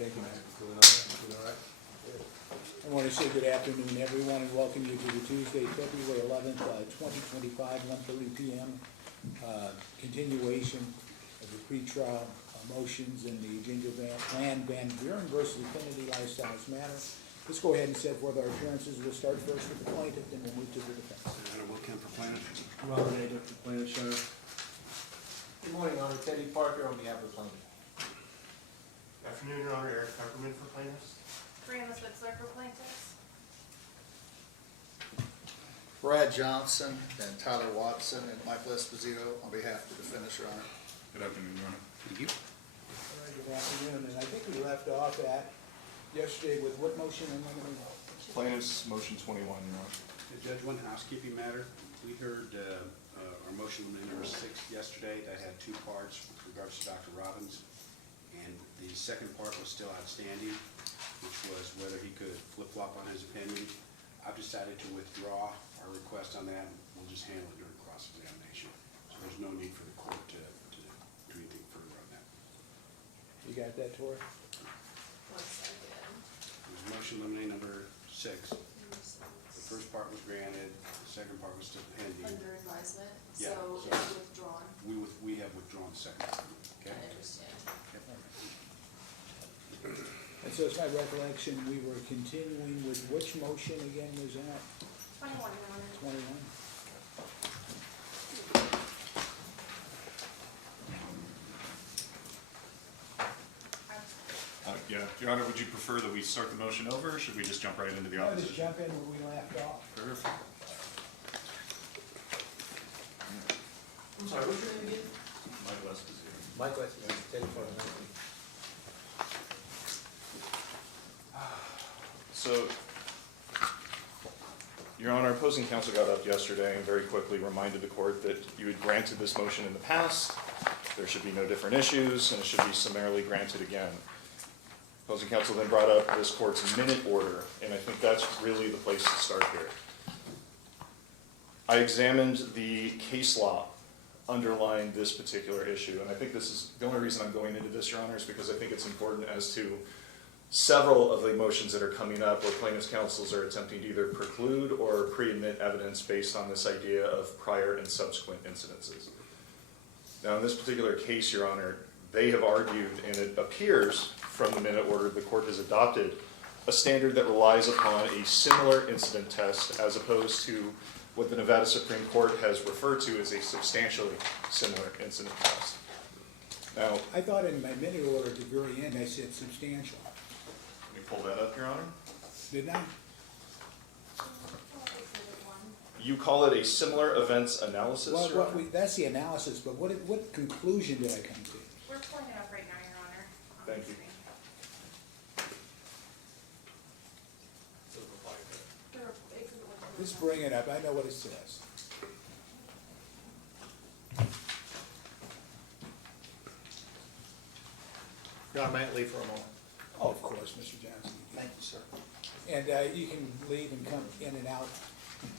Thank you, Mr. Doing all right? I want to say good afternoon, everyone, and welcome you to the Tuesday, February 11th, 2025, 1:30 p.m. Continuation of the pretrial motions in the Ginger Land Van Buren versus Affinity Lifestyles matter. Let's go ahead and set forth our appearances. We'll start first with the plaintiff, then we'll move to the defense. Senator Wilkin for plaintiff. Robert A. Dick, plaintiff, Sheriff. Good morning, Your Honor. Teddy Parker on behalf of the plaintiff. Good afternoon, Your Honor. Eric Pepperman for plaintiffs. Brianna Spitzler for plaintiffs. Brad Johnson and Tyler Watson and Michael Esposito on behalf of the defendants, Your Honor. Good afternoon, Your Honor. Thank you. All right, good afternoon, and I think we left off at yesterday with what motion and limine? Plaintiff's motion 21, Your Honor. Judge, one housekeeping matter. We heard our motion number 6 yesterday. That had two parts with regards to Dr. Robbins. And the second part was still outstanding, which was whether he could flip-flop on his opinion. I've decided to withdraw our request on that. We'll just handle it during cross-examination. So there's no need for the court to do anything further on that. You got that, Tori? One second. It was motion limiting number 6. The first part was granted, the second part was still pending. Under advisement, Yeah, so so- it's withdrawn. We have withdrawn the second part, okay? I understand. And so it's my recollection, we were continuing with which motion again was that? 21, Your Honor. 21? Yeah, Your Honor, would you prefer that we start the motion over, or should we just jump right into the I'll just opposition? jump in where we left off. Perfect. I'm sorry, what's your name again? Michael Esposito. Michael Esposito, Teddy Parker. So, Your Honor, opposing counsel got up yesterday and very quickly reminded the court that you had granted this motion in the past, there should be no different issues, and it should be summarily granted again. Opposing counsel then brought up this court's minute order, and I think that's really the place to start here. I examined the case law underlying this particular issue, and I think this is the only reason I'm going into this, Your Honor, is because I think it's important as to several of the motions that are coming up where plaintiffs' counsels are attempting to either preclude or pre-admit evidence based on this idea of prior and subsequent incidences. Now, in this particular case, Your Honor, they have argued, and it appears from the minute order the court has adopted, a standard that relies upon a similar incident test as opposed to what the Nevada Supreme Court has referred to as a substantially similar incident test. Now, I thought in my minute order at the very end, I said substantial. let me pull that up, Your Honor. Didn't I? You call it a similar events analysis, Well, Your Honor? that's the analysis, but what conclusion did I come to? We're pulling it up right now, Your Honor. on Thank the you. screen. Let's bring it up, I know what it says. Your Honor, may I leave for a moment? Oh, of course, Mr. Johnson. Thank you, sir. And you can leave and come in and out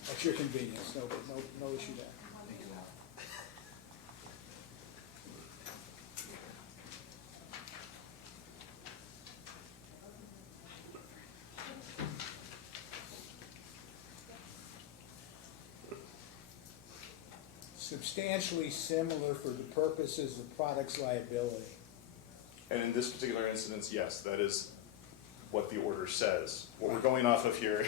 at your convenience, no issue there. Substantially similar for the purposes of products liability. And in this particular instance, yes, that is what the order says. What we're going off of here,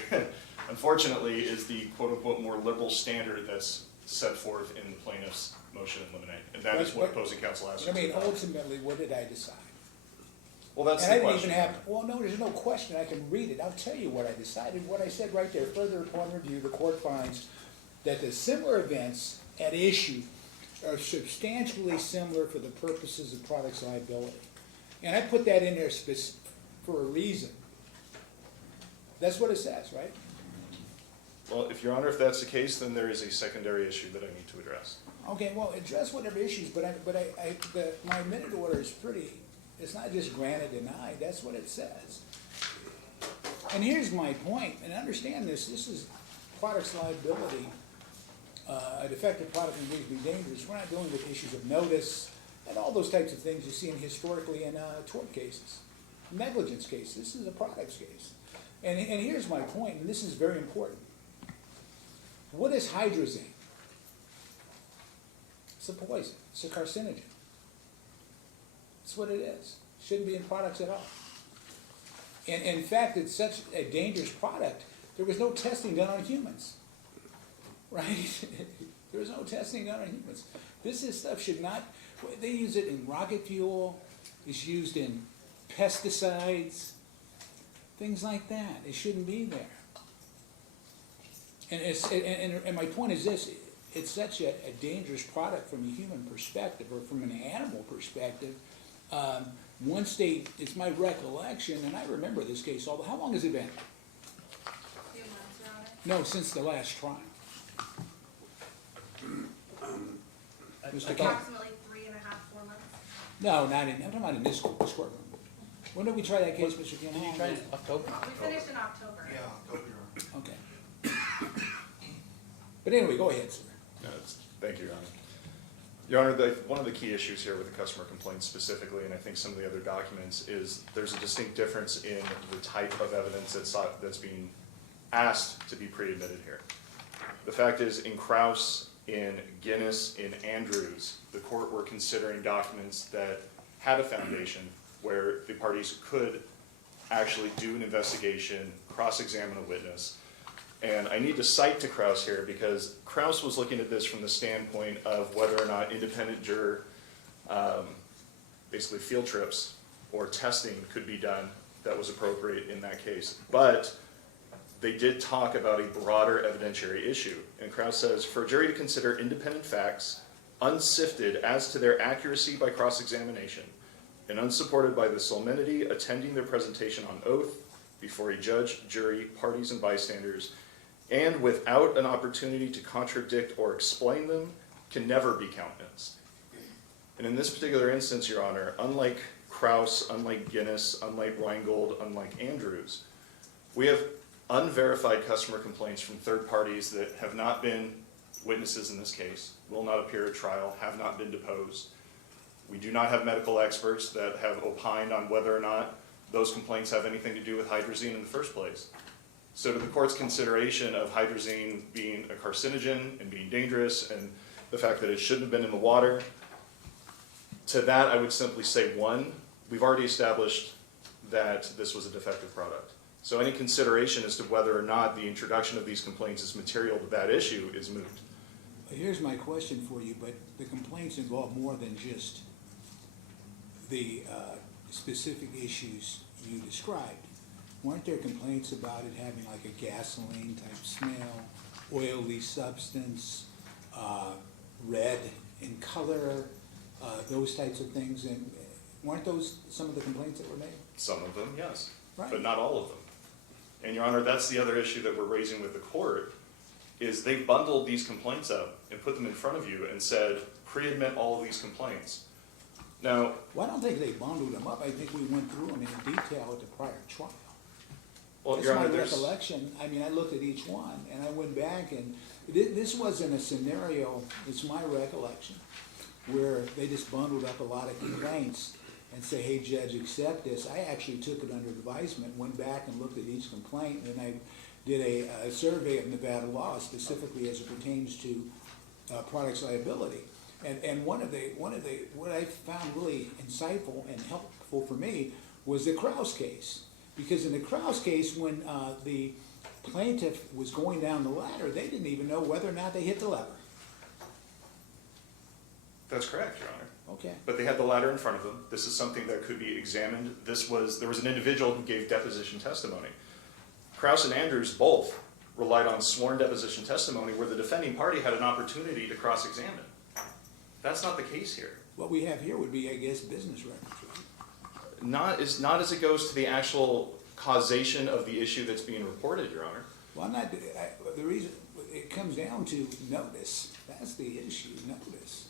unfortunately, is the quote-unquote more liberal standard that's set forth in the plaintiff's motion in limine. And that is what opposing counsel asked. I mean, us to do. ultimately, what did I decide? Well, that's And I the didn't question. even have, well, no, there's no question, I can read it, I'll tell you what I decided, what I said right there. Further upon review, the court finds that the similar events at issue are substantially similar for the purposes of products liability. And I put that in there for a reason. That's what it says, right? Well, if Your Honor, if that's the case, then there is a secondary issue that I need to address. Okay, well, address whatever issues, but my minute order is pretty, it's not just granted, denied, that's what it says. And here's my point, and understand this is products liability, a defective product can be dangerous. We're not dealing with issues of notice and all those types of things you see in historically in tort cases. negligence case, this is a products case. And here's my point, and this is very important. What is hydrazine? It's a poison, it's a carcinogen. That's what it is. Shouldn't be in products at all. And in fact, it's such a dangerous product, there was no testing done on humans. Right? There was no testing done on humans. This stuff should not, they use it in rocket fuel, it's used in pesticides, things like that. It shouldn't be there. And my point is this, it's such a dangerous product from a human perspective or from an animal perspective. Once it's my recollection, and I remember this case, although, how long has it been? A few months, Your Honor. No, since the last trial. Mr. Kemp? Approximately 3.5, 4 months. No, not in, I'm talking about in this courtroom. When did we try that case, Mr. Kemp? October? We finished in October. Okay. But anyway, go ahead, sir. Thank you, Your Honor. Your Honor, one of the key issues here with the customer complaints specifically, and I think some of the other documents, is there's a distinct difference in the type of evidence that's being asked to be pre-admitted here. The fact is, in Krause, in Guinness, in Andrews, the court were considering documents that had a foundation where the parties could actually do an investigation, cross-examine a witness. And I need to cite to Krause here because Krause was looking at this from the standpoint of whether or not independent juror, basically field trips or testing could be done that was appropriate in that case. But they did talk about a broader evidentiary issue. And Krause says, for a jury to consider independent facts, unsifted as to their accuracy by cross-examination, and unsupported by the solemnity attending their presentation on oath before a judge, jury, parties, and bystanders, and without an opportunity to contradict or explain them, can never be countenanced. And in this particular instance, Your Honor, unlike Krause, unlike Guinness, unlike Reingold, unlike Andrews, we have unverified customer complaints from third parties that have not been witnesses in this case, will not appear at trial, have not been deposed. We do not have medical experts that have opined on whether or not those complaints have anything to do with hydrazine in the first place. So to the court's consideration of hydrazine being a carcinogen and being dangerous and the fact that it shouldn't have been in the water, to that I would simply say, one, we've already established that this was a defective product. So any consideration as to whether or not the introduction of these complaints is material to that issue is moot. Here's my question for you, but the complaints involve more than just the specific issues you described. Weren't there complaints about it having like a gasoline type smell, oily substance, red in color, those types of things? And weren't those some of the complaints that were made? Some of them, yes, Right. but not all of them. And Your Honor, that's the other issue that we're raising with the court, is they bundled these complaints up and put them in front of you and said, pre-admit all of these complaints. Now, Well, I don't think they bundled them up. I think we went through them in detail at the prior trial. well, That's Your my Honor, there's, recollection. I mean, I looked at each one, and I went back, and this wasn't a scenario, it's my recollection, where they just bundled up a lot of complaints and say, hey, judge, accept this. I actually took it under advisement, went back and looked at each complaint, and I did a survey of Nevada law, specifically as it pertains to products liability. And one of the what I found really insightful and helpful for me was the Krause case. Because in the Krause case, when the plaintiff was going down the ladder, they didn't even know whether or not they hit the lever. that's correct, Your Honor. Okay. But they had the ladder in front of them. This is something that could be examined. There was an individual who gave deposition testimony. Krause and Andrews both relied on sworn deposition testimony where the defending party had an opportunity to cross-examine. That's not the case here. What we have here would be, I guess, business records, right? Not as it goes to the actual causation of the issue that's being reported, Your Honor. Well, the reason, it comes down to notice. That's the issue, notice.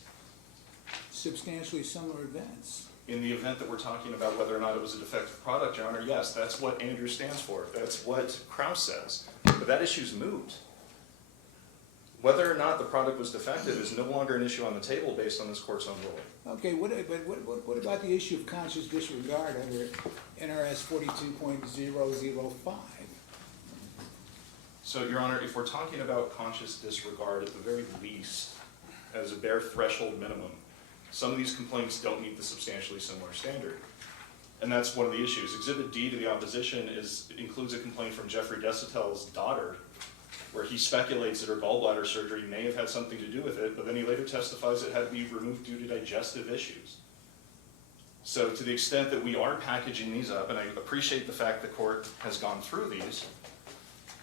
Substantially similar events. In the event that we're talking about whether or not it was a defective product, Your Honor, yes, that's what Andrews stands for. That's what Krause says. But that issue's moot. Whether or not the product was defective is no longer an issue on the table based on this court's own ruling. Okay, what about the issue of conscious disregard under NRS 42.005? So, Your Honor, if we're talking about conscious disregard, at the very least, as a bare threshold minimum, some of these complaints don't meet the substantially similar standard. And that's one of the issues. Exhibit D to the opposition includes a complaint from Jeffrey Desautel's daughter, where he speculates that her gallbladder surgery may have had something to do with it, but then he later testifies it had to be removed due to digestive issues. So to the extent that we are packaging these up, and I appreciate the fact the court has gone through these,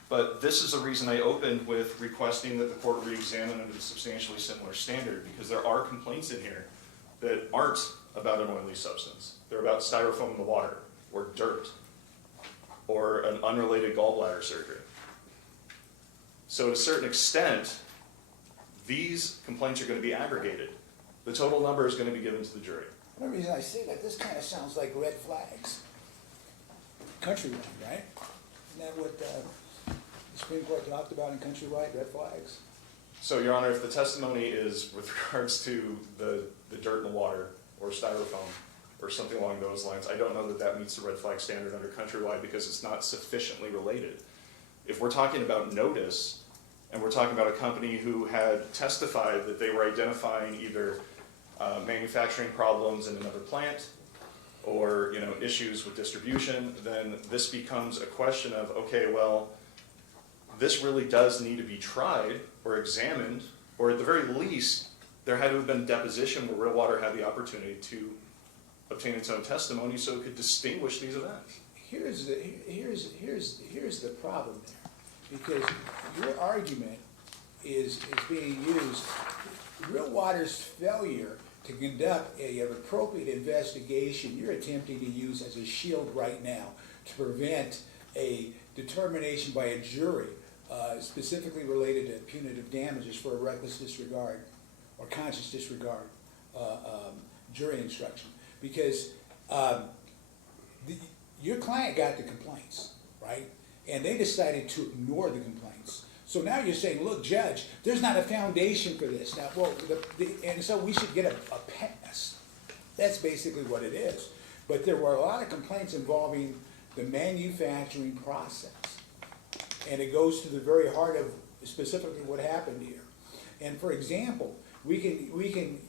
but this is the reason I opened with requesting that the court re-examine under the substantially similar standard, because there are complaints in here that aren't about an oily substance. They're about styrofoam in the water, or dirt, or an unrelated gallbladder surgery. So to a certain extent, these complaints are going to be aggregated. The total number is going to be given to the jury. The reason I say that, this kind of sounds like red flags. Countrywide, right? Isn't that what the Supreme Court talked about in Countrywide, red flags? So, Your Honor, if the testimony is with regards to the dirt in the water, or styrofoam, or something along those lines, I don't know that that meets the red flag standard under Countrywide because it's not sufficiently related. If we're talking about notice, and we're talking about a company who had testified that they were identifying either manufacturing problems in another plant, or issues with distribution, then this becomes a question of, okay, well, this really does need to be tried or examined, or at the very least, there had to have been a deposition where Real Water had the opportunity to obtain its own testimony so it could distinguish these events. Here's the problem there, because your argument is being used. Real Water's failure to conduct an appropriate investigation, you're attempting to use as a shield right now to prevent a determination by a jury, specifically related to punitive damages for a reckless disregard or conscious disregard jury instruction. Because your client got the complaints, right? And they decided to ignore the complaints. So now you're saying, look, Judge, there's not a foundation for this. Now, well, and so we should get a pass. That's basically what it is. But there were a lot of complaints involving the manufacturing process. And it goes to the very heart of specifically what happened here. And for example, we can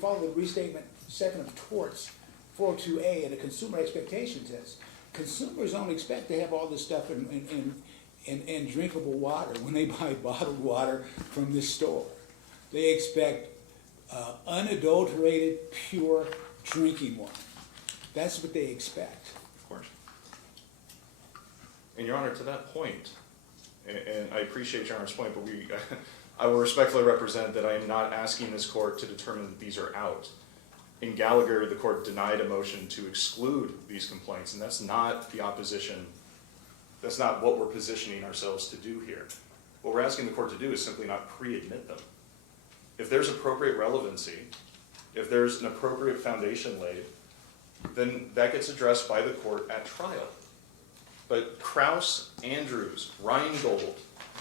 follow the restatement second of torts 402A and a consumer expectation test. Consumers don't expect to have all this stuff in drinkable water when they buy bottled water from this store. They expect unadulterated, pure drinking water. That's what they expect. Of course. And Your Honor, to that point, and I appreciate Your Honor's point, but I will respectfully represent that I am not asking this court to determine that these are out. In Gallagher, the court denied a motion to exclude these complaints, and that's not the opposition. That's not what we're positioning ourselves to do here. What we're asking the court to do is simply not pre-admit them. If there's appropriate relevancy, if there's an appropriate foundation laid, then that gets addressed by the court at trial. But Krause, Andrews, Rheingold,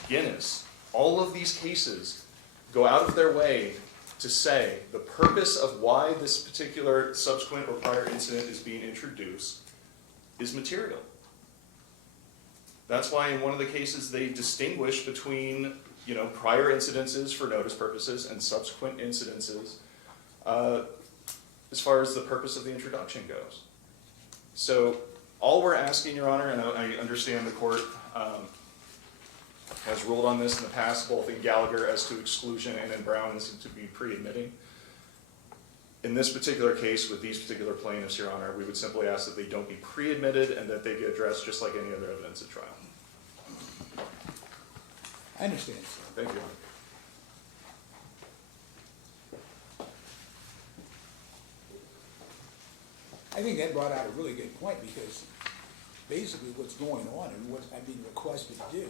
Guinness, all of these cases go out of their way to say the purpose of why this particular subsequent or prior incident is being introduced is material. That's why in one of the cases they distinguish between prior incidences for notice purposes and subsequent incidences as far as the purpose of the introduction goes. So all we're asking, Your Honor, and I understand the court has ruled on this in the past, both in Gallagher as to exclusion and in Brown as to be pre-admitting. In this particular case, with these particular plaintiffs, Your Honor, we would simply ask that they don't be pre-admitted and that they be addressed just like any other evidence at trial. I understand. Thank you, Your Honor. I think that brought out a really good point, because basically what's going on and what I'm being requested to do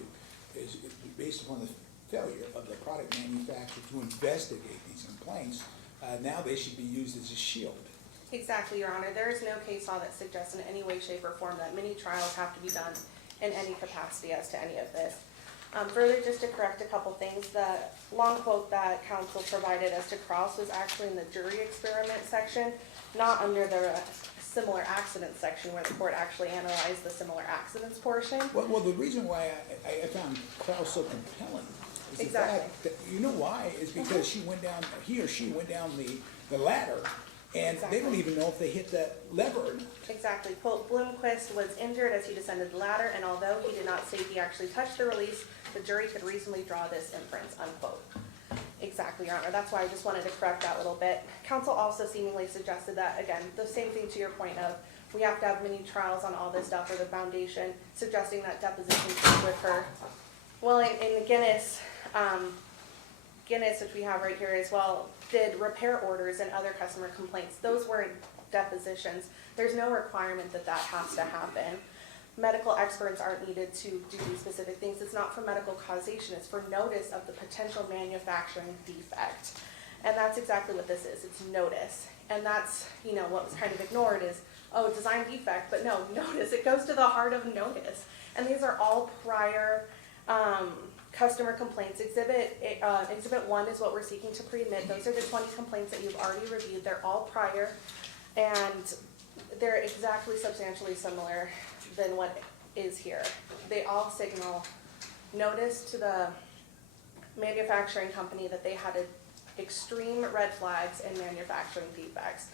is based upon the failure of the product manufacturer to investigate these complaints, now they should be used as a shield. Exactly, Your Honor. There is no case law that suggests in any way, shape, or form that many trials have to be done in any capacity as to any of this. Further, just to correct a couple things, the long quote that council provided as to Cross was actually in the jury experiment section, not under the similar accidents section where the court actually analyzed the similar accidents portion. Well, the reason why I found Kraus so compelling is the Exactly. fact that, you know why, is because he or she went down the ladder, and they don't Exactly. even know if they hit that lever or not. Exactly. Bloomquist was injured as he descended the ladder, and although he did not state he actually touched the release, the jury could reasonably draw this inference, unquote. Exactly, Your Honor. That's why I just wanted to correct that little bit. Counsel also seemingly suggested that, again, the same thing to your point of, we have to have many trials on all this stuff for the foundation, suggesting that depositions with her. Well, in the Guinness, which we have right here as well, did repair orders and other customer complaints. Those weren't depositions. There's no requirement that that has to happen. Medical experts aren't needed to do these specific things. It's not for medical causation, it's for notice of the potential manufacturing defect. And that's exactly what this is, it's notice. And that's, what was kind of ignored is, oh, design defect, but no, notice, it goes to the heart of notice. And these are all prior customer complaints. Exhibit 1 is what we're seeking to pre-admit. Those are the 20 complaints that you've already reviewed. They're all prior, and they're exactly substantially similar than what is here. They all signal notice to the manufacturing company that they had extreme red flags and manufacturing defects.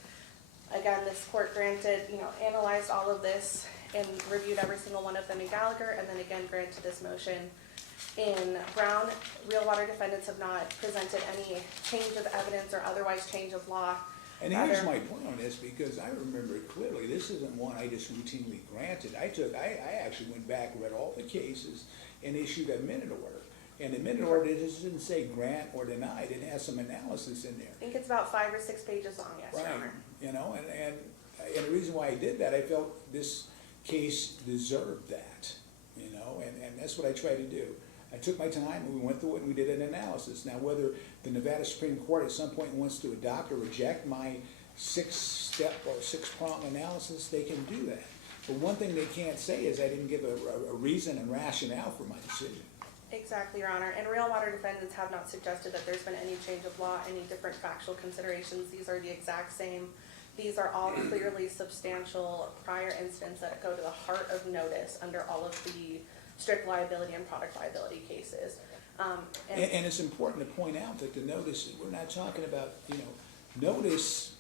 Again, this court granted, analyzed all of this and reviewed every single one of them in Gallagher, and then again granted this motion in Brown. Real water defendants have not presented any change of evidence or otherwise change of law. And here's my point on this, because I remember it clearly, this isn't one I just routinely granted. I actually went back, read all the cases, and issued a minute order. And the minute order doesn't say grant or denied, it has some analysis in there. I think it's about 5 or 6 pages long, yes, Your Right, Honor. and the reason why I did that, I felt this case deserved that, and that's what I tried to do. I took my time and we went through it and we did an analysis. Now, whether the Nevada Supreme Court at some point wants to adopt or reject my 6-step or 6-prong analysis, they can do that. But one thing they can't say is I didn't give a reason and rationale for my decision. Exactly, Your Honor. And real water defendants have not suggested that there's been any change of law, any different factual considerations. These are the exact same. These are all clearly substantial prior incidents that go to the heart of notice under all of the strict liability and product liability cases. And it's important to point out that the notice, we're not talking about, notice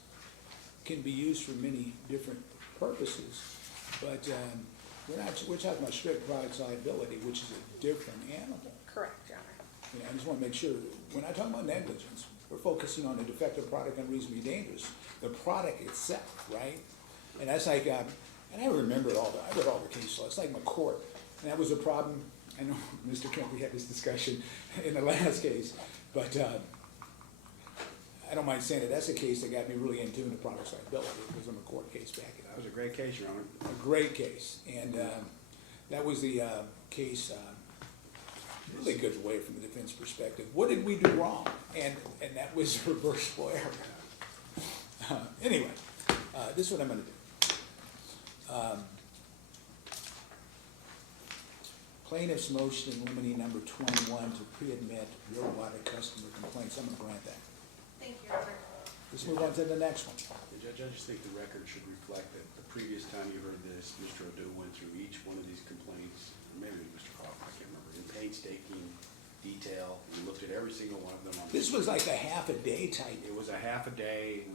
can be used for many different purposes, but we're talking about strict product liability, which is a different animal. Correct, Your Honor. I just want to make sure, we're not talking about negligence, we're focusing on a defective product unreasonably dangerous, the product itself, right? And that's like, and I remember I read all the case law, it's like McCourt, and that was a problem. I know, Mr. Kemp, we had this discussion in the last case, but I don't mind saying that that's a case that got me really in tune to product liability. It was a McCourt case back in. That was a great case, Your Honor. A great case, and that was the case, really good way from the defense perspective. What did we do wrong? And that was reversible error. Anyway, this is what I'm gonna do. Plaintiff's motion in limine number 21 to pre-admit real water customer complaints. I'm gonna grant that. Thank you, Your Honor. Let's move on to the next one. Judge, I just think the record should reflect that the previous time you heard this, Mr. O'Doul went through each one of these complaints, or maybe Mr. Kaufman, I can't remember, in painstaking detail. We looked at every single one of them. This was like a half a day type. It was a half a day.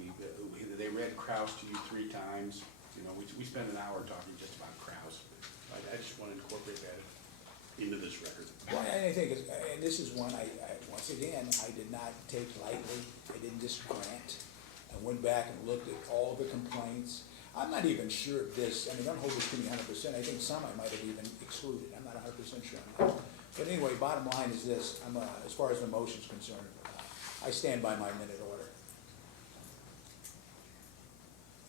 They read Krause to you 3 times. We spent an hour talking just about Krause. I just want to incorporate that into this record. Well, I think, and this is one once again, I did not take lightly. I didn't just grant. I went back and looked at all the complaints. I'm not even sure if this, don't hold this to me 100%. I think some I might have even excluded. I'm not 100% sure on that. But anyway, bottom line is this, as far as the motion's concerned, I stand by my minute order.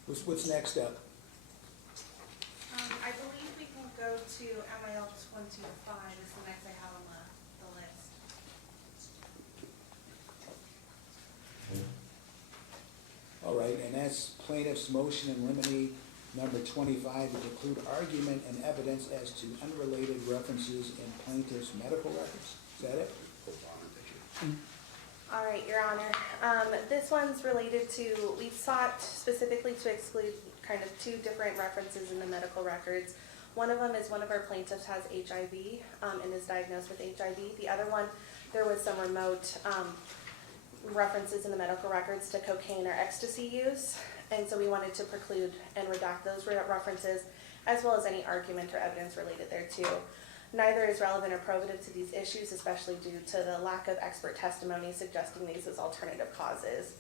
What's next up? I believe we can go to MIL 25 is the next I have on the list. All right, and that's plaintiff's motion in limine Number 25 is include argument and evidence as to unrelated references in plaintiff's medical records. Is that it? All right, Your Honor. This one's related to, we sought specifically to exclude kind of two different references in the medical records. One of them is one of our plaintiffs has HIV and is diagnosed with HIV. The other one, there was some remote references in the medical records to cocaine or ecstasy use. And so we wanted to preclude and redact those references, as well as any argument or evidence related thereto. Neither is relevant or probative to these issues, especially due to the lack of expert testimony suggesting these as alternative causes.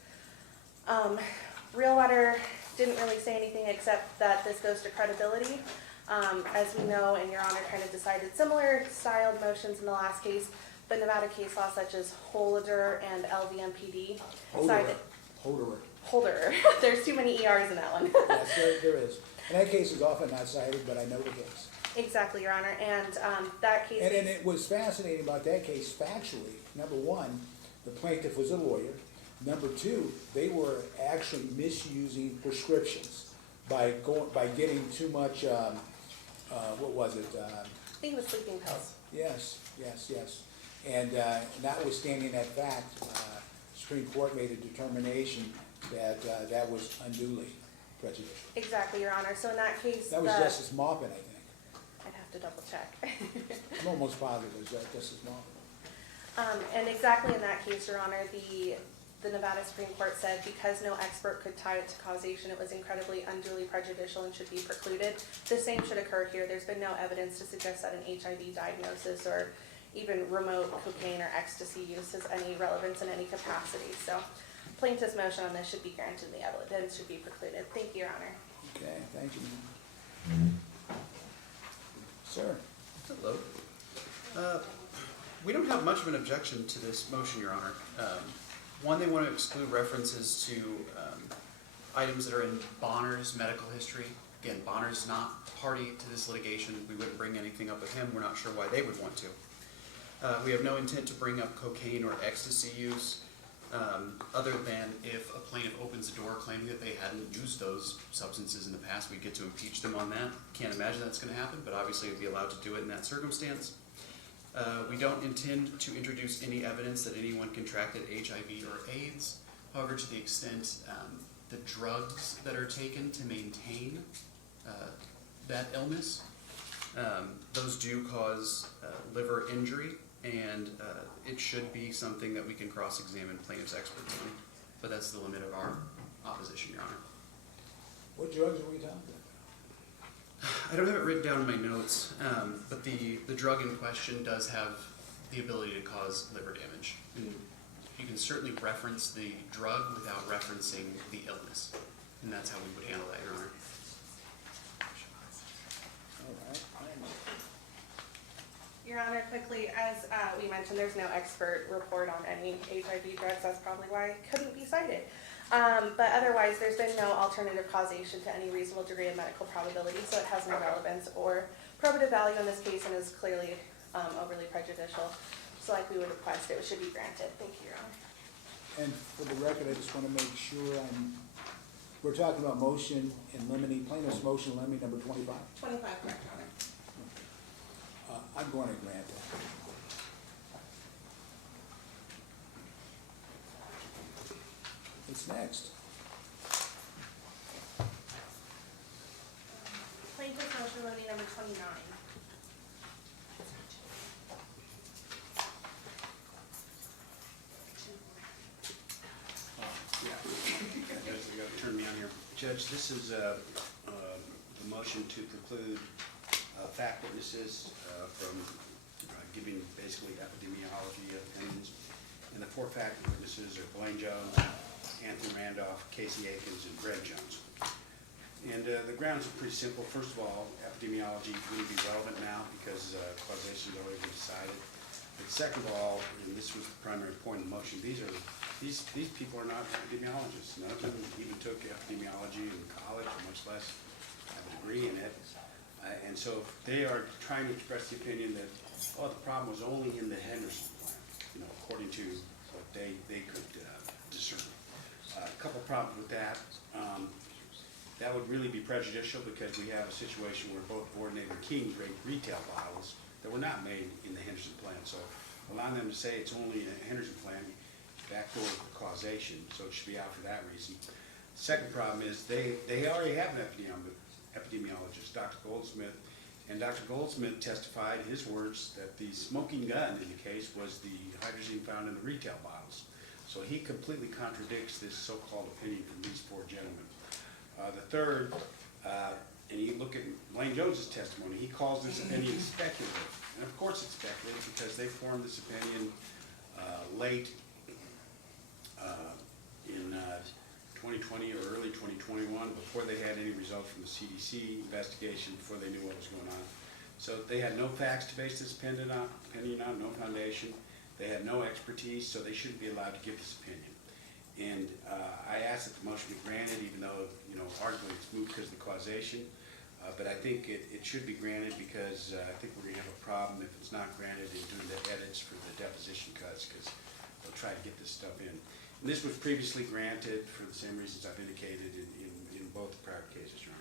Real Water didn't really say anything except that this goes to credibility. As we know, and Your Honor kind of decided similar styled motions in the last case, but Nevada case law such as Holder and LVMPD cited. Holder. There's too many ERs in that one. Yes, there is. And that case is often not cited, but I know the case. Exactly, Your Honor, and that case. And it was fascinating about that case factually. Number one, the plaintiff was a lawyer. Number two, they were actually misusing prescriptions by getting too much, what was it? I think it was sleeping pills. Yes. And notwithstanding that fact, Supreme Court made a determination that that was unduly prejudicial. Exactly, Your Honor. So in that case, That was Justice Maupin, I think. I'd have to double check. I'm almost positive it was Justice Maupin. And exactly in that case, Your Honor, the Nevada Supreme Court said because no expert could tie it to causation, it was incredibly unduly prejudicial and should be precluded. The same should occur here. There's been no evidence to suggest that an HIV diagnosis or even remote cocaine or ecstasy use has any relevance in any capacity. So plaintiff's motion on this should be granted and the evidence should be precluded. Thank you, Your Honor. Okay, thank you. Sir? Hello. We don't have much of an objection to this motion, Your Honor. One, they want to exclude references to items that are in Bonnar's medical history. Again, Bonner's not party to this litigation. We wouldn't bring anything up with him. We're not sure why they would want to. We have no intent to bring up cocaine or ecstasy use, other than if a plaintiff opens the door claiming that they hadn't used those substances in the past, we get to impeach them on that. Can't imagine that's going to happen, but obviously we'd be allowed to do it in that circumstance. We don't intend to introduce any evidence that anyone contracted HIV or AIDS. However, to the extent the drugs that are taken to maintain that illness, those do cause liver injury, and it should be something that we can cross-examine plaintiff's experts on. But that's the limit of our opposition, Your Honor. What drugs are we talking about? I don't have it written down in my notes, but the drug in question does have the ability to cause liver damage. And you can certainly reference the drug without referencing the illness, and that's how we would handle that, Your Honor. All right. Your Honor, quickly, as we mentioned, there's no expert report on any HIV drugs. That's probably why it couldn't be cited. But otherwise, there's been no alternative causation to any reasonable degree of medical probability, so it has no relevance or probative value in this case and is clearly overly prejudicial. So like we would request, it should be granted. Thank you, Your Honor. And for the record, I just want to make sure we're talking about motion in limine, plaintiff's motion in limine number 25. 25, correct, Your Honor. I'm going to grant that. What's next? Plaintiff's motion voting number 29. You got to turn me on here. Judge, this is the motion to preclude fact witnesses from giving basically epidemiology opinions. And the four fact witnesses are Blaine Jones, Anthony Randolph, Casey Akins, and Greg Jones. And the grounds are pretty simple. First of all, epidemiology wouldn't be relevant now because causation has already been decided. But second of all, and this was the primary point of the motion, these people are not epidemiologists. None of them even took epidemiology in college, much less have a degree in it. And so they are trying to express the opinion that, oh, the problem was only in the Henderson plant, according to what they could discern. A couple problems with that. that would really be prejudicial because we have a situation where both Borden and King rate retail bottles that were not made in the Henderson plant. So allowing them to say it's only in a Henderson plant, backdoor causation, so it should be out for that reason. Second problem is they already have an epidemiologist, Dr. Goldsmith, and Dr. Goldsmith testified, his words, that the smoking gun in the case was the hydrazine found in the retail bottles. So he completely contradicts this so-called opinion from these four gentlemen. The third, and you look at Blaine Jones's testimony, he calls this opinion speculative. And of course it's speculative because they formed this opinion late in 2020 or early 2021, before they had any results from the CDC investigation, before they knew what was going on. So they had no facts to base this opinion on, no foundation. They had no expertise, so they shouldn't be allowed to give this opinion. And I asked that the motion be granted, even though, arguably it's moved because of the causation. But I think it should be granted because I think we're going to have a problem if it's not granted in doing the edits for the deposition cuts, because they'll try to get this stuff in. And this was previously granted for the same reasons I've indicated in both the prior cases, Your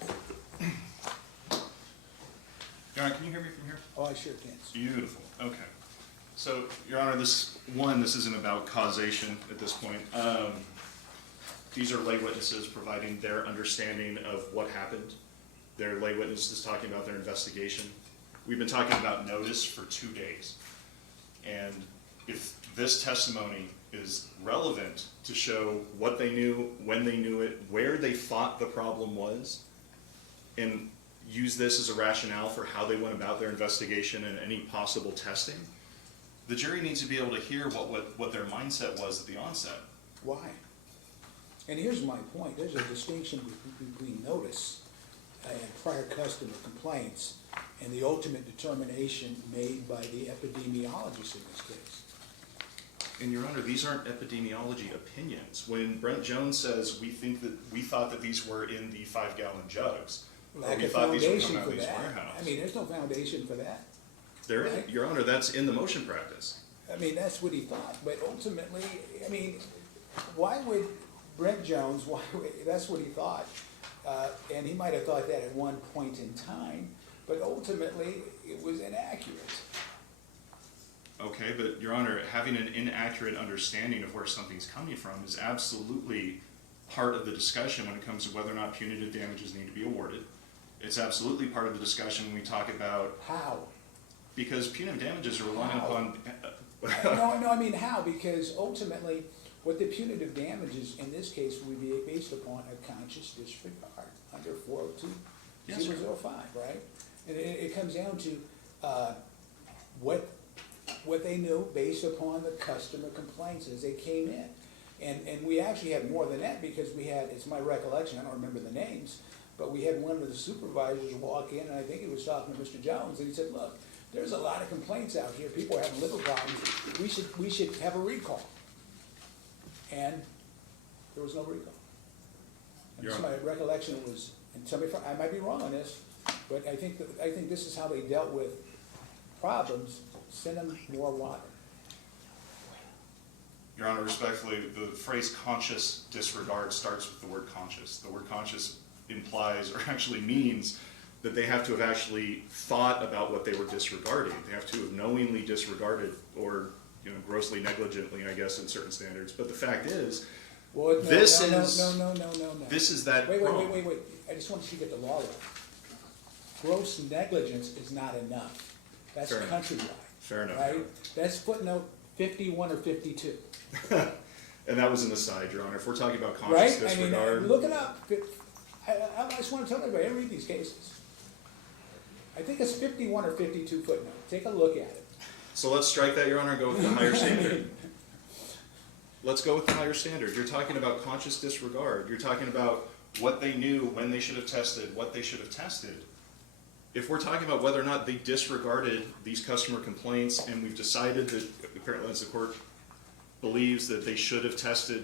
Honor. Your Honor, can you hear me from here? Oh, I sure can. Beautiful, okay. So, Your Honor, this isn't about causation at this point. These are lay witnesses providing their understanding of what happened. They're lay witnesses talking about their investigation. We've been talking about notice for 2 days. And if this testimony is relevant to show what they knew, when they knew it, where they thought the problem was, and use this as a rationale for how they went about their investigation and any possible testing, the jury needs to be able to hear what their mindset was at the onset. Why? And here's my point. There's a distinction between notice and prior customer complaints and the ultimate determination made by the epidemiologist in this case. And Your Honor, these aren't epidemiology opinions. When Brent Jones says we thought that these were in the 5-gallon jugs, or Lack we of thought these were foundation coming out for of these that. warehouses. I mean, there's no foundation for that. There is, Right. Your Honor, that's in the motion practice. I mean, that's what he thought, but ultimately, I mean, why would Brent Jones, that's what he thought, and he might have thought that at one point in time, but ultimately, it was inaccurate. Okay, but Your Honor, having an inaccurate understanding of where something's coming from is absolutely part of the discussion when it comes to whether or not punitive damages need to be awarded. It's absolutely part of the discussion when we talk about, How? because punitive damages are relying How? upon, No, I mean how, because ultimately, what the punitive damages in this case would be based upon a conscious disregard under 402 Yes, sir. 005, right? And it comes down to what they knew based upon the customer complaints as they came in. And we actually had more than that because we had, it's my recollection, I don't remember the names, but we had one of the supervisors walk in, and I think he was talking to Mr. Jones, and he said, look, there's a lot of complaints out here, people are having liver problems, we should have a recall. And there was no recall. And Your so my recollection was, and tell me if I might be wrong on this, but I think this is how they dealt with problems, send them more water. Your Honor, respectfully, the phrase conscious disregard starts with the word conscious. The word conscious implies or actually means that they have to have actually thought about what they were disregarding. They have to have knowingly disregarded or grossly negligently, I guess, in certain standards. But the fact is, Well, this no. this is that Wait. wrong. I just want you to get the law right. Gross negligence is not enough. That's Fair enough. countrywide. Fair enough. Right? That's footnote 51 or 52. And that was an aside, Your Honor. If we're talking about Right? conscious I mean, disregard, look it up. I just want to tell everybody, I read these cases. I think it's 51 or 52 footnote. Take a look at it. so let's strike that, Your Honor, and go with the higher standard. Let's go with the higher standard. You're talking about conscious disregard. You're talking about what they knew, when they should have tested, what they should have tested. If we're talking about whether or not they disregarded these customer complaints, and we've decided that, apparently as the court believes that they should have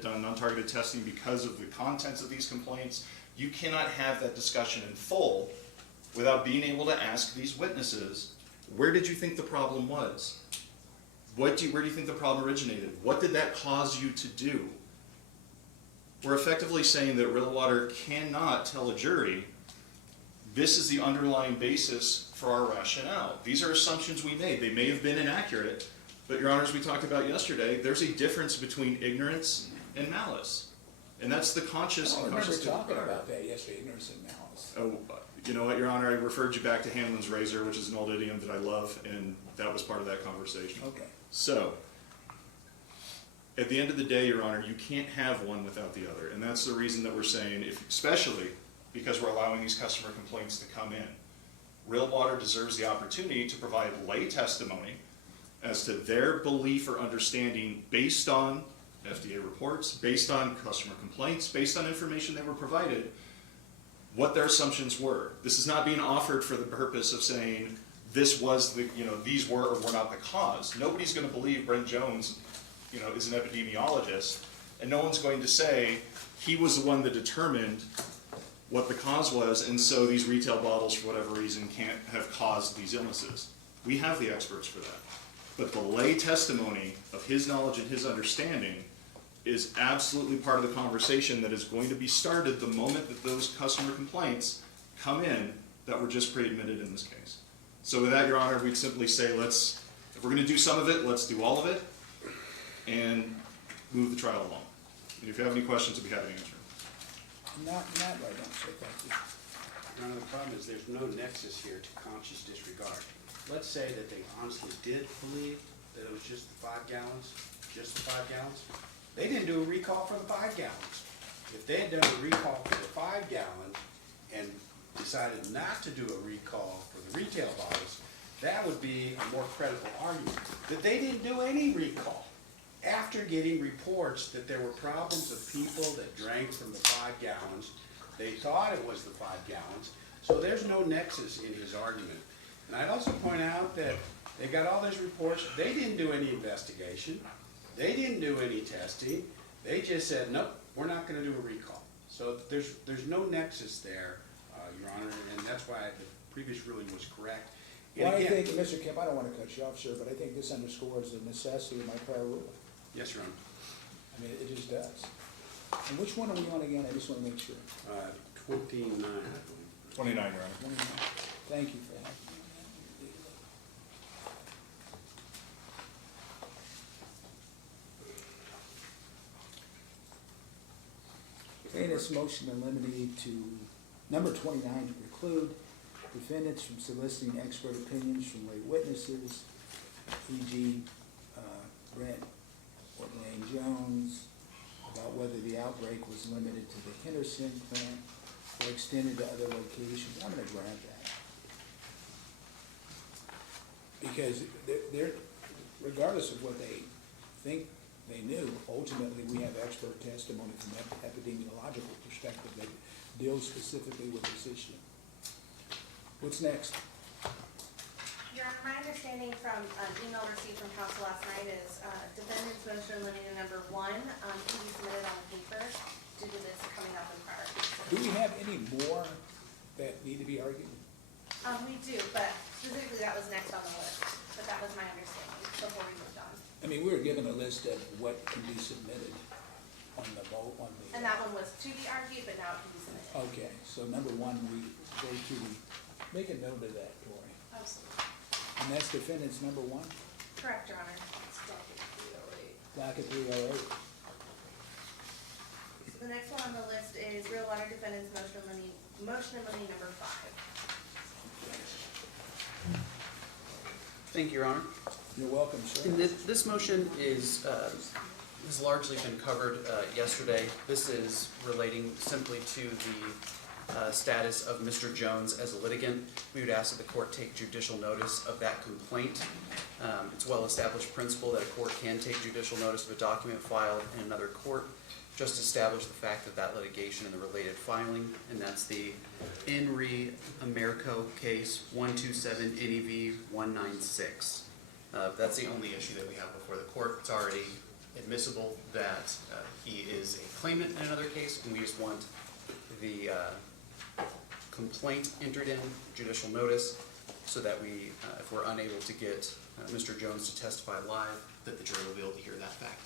done non-targeted testing because of the contents of these complaints, you cannot have that discussion in full without being able to ask these witnesses, where did you think the problem was? Where do you think the problem originated? What did that cause you to do? we're effectively saying that Real Water cannot tell a jury, this is the underlying basis for our rationale. These are assumptions we made. They may have been inaccurate, but Your Honors, we talked about yesterday, there's a difference between ignorance and malice. And that's the conscious I and remember conscious. talking about that yesterday, ignorance and malice. Oh, you know what, Your Honor, I referred you back to Hamlin's razor, which is an old idiom that I love, and that was part of that conversation. Okay. So, at the end of the day, Your Honor, you can't have one without the other, and that's the reason that we're saying, especially because we're allowing these customer complaints to come in. Real Water deserves the opportunity to provide lay testimony as to their belief or understanding based on FDA reports, based on customer complaints, based on information they were provided, what their assumptions were. This is not being offered for the purpose of saying this was the, these were or were not the cause. Nobody's going to believe Brent Jones, is an epidemiologist, and no one's going to say he was the one that determined what the cause was, and so these retail bottles, for whatever reason, can't have caused these illnesses. We have the experts for that. But the lay testimony of his knowledge and his understanding is absolutely part of the conversation that is going to be started the moment that those customer complaints come in that were just pre-admitted in this case. So with that, Your Honor, we'd simply say if we're going to do some of it, let's do all of it and move the trial along. And if you have any questions, I'd be happy to answer. Not right now, sir, thank you. Your Honor, the problem is there's no nexus here to conscious disregard. Let's say that they honestly did believe that it was just the 5 gallons, just the 5 gallons. They didn't do a recall for the 5 gallons. If they had done a recall for the 5 gallons and decided not to do a recall for the retail bottles, that would be a more credible argument. That they didn't do any recall after getting reports that there were problems of people that drank from the 5 gallons. They thought it was the 5 gallons. So there's no nexus in his argument. And I'd also point out that they got all those reports. They didn't do any investigation. They didn't do any testing. They just said, nope, we're not going to do a recall. So there's no nexus there, Your Honor, and that's why the previous ruling was correct. And Well, I again, think, Mr. Kemp, I don't want to cut you off, sir, but I think this underscores the necessity of my prior ruling. yes, Your Honor. I mean, it just does. And which one are we on again? I just want to make sure. 29, I believe. 29, Your Honor. Thank you for that. Okay, this motion to eliminate to number 29 to preclude defendants from soliciting expert opinions from lay witnesses, e.g. Brent or Blaine Jones, about whether the outbreak was limited to the Henderson plant or extended to other locations. I'm gonna grant that. Because they're, regardless of what they think they knew, ultimately we have expert testimony from an epidemiological perspective that deals specifically with this issue. What's next? Your Honor, my understanding from an email received from counsel last night is defendant's motion limiting number 1 can be submitted on paper due to this coming up in prior cases. Do we have any more that need to be argued? We do, but specifically that was next on the list, but that was my understanding before we moved on. I mean, we were given a list of what can be submitted on the vote, on the. And that one was to be argued, but now it can be submitted. Okay, so number 1, we go to, make a note of that, Tori. Absolutely. And that's defendant's number 1, Correct, Your Honor. docket 308. So the next one on the list is Real Water defendant's motion limiting number 5. Thank you, Your Honor. You're welcome, sir. And this motion is, has largely been covered yesterday. This is relating simply to the status of Mr. Jones as a litigant. We would ask that the court take judicial notice of that complaint. It's well-established principle that a court can take judicial notice of a document filed in another court. Just establish the fact of that litigation and the related filing, and that's the In Re Americo case 127 NEV 196. That's the only issue that we have before the court. It's already admissible that he is a claimant in another case, and we just want the complaint entered in judicial notice so that we, if we're unable to get Mr. Jones to testify live, that the jury will be able to hear that fact.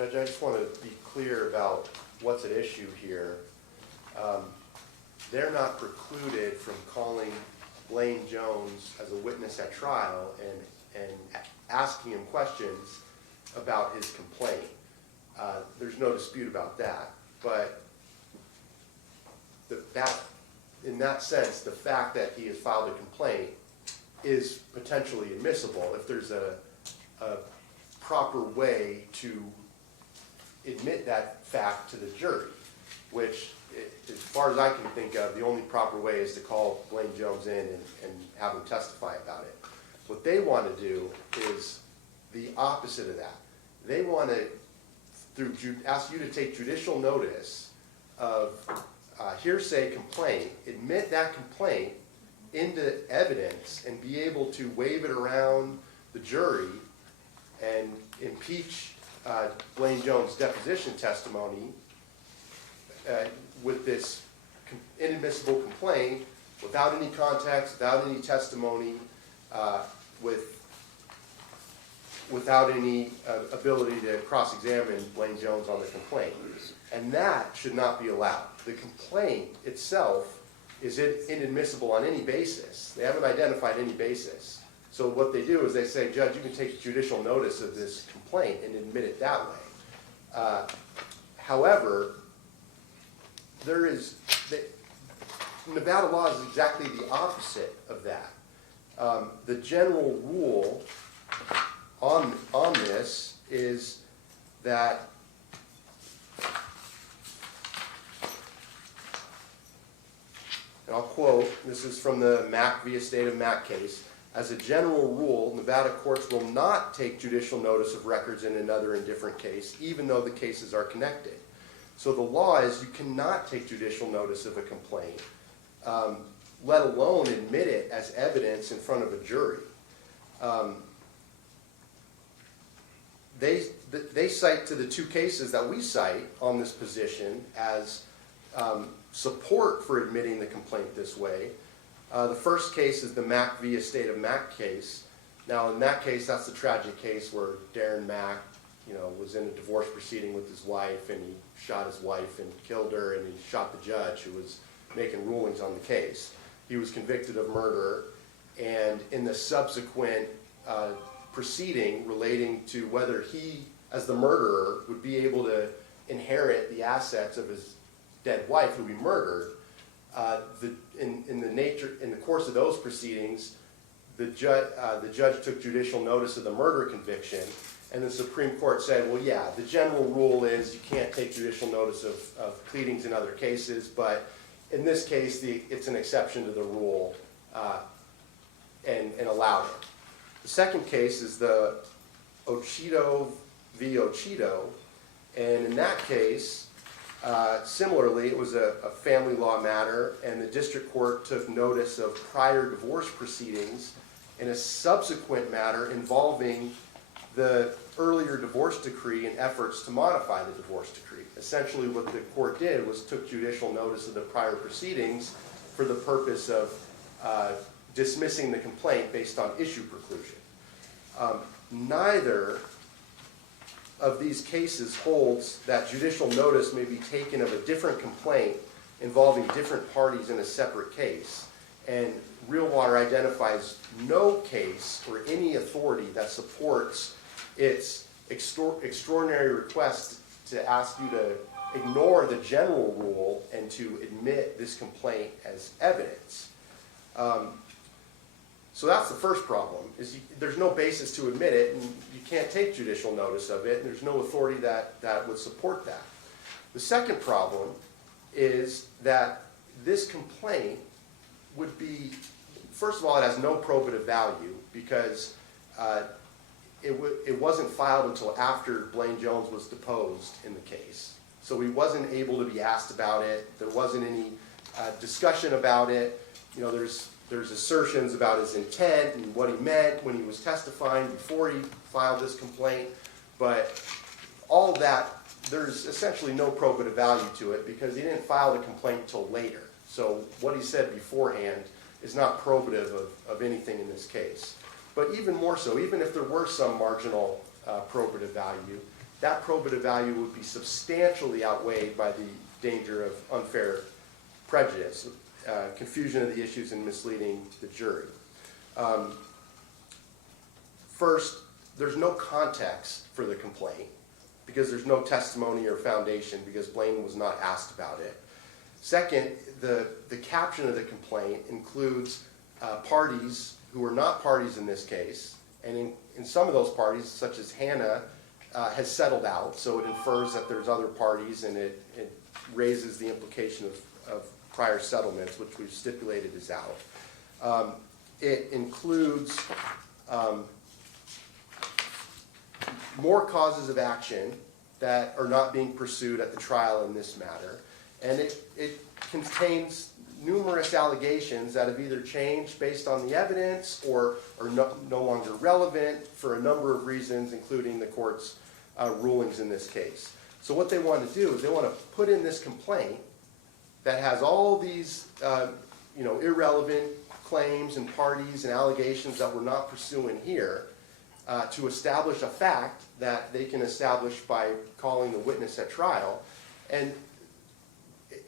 Judge, I just want to be clear about what's at issue here. They're not precluded from calling Blaine Jones as a witness at trial and asking him questions about his complaint. There's no dispute about that. But in that sense, the fact that he has filed a complaint is potentially admissible if there's a proper way to admit that fact to the jury, which, as far as I can think of, the only proper way is to call Blaine Jones in and have him testify about it. What they want to do is the opposite of that. They want to ask you to take judicial notice of a hearsay complaint, admit that complaint into evidence, and be able to wave it around the jury and impeach Blaine Jones' deposition testimony with this inadmissible complaint without any context, without any testimony, without any ability to cross-examine Blaine Jones on the complaint. And that should not be allowed. The complaint itself is inadmissible on any basis. They haven't identified any basis. So what they do is they say, Judge, you can take judicial notice of this complaint and admit it that way. However, Nevada law is exactly the opposite of that. The general rule on this is that and I'll quote, this is from the Mack v. Estate of Mack case, as a general rule, Nevada courts will not take judicial notice of records in another indifferent case, even though the cases are connected. So the law is you cannot take judicial notice of a complaint, let alone admit it as evidence in front of a jury. They cite to the two cases that we cite on this position as support for admitting the complaint this way. The first case is the Mack v. Estate of Mack case. Now, in that case, that's the tragic case where Darren Mack, was in a divorce proceeding with his wife, and he shot his wife and killed her, and he shot the judge who was making rulings on the case. He was convicted of murder, and in the subsequent proceeding relating to whether he, as the murderer, would be able to inherit the assets of his dead wife who he murdered, in the course of those proceedings, the judge took judicial notice of the murder conviction, and the Supreme Court said, well, yeah, the general rule is you can't take judicial notice of pleadings in other cases, but in this case, it's an exception to the rule, and allowed it. The second case is the Ochito v. Ochito, and in that case, similarly, it was a family law matter, and the district court took notice of prior divorce proceedings in a subsequent matter involving the earlier divorce decree and efforts to modify the divorce decree. Essentially, what the court did was took judicial notice of the prior proceedings for the purpose of dismissing the complaint based on issue preclusion. Neither of these cases holds that judicial notice may be taken of a different complaint involving different parties in a separate case. And Real Water identifies no case or any authority that supports its extraordinary request to ask you to ignore the general rule and to admit this complaint as evidence. So that's the first problem, is there's no basis to admit it, and you can't take judicial notice of it, and there's no authority that would support that. The second problem is that this complaint would be, first of all, it has no probative value because it wasn't filed until after Blaine Jones was deposed in the case. So he wasn't able to be asked about it. There wasn't any discussion about it. There's assertions about his intent and what he meant when he was testifying before he filed this complaint. But all that, there's essentially no probative value to it because he didn't file the complaint until later. So what he said beforehand is not probative of anything in this case. But even more so, even if there were some marginal probative value, that probative value would be substantially outweighed by the danger of unfair prejudice, confusion of the issues and misleading the jury. First, there's no context for the complaint because there's no testimony or foundation because Blaine was not asked about it. Second, the caption of the complaint includes parties who are not parties in this case, and in some of those parties, such as Hannah, has settled out, so it infers that there's other parties, and it raises the implication of prior settlements, which we've stipulated is out. It includes more causes of action that are not being pursued at the trial in this matter, and it contains numerous allegations that have either changed based on the evidence or are no longer relevant for a number of reasons, including the court's rulings in this case. So what they want to do is they want to put in this complaint that has all these irrelevant claims and parties and allegations that we're not pursuing here to establish a fact that they can establish by calling the witness at trial, and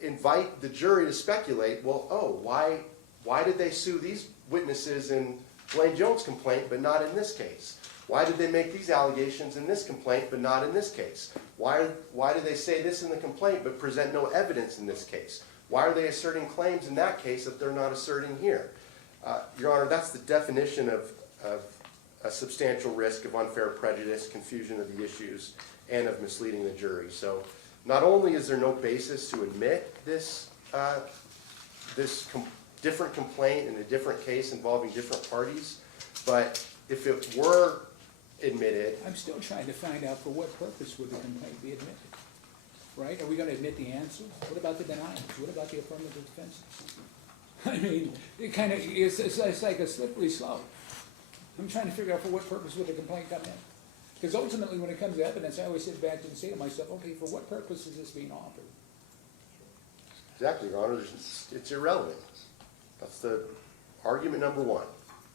invite the jury to speculate, well, oh, why did they sue these witnesses in Blaine Jones' complaint but not in this case? Why did they make these allegations in this complaint but not in this case? Why did they say this in the complaint but present no evidence in this case? Why are they asserting claims in that case that they're not asserting here? Your Honor, that's the definition of a substantial risk of unfair prejudice, confusion of the issues, and of misleading the jury. So not only is there no basis to admit this different complaint in a different case involving different parties, but if it were admitted... I'm still trying to find out for what purpose would the complaint be admitted, right? Are we going to admit the answer? What about the denials? What about the affirmative defenses? I mean, it's like a slippery slope. I'm trying to figure out for what purpose would the complaint come in. Because ultimately, when it comes to evidence, I always sit back and say to myself, okay, for what purpose is this being offered? Exactly, Your Honor. It's irrelevant. That's the argument number one.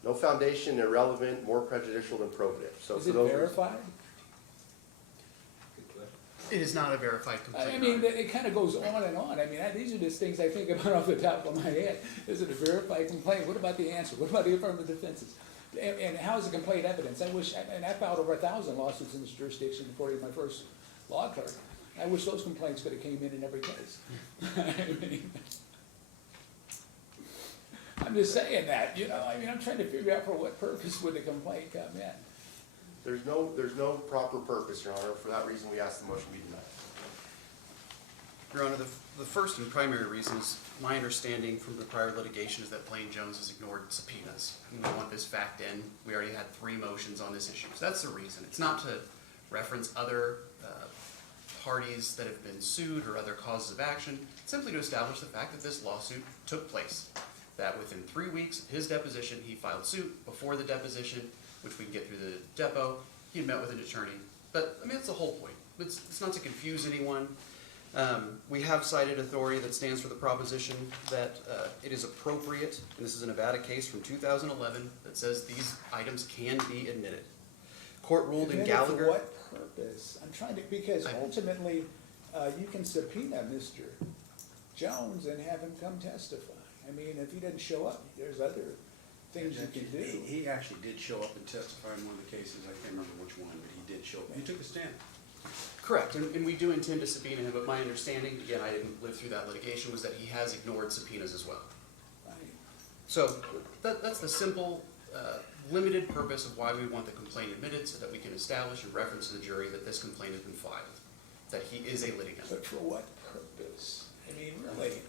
No foundation, irrelevant, more prejudicial than probative. So Is it verified? It is not a verified complaint. I mean, it kind of goes on and on. I mean, these are just things I think about off the top of my head. Is it a verified complaint? What about the answer? What about the affirmative defenses? And how is the complaint evidence? I filed over 1,000 lawsuits in this jurisdiction before my first law clerk. I wish those complaints could have came in every case. I mean, I'm just saying that, I'm trying to figure out for what purpose would the complaint come in. There's no proper purpose, Your Honor. For that reason, we ask the motion be denied. Your Honor, the first and primary reason is my understanding from the prior litigation is that Blaine Jones has ignored subpoenas. And we want this fact in. We already had 3 motions on this issue. So that's the reason. It's not to reference other parties that have been sued or other causes of action. It's simply to establish the fact that this lawsuit took place. That within 3 weeks of his deposition, he filed suit. Before the deposition, which we can get through the depo, he had met with an attorney. But, I mean, that's the whole point. It's not to confuse anyone. We have cited authority that stands for the proposition that it is appropriate, and this is a Nevada case from 2011, that says these items can be admitted. Court ruled in Admitted Gallagher... For what purpose? I'm trying to, because ultimately, you can subpoena Mr. Jones and have him come testify. I mean, if he doesn't show up, there's other things you can do. He actually did show up and testify in one of the cases. I can't remember which one, but he did show up. He took a stand. Correct, and we do intend to subpoena him, but my understanding, again, I didn't live through that litigation, was that he has ignored subpoenas as well. Right. So that's the simple, limited purpose of why we want the complaint admitted, so that we can establish in reference to the jury that this complaint has been filed, that he is a litigant. But for what purpose? I mean, really,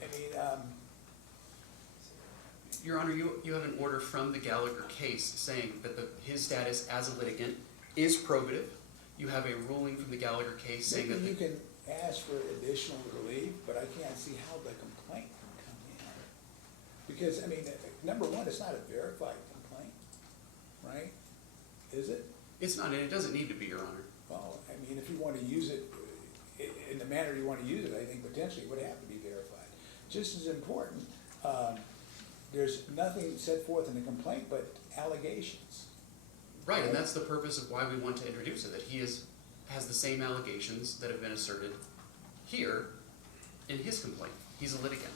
Your Honor, you have an order from the Gallagher case saying that his status as a litigant is probative. You have a ruling from the Gallagher case saying that... Maybe you can ask for additional relief, but I can't see how the complaint can come in. Because, I mean, number one, it's not a verified complaint, right? Is it? It's not, and it doesn't need to be, Your Honor. Well, I mean, if you want to use it in the manner you want to use it, I think potentially it would have to be verified. Just as important, there's nothing set forth in the complaint but allegations. Right, and that's the purpose of why we want to introduce it, that he is has the same allegations that have been asserted here in his complaint. He's a litigant.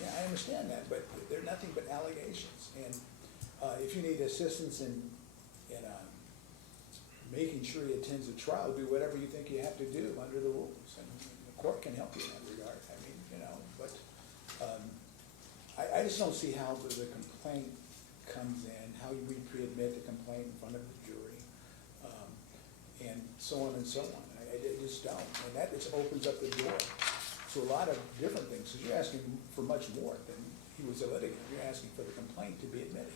Yeah, I understand that, but they're nothing but allegations. And if you need assistance in making sure he attends a trial, do whatever you think you have to do under the rules. And the court can help you in that regard. I mean, but I just don't see how the complaint comes in, how we pre-admit the complaint in front of the jury, and so on and so on. I just don't. And that just opens up the door to a lot of different things. Because you're asking for much more than he was a litigant. You're asking for the complaint to be admitted,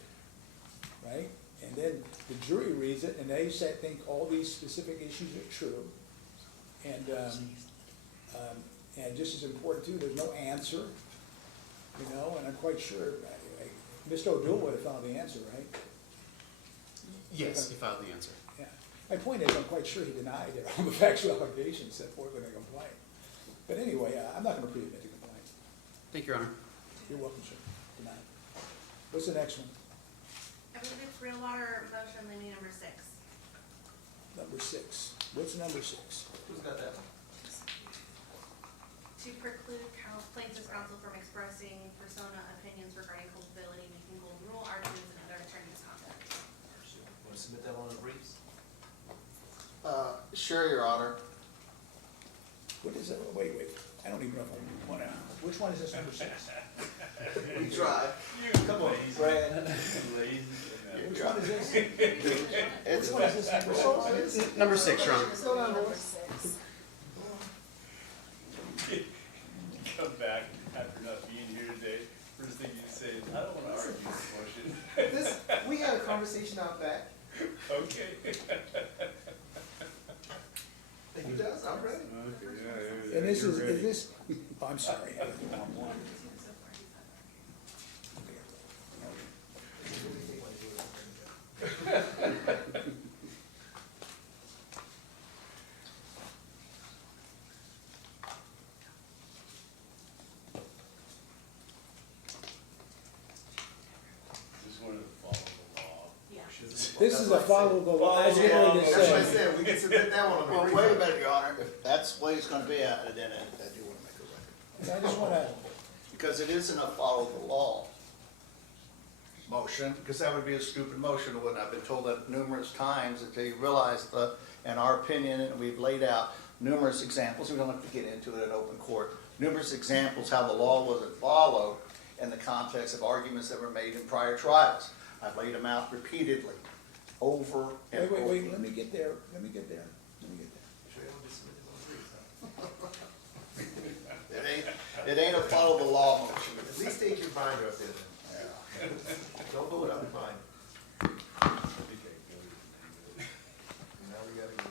right? And then the jury reads it, and they think all these specific issues are true. And just as important too, there's no answer, and I'm quite sure, Mr. O'Doul would have found the answer, right? Yes, he filed the answer. Yeah. My point is, I'm quite sure he denied all the factual allegations set forth in the complaint. But anyway, I'm not gonna pre-admit the complaint. Thank you, Your Honor. You're welcome, sir. Denied. What's the next one? I believe it's real water motion limine number 6. Number 6. What's number 6? Who's got that one? To preclude plaintiff's counsel from expressing persona opinions regarding culpability, making gold rule arguments, and other attorney misconduct. Want to submit that one on the briefs? Sure, Your Honor. What is it? Wait. I don't even know if I want to. Which one is this number 6? We tried. Come on, Brad. Which one is this? Which one is this number 6? Number 6, Your Honor. Number 6. Come back after not being here today, first thing you say is, I don't wanna argue this motion. We had a conversation out back. Okay. If he does, I'm ready. Okay, yeah, And this you're is ready. this? Oh, I'm sorry. I have the wrong one. Just wanted to follow the law. Yeah. This is a follow the law. I was getting ready to That's what I say. said, we can submit that one on the Well, brief. wait a minute, Your Honor. If that's the way it's gonna be, then I do wanna make a record. And I just want to. Because it isn't a follow the law motion, because that would be a stupid motion, wouldn't it? I've been told that numerous times that they realize in our opinion, and we've laid out numerous examples, we don't have to get into it in open court, numerous examples how the law wasn't followed in the context of arguments that were made in prior trials. I've laid them out repeatedly, over and over. Wait. Let me get there. Sure you want to submit this on the briefs, huh? It ain't a follow the law motion. At least take your binder up there then. Don't go without the binder. Now we gotta go.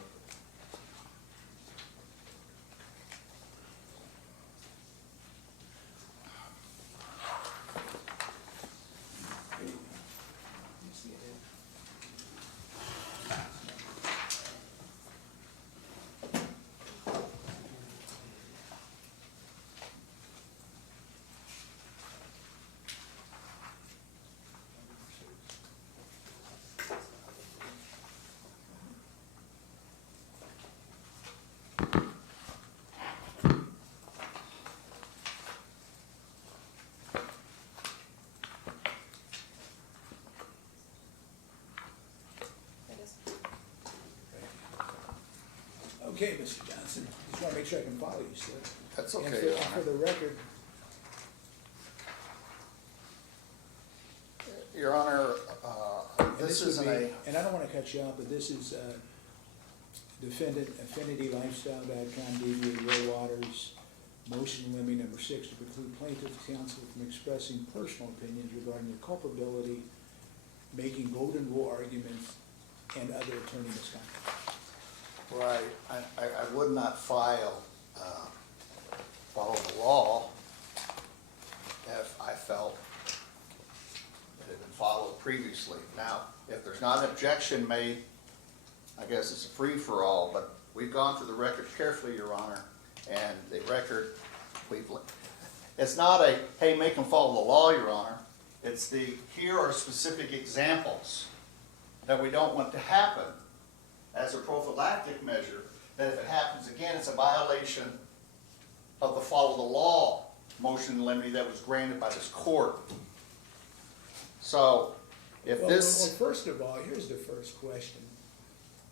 Okay, Mr. Johnson. Just want to make sure I can follow you, sir. That's And okay, for- Your For Honor. the record, Your Honor, and this would isn't be- a, and I don't want to cut you off, but this is defendant AffinityLifestyle.com, DBA Real Waters, motion limine number 6 to preclude plaintiff's counsel from expressing personal opinions regarding the culpability, making golden rule arguments, and other attorney misconduct. right, I would not follow the law if I felt it had been followed previously. Now, if there's not an objection made, I guess it's a free-for-all, but we've gone through the record carefully, Your Honor, and the record, it's not a, hey, make them follow the law, Your Honor. It's the, here are specific examples that we don't want to happen as a prophylactic measure, that if it happens again, it's a violation of the follow the law motion in limine that was granted by this court. So, if Well, this, first of all, here's the first question.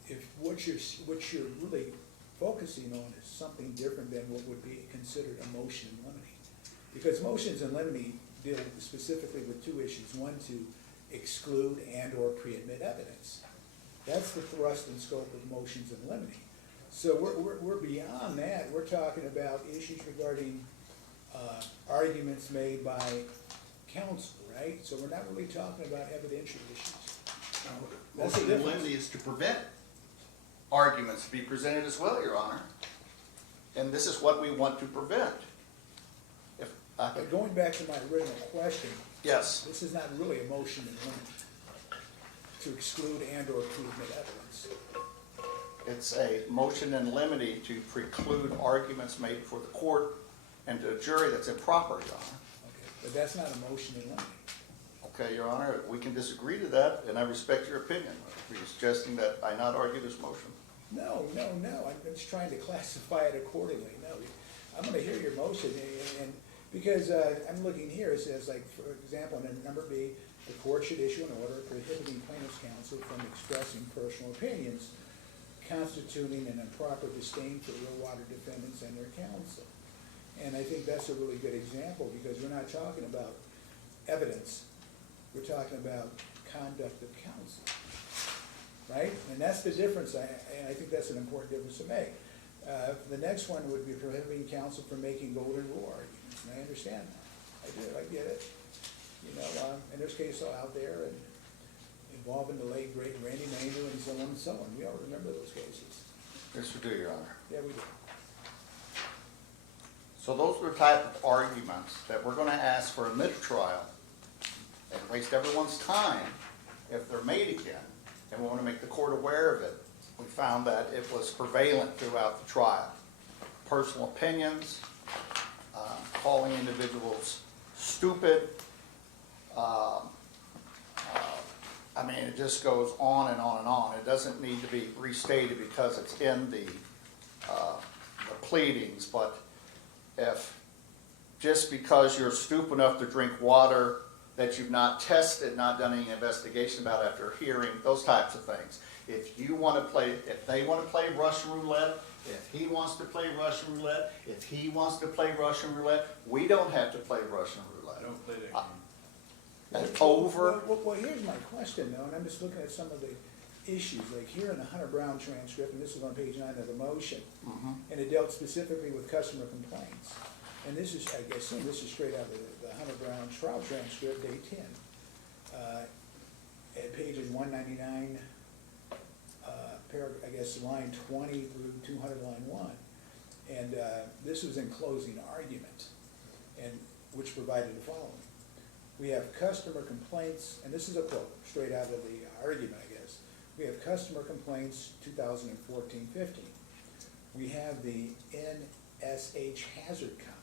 If what you're really focusing on is something different than what would be considered a motion in limine. Because motions in limine deal specifically with two issues. One, to exclude and or pre-admit evidence. That's the thrust and scope of motions in limine. So we're beyond that. We're talking about issues regarding arguments made by counsel, right? So we're not really talking about evidential issues. That's the motion in difference. limine is to prevent arguments to be presented as well, Your Honor. And this is what we want to prevent. If I could, But going back to my original question, yes, this is not really a motion in limine to exclude and or pre-admit evidence. it's a motion in limine to preclude arguments made before the court and to a jury that's improper, Your Honor. Okay, but that's not a motion in limine. Okay, Your Honor, we can disagree to that, and I respect your opinion. Are you suggesting that I not argue this motion? No, I'm just trying to classify it accordingly. No, I'm gonna hear your motion, and because I'm looking here, it says, like, for example, in number B, the court should issue an order prohibiting plaintiff's counsel from expressing personal opinions constituting an improper disdain for real water defendants and their counsel. And I think that's a really good example, because we're not talking about evidence, we're talking about conduct of counsel. Right? And that's the difference, and I think that's an important difference to make. The next one would be prohibiting counsel from making golden rule arguments, and I understand that. I do, I get it. You know, and there's cases out there and involving the late great Randy Maynard and so on and so on. We all remember those cases. Yes, we do, Your Honor. Yeah, we do. So those are the type of arguments that we're gonna ask for a mid-trial and waste everyone's time if they're made again. And we wanna make the court aware of it. We found that it was prevalent throughout the trial. Personal opinions, calling individuals stupid. I mean, it just goes on and on and on. It doesn't need to be restated because it's in the pleadings, but if just because you're stupid enough to drink water that you've not tested, not done any investigation about after hearing, those types of things. If you want to play, if they want to play Russian roulette, if he wants to play Russian roulette, if he wants to play Russian roulette, we don't have to play Russian roulette. I don't play that game. It's over. Well, here's my question though, and I'm just looking at some of the issues, like here in the Hunter Brown transcript, and this is on page 9 of the motion, and it dealt specifically with customer complaints. And this is, I guess, this is straight out of the Hunter Brown trial transcript, day 10. At pages 199, I guess line 20 through 200, line 1. And this was in closing argument, and which provided the following. We have customer complaints, and this is a quote, straight out of the argument, I guess. We have customer complaints 2014-15. We have the NSH hazard comment.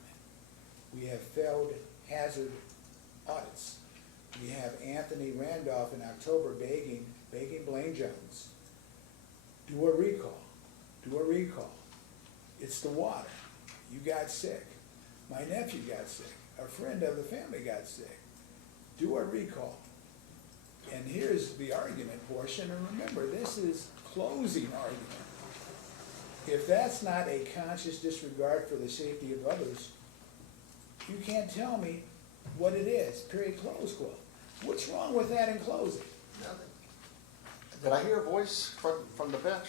We have failed hazard audits. We have Anthony Randolph in October begging Blaine Jones, do a recall, do a recall. It's the water. You got sick. My nephew got sick. A friend of the family got sick. Do a recall. And here's the argument portion, and remember, this is closing argument. If that's not a conscious disregard for the safety of others, you can't tell me what it is, period, close quote. What's wrong with that in closing? Nothing. Did I hear a voice from the bench?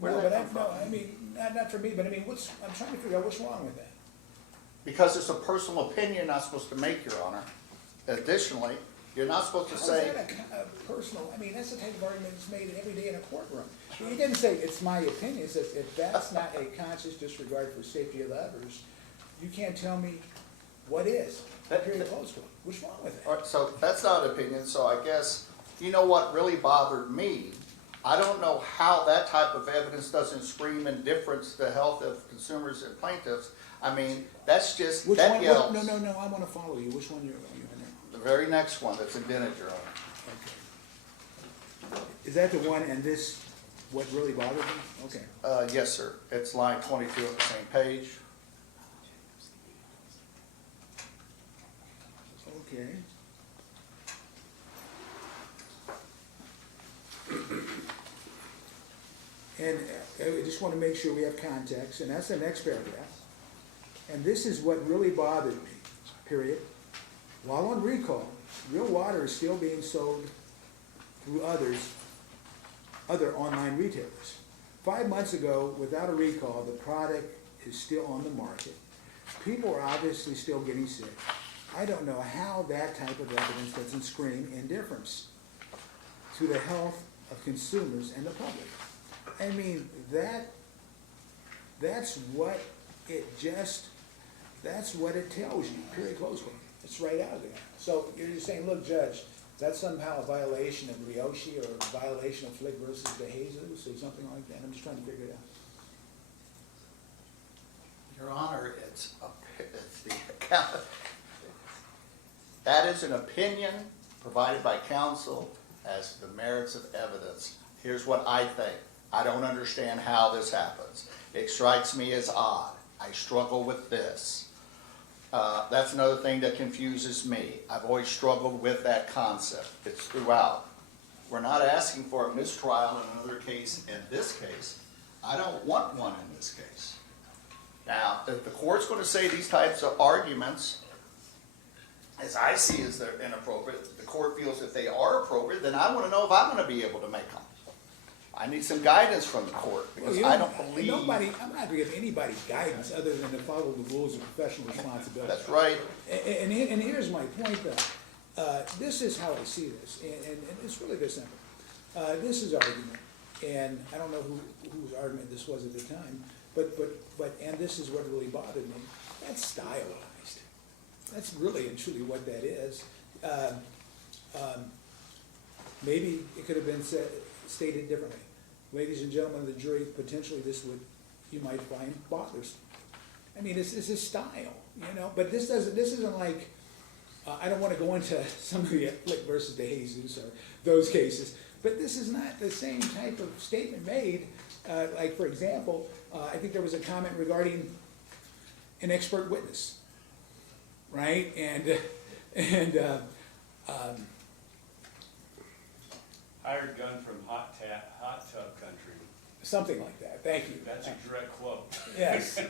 Where No, did but that come from? I mean, not for me, but I mean, I'm trying to figure out what's wrong with that. Because it's a personal opinion you're not supposed to make, Your Honor. Additionally, you're not supposed to How's say, that a personal, I mean, that's the type of argument that's made every day in a courtroom. He didn't say, it's my opinion, it says, if that's not a conscious disregard for safety of others, you can't tell me what is, period, close quote. What's wrong with all that? right, so that's not an opinion, so I guess, you know what really bothered me? I don't know how that type of evidence doesn't scream indifference to the health of consumers and plaintiffs. I mean, that's just, Which that one, yells. no, I wanna follow you, which one you're on now? The very next one that's indented, Your Honor. Okay. Is that the one, and this what really bothered me? Okay. Yes, sir. It's line 22 of the same page. Okay. And I just want to make sure we have context, and that's the next paragraph. And this is what really bothered me, period. While on recall, real water is still being sold through other online retailers. 5 months ago, without a recall, the product is still on the market. People are obviously still getting sick. I don't know how that type of evidence doesn't scream indifference to the health of consumers and the public. I mean, that's what it tells you, period, close quote. It's right out there. So you're just saying, look, Judge, that's somehow a violation of Ryoshi or a violation of Flick versus DeJesus or something like that. I'm just trying to figure it out. Your Honor, it's the account. That is an opinion provided by counsel as to the merits of evidence. Here's what I think. I don't understand how this happens. It strikes me as odd. I struggle with this. That's another thing that confuses me. I've always struggled with that concept. It's throughout. We're not asking for a mistrial in another case. In this case, I don't want one in this case. Now, if the court's going to say these types of arguments, as I see as they're inappropriate, the court feels that they are appropriate, then I want to know if I'm going to be able to make them. I need some guidance from the court, because I don't believe... I'm not going to give anybody guidance other than to follow the rules of professional responsibility. That's right. And here's my point, though. This is how I see this, and it's really this simple. This is argument, and I don't know whose argument this was at the time, but this is what really bothered me. That's stylized. That's really and truly what that is. Maybe it could have been stated differently. Ladies and gentlemen of the jury, potentially you might find bothers. I mean, it's a style, you know, but this isn't like, I don't want to go into some of the Flick versus DeJesus or those cases, but this is not the same type of statement made. Like, for example, I think there was a comment regarding an expert witness, right? Hired gun from hot tub country. Something like that. Thank you. That's a direct quote. Yes.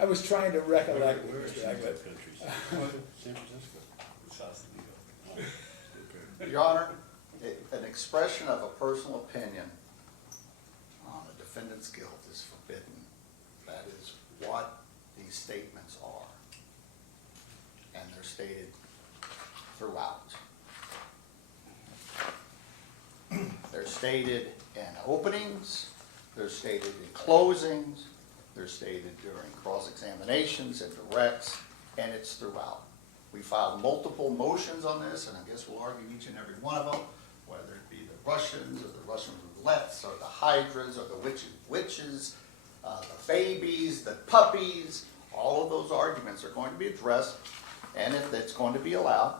I was trying to recollect. Where is Mr. Egbert. San Francisco. Sausalito. Your Honor, an expression of a personal opinion on a defendant's guilt is forbidden. That is what these statements are. And they're stated throughout. They're stated in openings, they're stated in closings, they're stated during cross-examinations and directs, and it's throughout. We filed multiple motions on this, and I guess we'll argue each and every one of them, whether it be the Russians, or the Russian roulettes, or the hydras, or the witches, the babies, the puppies. All of those arguments are going to be addressed, and if it's going to be allowed,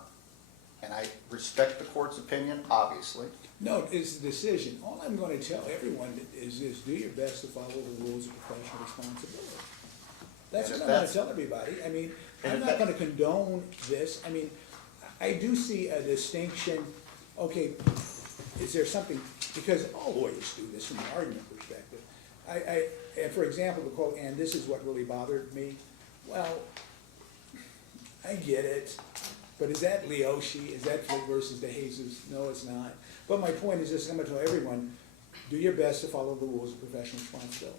and I respect the court's opinion, obviously. No, it's the decision. All I'm going to tell everyone is do your best to follow the rules of professional responsibility. That's what I'm going to tell everybody. I mean, I'm not going to condone this. I mean, I do see a distinction. Okay, is there something, because all lawyers do this from an argument perspective. And for example, the quote, and this is what really bothered me. Well, I get it. But is that Ryoshi? Is that Flick versus DeJesus? No, it's not. But my point is this, I'm going to tell everyone, do your best to follow the rules of professional responsibility.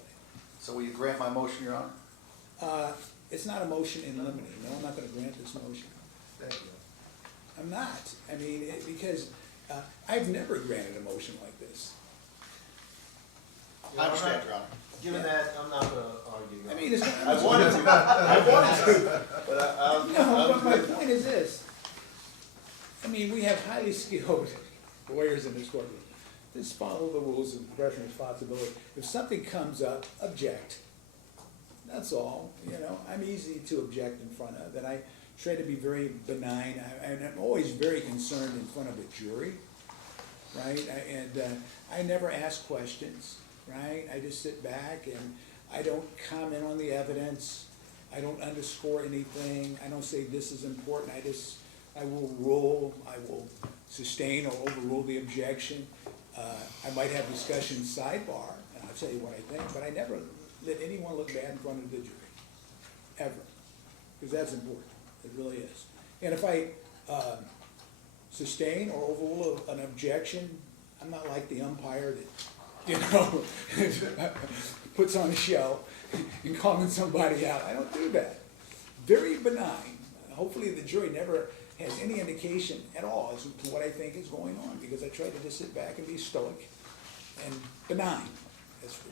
So will you grant my motion, Your Honor? It's not a motion in limine. No, I'm not going to grant this motion. Thank you. I'm not. I mean, because I've never granted a motion like this. I understand, Your Honor. Given that, I'm not gonna argue. I mean, it's not. I wanted to, but No, but my point is this. I mean, we have highly skilled lawyers in this courtroom. Just follow the rules of professional responsibility. If something comes up, object. That's all. You know, I'm easy to object in front of, and I try to be very benign. And I'm always very concerned in front of a jury. right? I never ask questions, right? I just sit back and I don't comment on the evidence. I don't underscore anything. I don't say this is important. I will rule, I will sustain or overrule the objection. I might have discussion sidebar, and I'll tell you what I think, but I never let anyone look bad in front of the jury, ever. Because that's important, it really is. And if I sustain or overrule an objection, I'm not like the umpire that, puts on a show and calling somebody out. I don't do that. Very benign. Hopefully the jury never has any indication at all as to what I think is going on, because I try to just sit back and be stoic and benign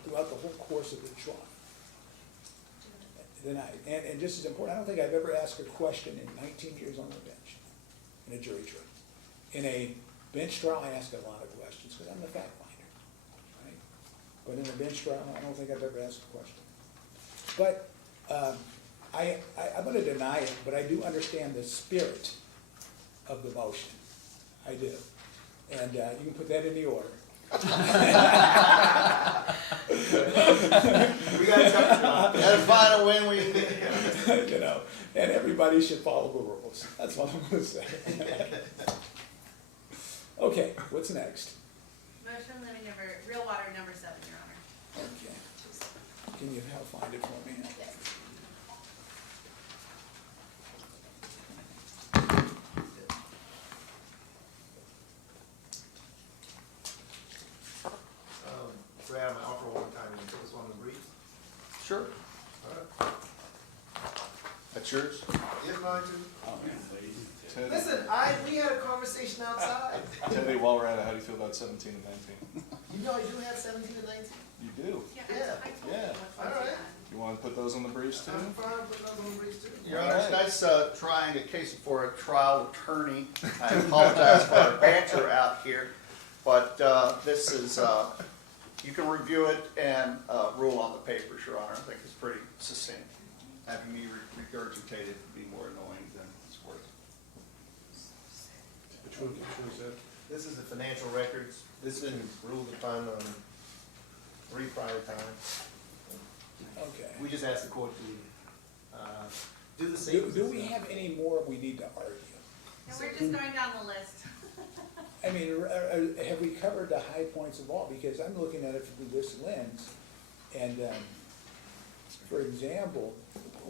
throughout the whole course of the trial. And just as important, I don't think I've ever asked a question in 19 years on the bench in a jury trial. In a bench trial, I ask a lot of questions because I'm the fact finder, right? But in a bench trial, I don't think I've ever asked a question. But I'm going to deny it, but I do understand the spirit of the motion. I do. And you can put that in the order. We got to gotta find a win when you You know, and everybody should follow the rules. That's all I'm going to say. Okay, what's next? Motion limine number, real water number 7, Your Honor. Okay. Can you help find it for me? Yes. Brad, I'm gonna offer one time, you put this on the brief. Sure. That's yours? If mine too. Oh, man. Ted, Listen, we had a conversation outside. Ted, while we're at it, how do you feel about 17 and 19? You know I do have 17 and 19. You do? Yeah, Yeah. I told Yeah. you what All ones you right. had. You want to put those on the briefs too? I'm fine putting those on the briefs too. Your All Honor, right. it's nice trying a case for a trial attorney. I apologize for our banter out here, but this is, you can review it and rule on the papers, Your Honor. I think it's pretty succinct. Having me regurgitate it would be more annoying than it's worth. Which one is that? This is the financial records. This has been ruled upon on 3 prior times. Okay. We just asked the court to do the same. Do we have any more we need to argue? And we're just going down the list. I mean, have we covered the high points of all? Because I'm looking at it through this lens. And, for example,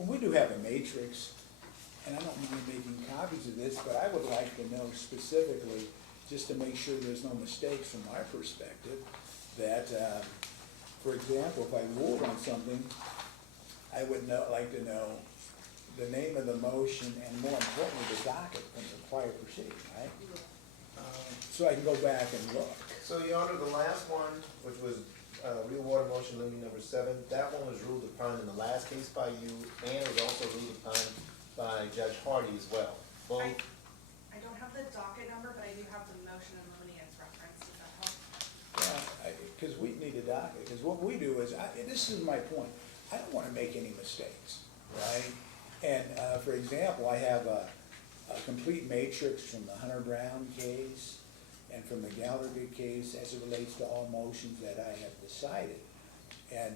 we do have a matrix, and I don't mind making copies of this, but I would like to know specifically, just to make sure there's no mistakes from my perspective, that, for example, if I ruled on something, I would like to know the name of the motion and, more importantly, the docket from the prior proceeding, right? So I can go back and look. So, Your Honor, the last one, which was real water motion limine number 7, that one was ruled upon in the last case by you, and was also ruled upon by Judge Hardy as well. Both. I don't have the docket number, but I do have the motion and limine as reference. Does that help? Because we need a docket, because what we do is, this is my point, I don't want to make any mistakes, right? And, for example, I have a complete matrix from the Hunter Brown case and from the Gallagher case as it relates to all motions that I have decided. And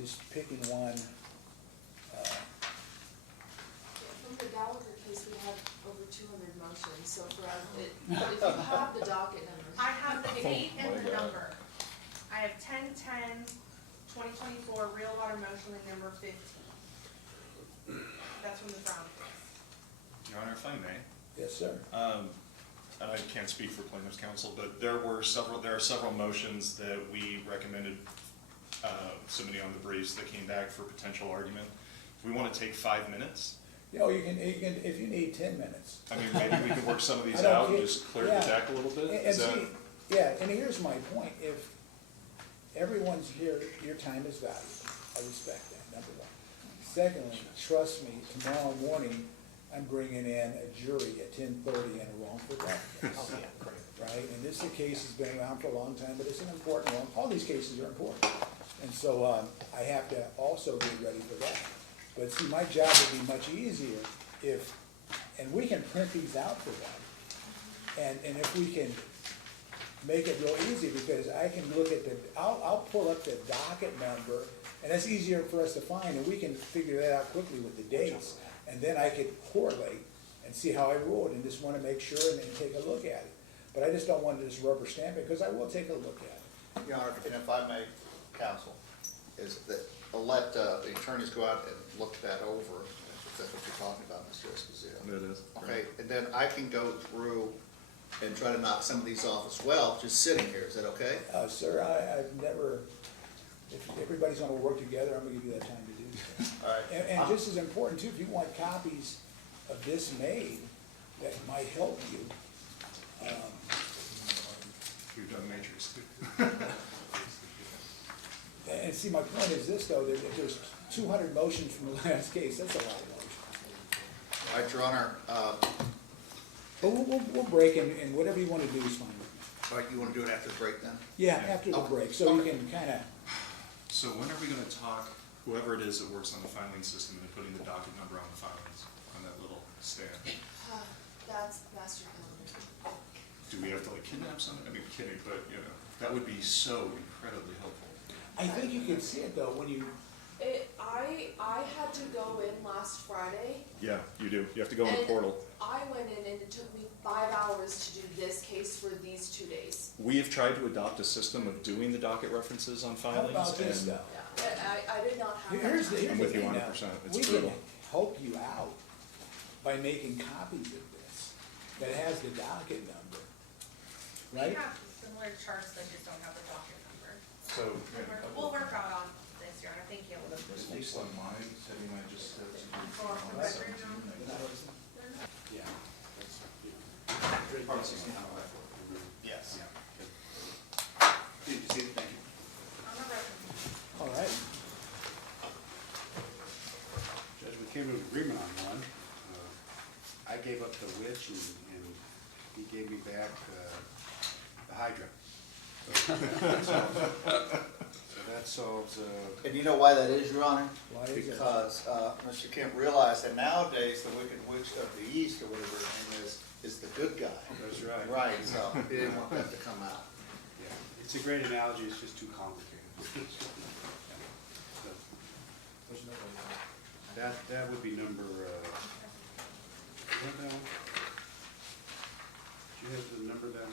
just picking one, From the Gallagher case, we have over 200 motions, so for us, if you have the docket numbers. I have the date and my the God. number. I have 10/10/2024, real water motion limine number 15. That's from the Brown case. Your Honor, if I may. yes, sir. And I can't speak for plaintiff's counsel, but there are several motions that we recommended submitting on the briefs that came back for potential argument. If we want to take 5 minutes, You know, you can, if you need 10 minutes. I mean, maybe we can work some of these I don't out and care. just clear Yeah. the deck a little bit. And Is that? see, yeah, and here's my point, if everyone's here, your time is valuable, I respect that, number one. Secondly, trust me, tomorrow morning, I'm bringing in a jury at 10:30 and a wrongful death case. Right, and this case has been around for a long time, but it's an important one, all these cases are important. And so, I have to also be ready for that. But see, my job would be much easier if, and we can print these out for them. And if we can make it real easy, because I can look at I'll pull up the docket number, and that's easier for us to find, and we can figure that out quickly with the dates. And then I could correlate and see how I ruled, and just wanna make sure and then take a look at it. But I just don't want to just rubber stamp it, because I will take a look at it. Your Honor, and if I may, counsel, is that I'll let the attorneys go out and look that over, if that's what you're talking about, Mr. Esposito. It is. Okay, and then I can go through and try to knock some of these off as well, just sitting here, is that okay? Sir, I've never, if everybody's gonna work together, I'm gonna give you that time to do so. All right. And just as important too, if you want copies of this made, that might help you. We've done matrix too. And see, my point is this though, that if there's 200 motions from the last case, that's a lot of motions. All right, Your Honor, But we'll break, and whatever you wanna do is fine with me. all right, you wanna do it after the break then? Yeah, after the break, so you can kinda, So when are we gonna talk, whoever it is that works on the filing system and putting the docket number on the filings, on that little stand? That's master calendar. Do we have to like kidnap someone? I mean, kidding, but you know, that would be so incredibly helpful. I think you can see it though, when you, I had to go in last Friday, Yeah, you do. You have to go in the And- portal. I went in and it took me 5 hours to do this case for these 2 days. We have tried to adopt a system of doing the docket references on how filings, about this and though? Yeah, I did not have that. Here's the I'm with you thing now. 100%. It's We brutal. can help you out by making copies of this that has the docket number, We right? have similar charts that just don't have the docket number. So, We'll work out on this, Your Honor, thank you. this looks like mine, so you might just. For the record, Your Honor. Yeah. Yes. Did you see it? Thank you. On the record. All right. Judge, we came to an agreement on one. I gave up the witch and he gave me back the hydra. So that solves, And you know why that is, Your Honor? Why is it? Because Mr. Kemp realized that nowadays the Wicked Witch of the East, or whatever her name is the good guy. that's right. Right, so he didn't want that to come out. Yeah, it's a great analogy, it's just too complicated. So, that would be number, what now? Do you have the number down?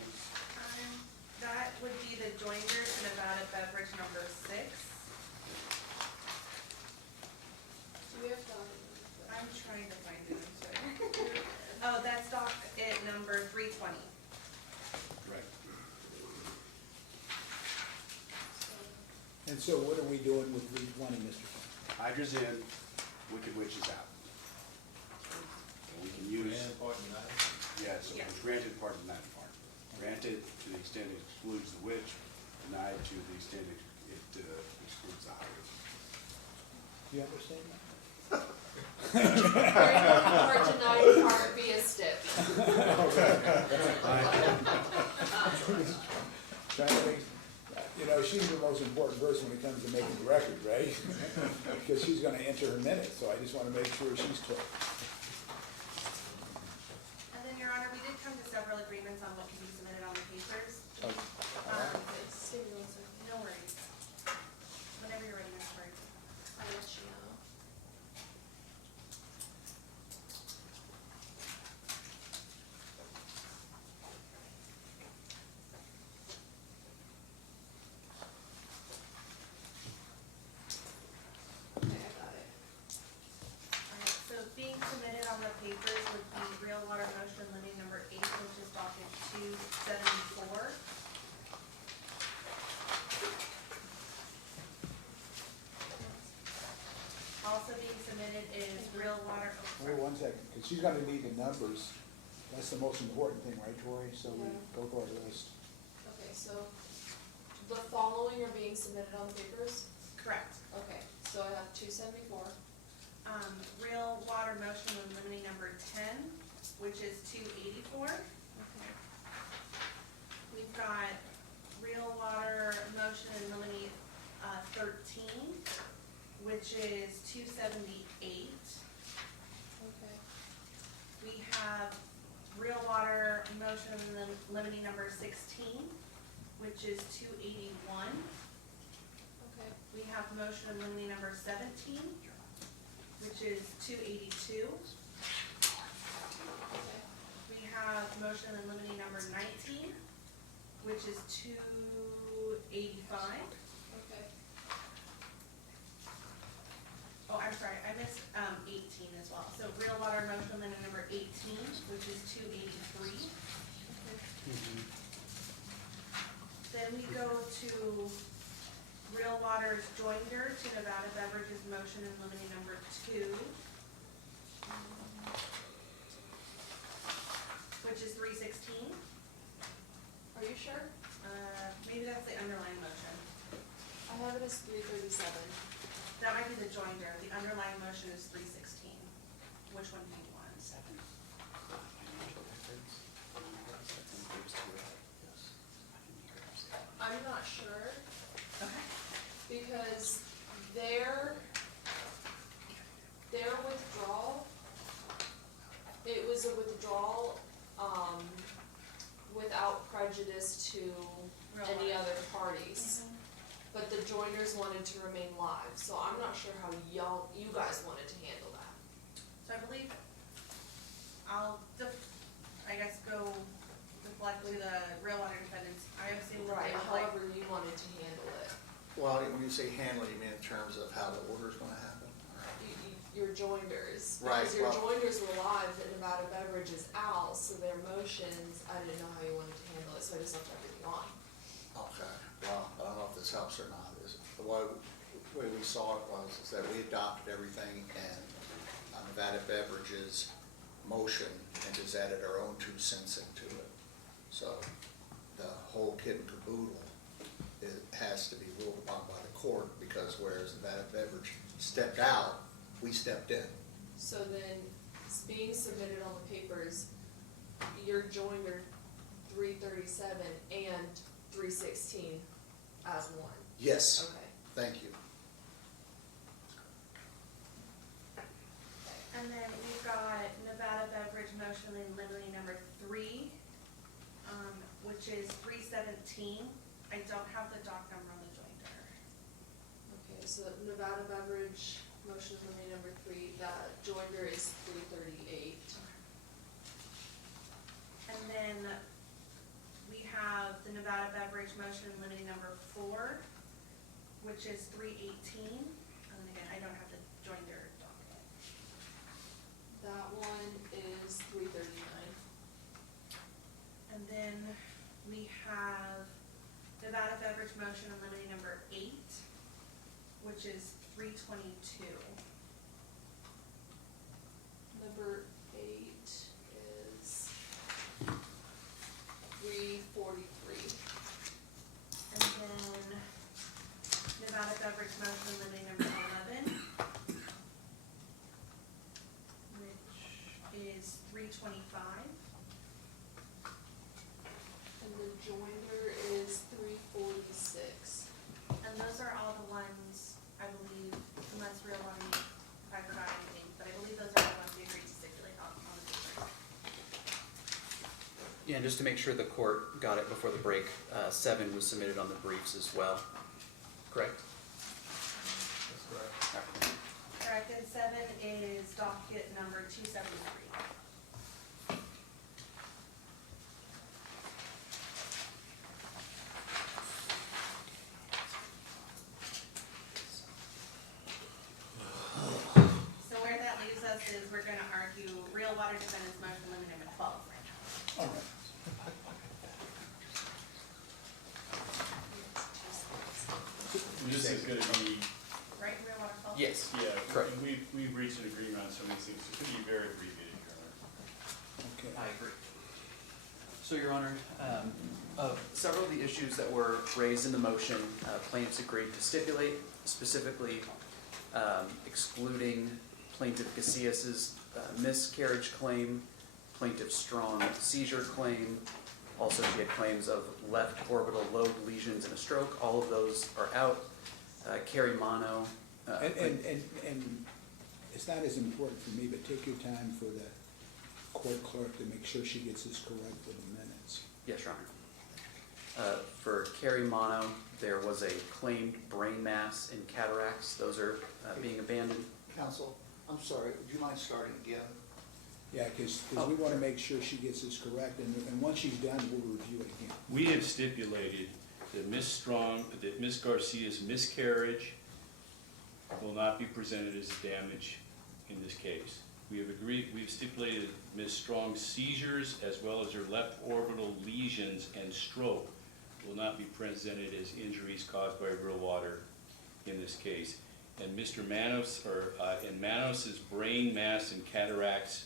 That would be the Joinders to Nevada beverage number 6. Do we have docket number? I'm trying to find it, I'm sorry. Oh, that's docket number 320. Right. And so what are we doing with 320, Mr. Kemp? Hydra's in, Wicked Witch is out. So we can use. Yeah, so Yeah. it's granted part denied part. Granted to the extent it excludes the witch, denied to the extent it excludes the hydra. Do you understand that? Or denied part via stip. Trying to think, you know, she's the most important person when it comes to making the record, right? Because she's gonna enter her minutes, so I just wanna make sure she's told. And then, Your Honor, we did come to several agreements on what can be submitted on the papers. Just give me 1 second. No worries. Whenever you're ready, Ms. Bird. I'll let you know. Okay, I got it. Alright, so being submitted on the papers would be real water motion limiting number 8, which is docket 274. Also being submitted is real water, oh, Wait 1 second, because she's gonna need the numbers. That's the most important thing, right, Tori? So we go through our list. Okay, so the following are being submitted on the papers? correct. Okay, so I have 274. Real water motion limiting number 10, which is 284. Okay. We've got real water motion and limiting 13, which is 278. Okay. We have real water motion and limiting number 16, which is 281. Okay. We have motion in limine number 17, which is 282. Okay. We have motion in limine number 19, which is 285. Okay. Oh, I'm sorry, I missed 18 as well. So real water motion limine number 18, which is 283. Then we go to real water's joinder to Nevada Beverages motion in limine number 2, which is 316. Are you sure? Maybe that's the underlying motion. I have it as 337. That might be the joinder. The underlying motion is 316. Which one do you want? I'm not sure, Okay. because their withdrawal, it was a withdrawal, without prejudice to Real any water. other parties. But the joiners wanted to remain live, so I'm not sure how you guys wanted to handle that. So I believe I'll I guess go reflect to the real water defendants. I have seen what they would like. However you wanted to handle it. Well, when you say handle, you mean in terms of how the order's gonna happen? Your joiners. Right, Because your well- joiners were live, that Nevada Beverage is out, so their motions, I didn't know how you wanted to handle it, so I just left everything on. Okay, well, I don't know if this helps or not, the way we saw it is that we adopted everything and Nevada Beverages motion and just added our own 2 cents into it. So the whole kit and caboodle, it has to be ruled upon by the court, because whereas Nevada Beverage stepped out, we stepped in. So then, it's being submitted on the papers, your joiner 337 and 316 as one. Yes, Okay. thank you. And then we've got Nevada Beverage motion in limine number 3, which is 317. I don't have the doc number on the joinder. Okay, so Nevada Beverage, motion for me number 3, that joiner is 338. And then we have the Nevada Beverage motion in limine number 4, which is 318. And then again, I don't have the joinder document. That one is 339. And then we have Nevada Beverage motion in limine number 8, which is 322. Number 8 is 343. And then Nevada Beverage motion in limine number 11, which is 325. And the joiner is 346. And those are all the ones, I believe, unless real one, if I forgot anything, but I believe those are the ones we agreed to stipulate on the paper. Yeah, and just to make sure the court got it before the break, 7 was submitted on the briefs as well, correct? That's correct. Correct, and 7 is docket number 273. So where that leaves us is we're gonna argue real water defendants motion limit number 12 right now. All right. This is gonna be, Right, real water 12? Yes. yeah, Correct. and we've reached an agreement on some of these things, so it could be very abbreviated, Your Honor. Okay. I agree. So, Your Honor, of several of the issues that were raised in the motion, plaintiffs agreed to stipulate, specifically excluding Plaintiff Casillas's miscarriage claim, Plaintiff's strong seizure claim. Also, she had claims of left orbital lobe lesions and a stroke. All of those are out. Carrie Mono. And it's not as important for me, but take your time for the court clerk to make sure she gets this correct in the minutes. Yes, Your Honor. For Carrie Mono, there was a claimed brain mass and cataracts. Those are being abandoned. Counsel, I'm sorry, would you mind starting again? Yeah, because we want to make sure she gets this correct, and once she's done, we'll review it again. We have stipulated that Ms. Garcia's miscarriage will not be presented as damage in this case. We've stipulated Ms. Strong's seizures as well as her left orbital lesions and stroke will not be presented as injuries caused by real water in this case. And Mr. Manos, in Manos's brain mass and cataracts,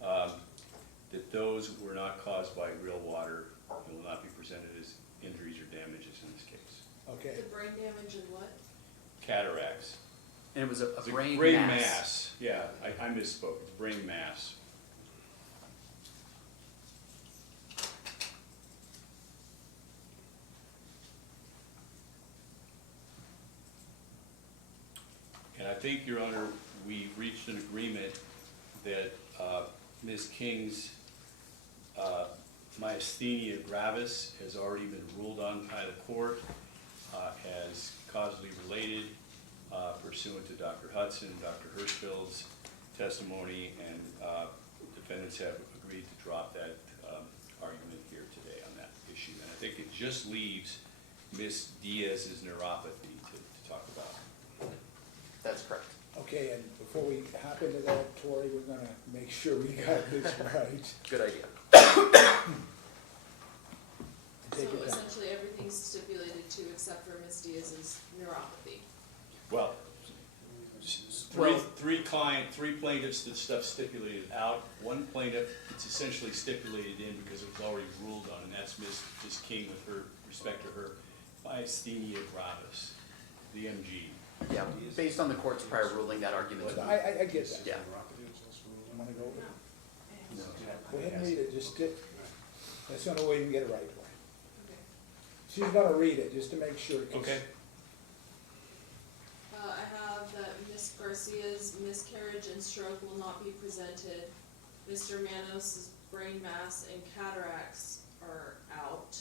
that those were not caused by real water and will not be presented as injuries or damages in this case. Okay, The brain damage and what? Cataracts. And it was a It's a brain brain mass. mass. Yeah, I misspoke. It's brain mass. And I think, Your Honor, we reached an agreement that Ms. King's myasthenia gravis has already been ruled on by the court as causally related pursuant to Dr. Hudson, Dr. Hirschfield's testimony, and defendants have agreed to drop that argument here today on that issue. And I think it just leaves Ms. Diaz's neuropathy to talk about. That's correct. okay, and before we hop into that, Tori, we're gonna make sure we got this right. Good idea. Take So your time. essentially everything's stipulated to except for Ms. Diaz's neuropathy. Well, three plaintiffs, that stuff stipulated out. One plaintiff, it's essentially stipulated in because it was already ruled on, and that's Ms. King with her respect to her myasthenia gravis, the MG. Yeah, based on the court's prior ruling, that argument. I get that. Yeah. You wanna go over it? Go ahead and read it, that's the only way you can get it right. Okay. She's gonna read it, just to make sure. 'cause- Okay. I have that Ms. Garcia's miscarriage and stroke will not be presented. Mr. Manos's brain mass and cataracts are out.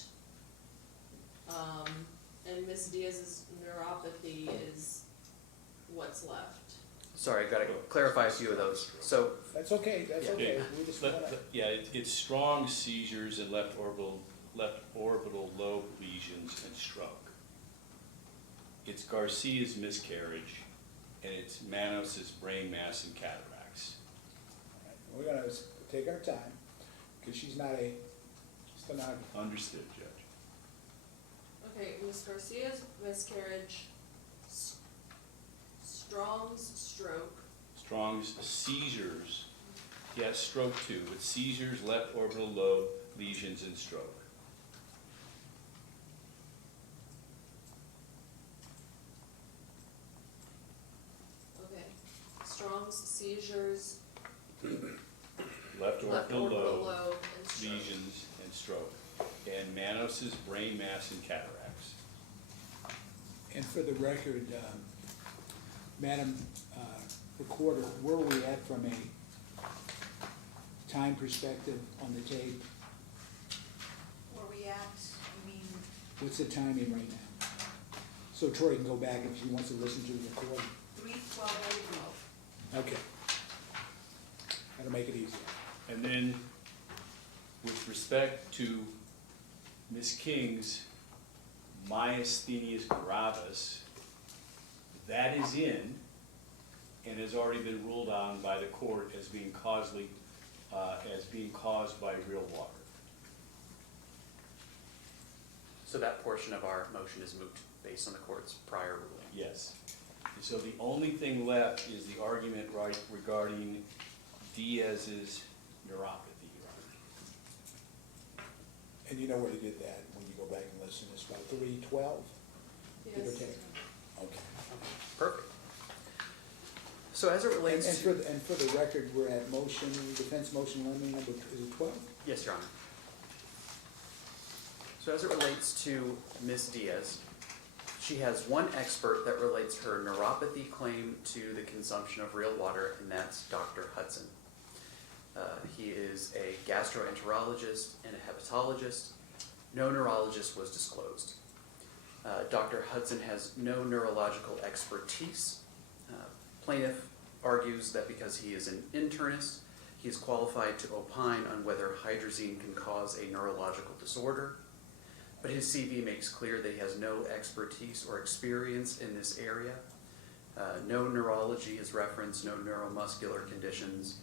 And Ms. Diaz's neuropathy is what's left. Sorry, I gotta clarify a few of those. So, That's okay, we just wanna, Yeah, it's strong seizures and left orbital lobe lesions and stroke. It's Garcia's miscarriage, and it's Manos's brain mass and cataracts. we're gonna take our time, cause she's not a stenographer. Understood, Judge. Okay, Ms. Garcia's miscarriage, Strong's stroke, Strong's seizures, yes, stroke too, with seizures, left orbital lobe lesions and stroke. okay, Strong's seizures, Left left orbital orbital lobe lobe and stroke. lesions and stroke. And Manos's brain mass and cataracts. And for the record, Madam Recorder, where are we at from a time perspective on the tape? Where we at, I mean, What's the timing right now? So Tori can go back if she wants to listen to the recording. 3:12:12. Okay. That'll make it easier. And then, with respect to Ms. King's myasthenia gravis, that is in and has already been ruled on by the court as being caused by real water. so that portion of our motion is moot based on the court's prior ruling. Yes. And so the only thing left is the argument regarding Diaz's neuropathy, Your Honor. And you know where to get that when you go back and listen. It's about 3:12, give or Yes. take. Okay. Perfect. So as it And relates to. and for the record, we're at motion, defense motion limiting number, is it 12? Yes, Your Honor. So as it relates to Ms. Diaz, she has one expert that relates her neuropathy claim to the consumption of real water, and that's Dr. Hudson. He is a gastroenterologist and a hepatologist. No neurologist was disclosed. Dr. Hudson has no neurological expertise. Plaintiff argues that because he is an internist, he is qualified to opine on whether hydrazine can cause a neurological disorder. But his CV makes clear that he has no expertise or experience in this area. No neurology is referenced, no neuromuscular conditions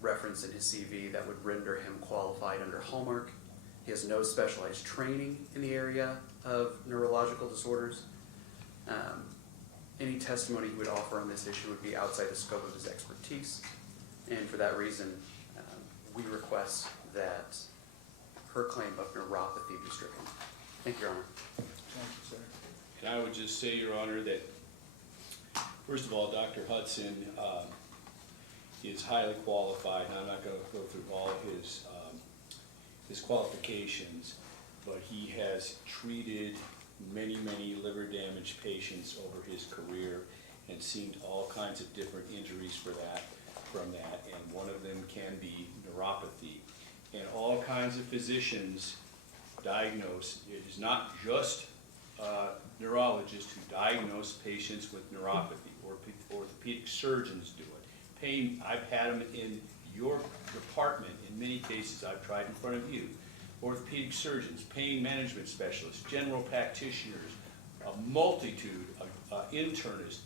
referenced in his CV that would render him qualified under Hallmark. He has no specialized training in the area of neurological disorders. Any testimony he would offer on this issue would be outside the scope of his expertise. And for that reason, we request that her claim of neuropathy be stricken. Thank you, Your Honor. Thank you, sir. And I would just say, Your Honor, that first of all, Dr. Hudson is highly qualified, and I'm not going to go through all his qualifications, but he has treated many, many liver damage patients over his career and seen all kinds of different injuries from that, and one of them can be neuropathy. And all kinds of physicians diagnose, it is not just neurologists who diagnose patients with neuropathy, or orthopedic surgeons do it. Pain, I've had them in your department in many cases I've tried in front of you. Orthopedic surgeons, pain management specialists, general practitioners, a multitude of internists,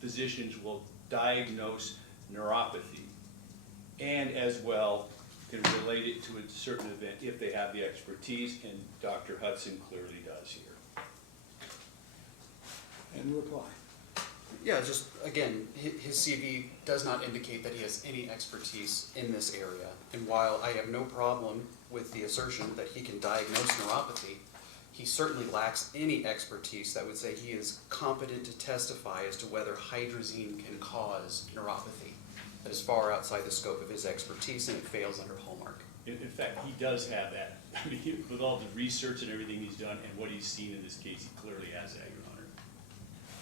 physicians will diagnose neuropathy, and as well can relate it to a certain event if they have the expertise, and Dr. Hudson clearly does here. And reply. Yeah, just again, his CV does not indicate that he has any expertise in this area. And while I have no problem with the assertion that he can diagnose neuropathy, he certainly lacks any expertise that would say he is competent to testify as to whether hydrazine can cause neuropathy. That is far outside the scope of his expertise, and it fails under Hallmark. In fact, he does have that. I mean, with all the research and everything he's done and what he's seen in this case, he clearly has that, Your Honor.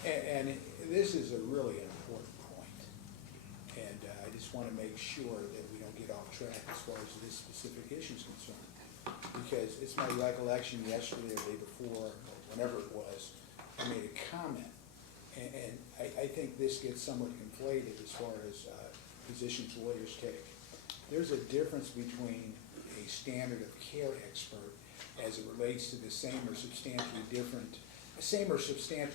And this is a really important point. And I just want to make sure that we don't get off track as far as this specific issue is concerned. Because it's my recollection yesterday or the day before, or whenever it was, I made a comment. And I think this gets somewhat conflated as far as positions lawyers take. There's a difference between a standard of care expert as it relates to the same or substantially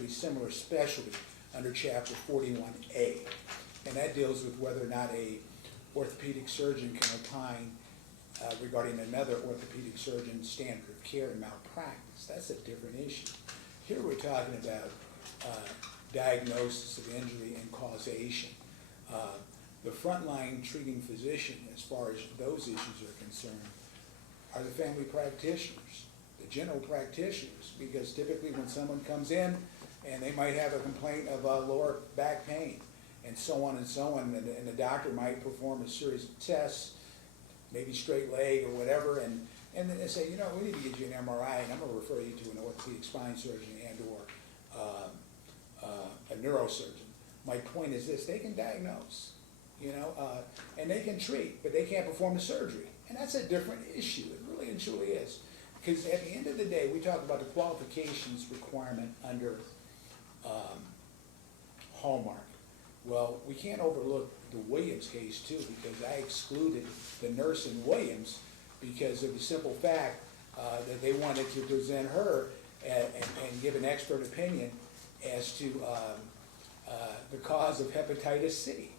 similar specialty under Chapter 41A. And that deals with whether or not a orthopedic surgeon can opine regarding another orthopedic surgeon's standard of care and malpractice. That's a different issue. Here we're talking about diagnosis of injury and causation. The frontline treating physician, as far as those issues are concerned, are the family practitioners, the general practitioners, because typically when someone comes in and they might have a complaint of lower back pain and so on, and the doctor might perform a series of tests, maybe straight leg or whatever, and then they say, you know, we need to get you an MRI, and I'm going to refer you to an orthopedic spine surgeon and or a neurosurgeon. My point is this: they can diagnose, you know, and they can treat, but they can't perform the surgery. And that's a different issue. It really and truly is. Because at the end of the day, we talk about the qualifications requirement under Hallmark. Well, we can't overlook the Williams case too, because I excluded the nurse in Williams because of the simple fact that they wanted to present her and give an expert opinion as to the cause of hepatitis C.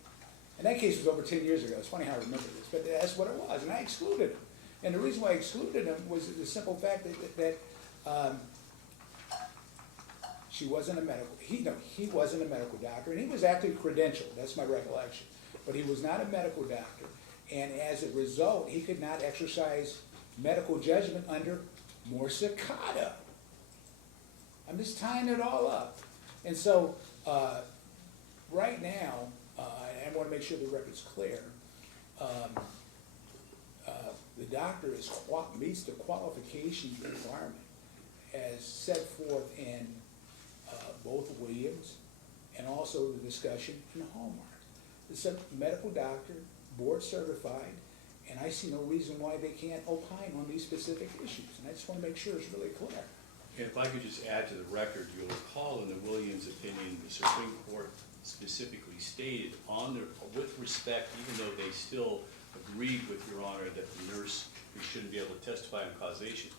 And that case was over 10 years ago. It's funny how I remember this, but that's what it was, and I excluded him. And the reason why I excluded him was the simple fact that she wasn't a medical, he wasn't a medical doctor, and he was actually credentialed, that's my recollection. But he was not a medical doctor, and as a result, he could not exercise medical judgment under morsicata. I'm just tying it all up. And so, right now, I want to make sure the record's clear, the doctor meets the qualifications requirement as set forth in both Williams and also the discussion in Hallmark. It's a medical doctor, board certified, and I see no reason why they can't opine on these specific issues, and I just wanna make sure it's really clear. And if I could just add to the record, you'll recall in the Williams opinion, the Supreme Court specifically stated on their, with respect, even though they still agreed with Your Honor that the nurse shouldn't be able to testify on causation,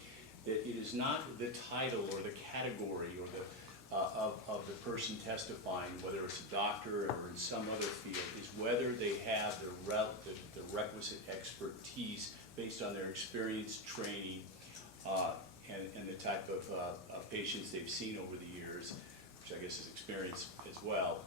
that it is not the title or the category or the, of the person testifying, whether it's a doctor or in some other field, is whether they have the requisite expertise based on their experience, training, and the type of patients they've seen over the years, which I guess is experience as well.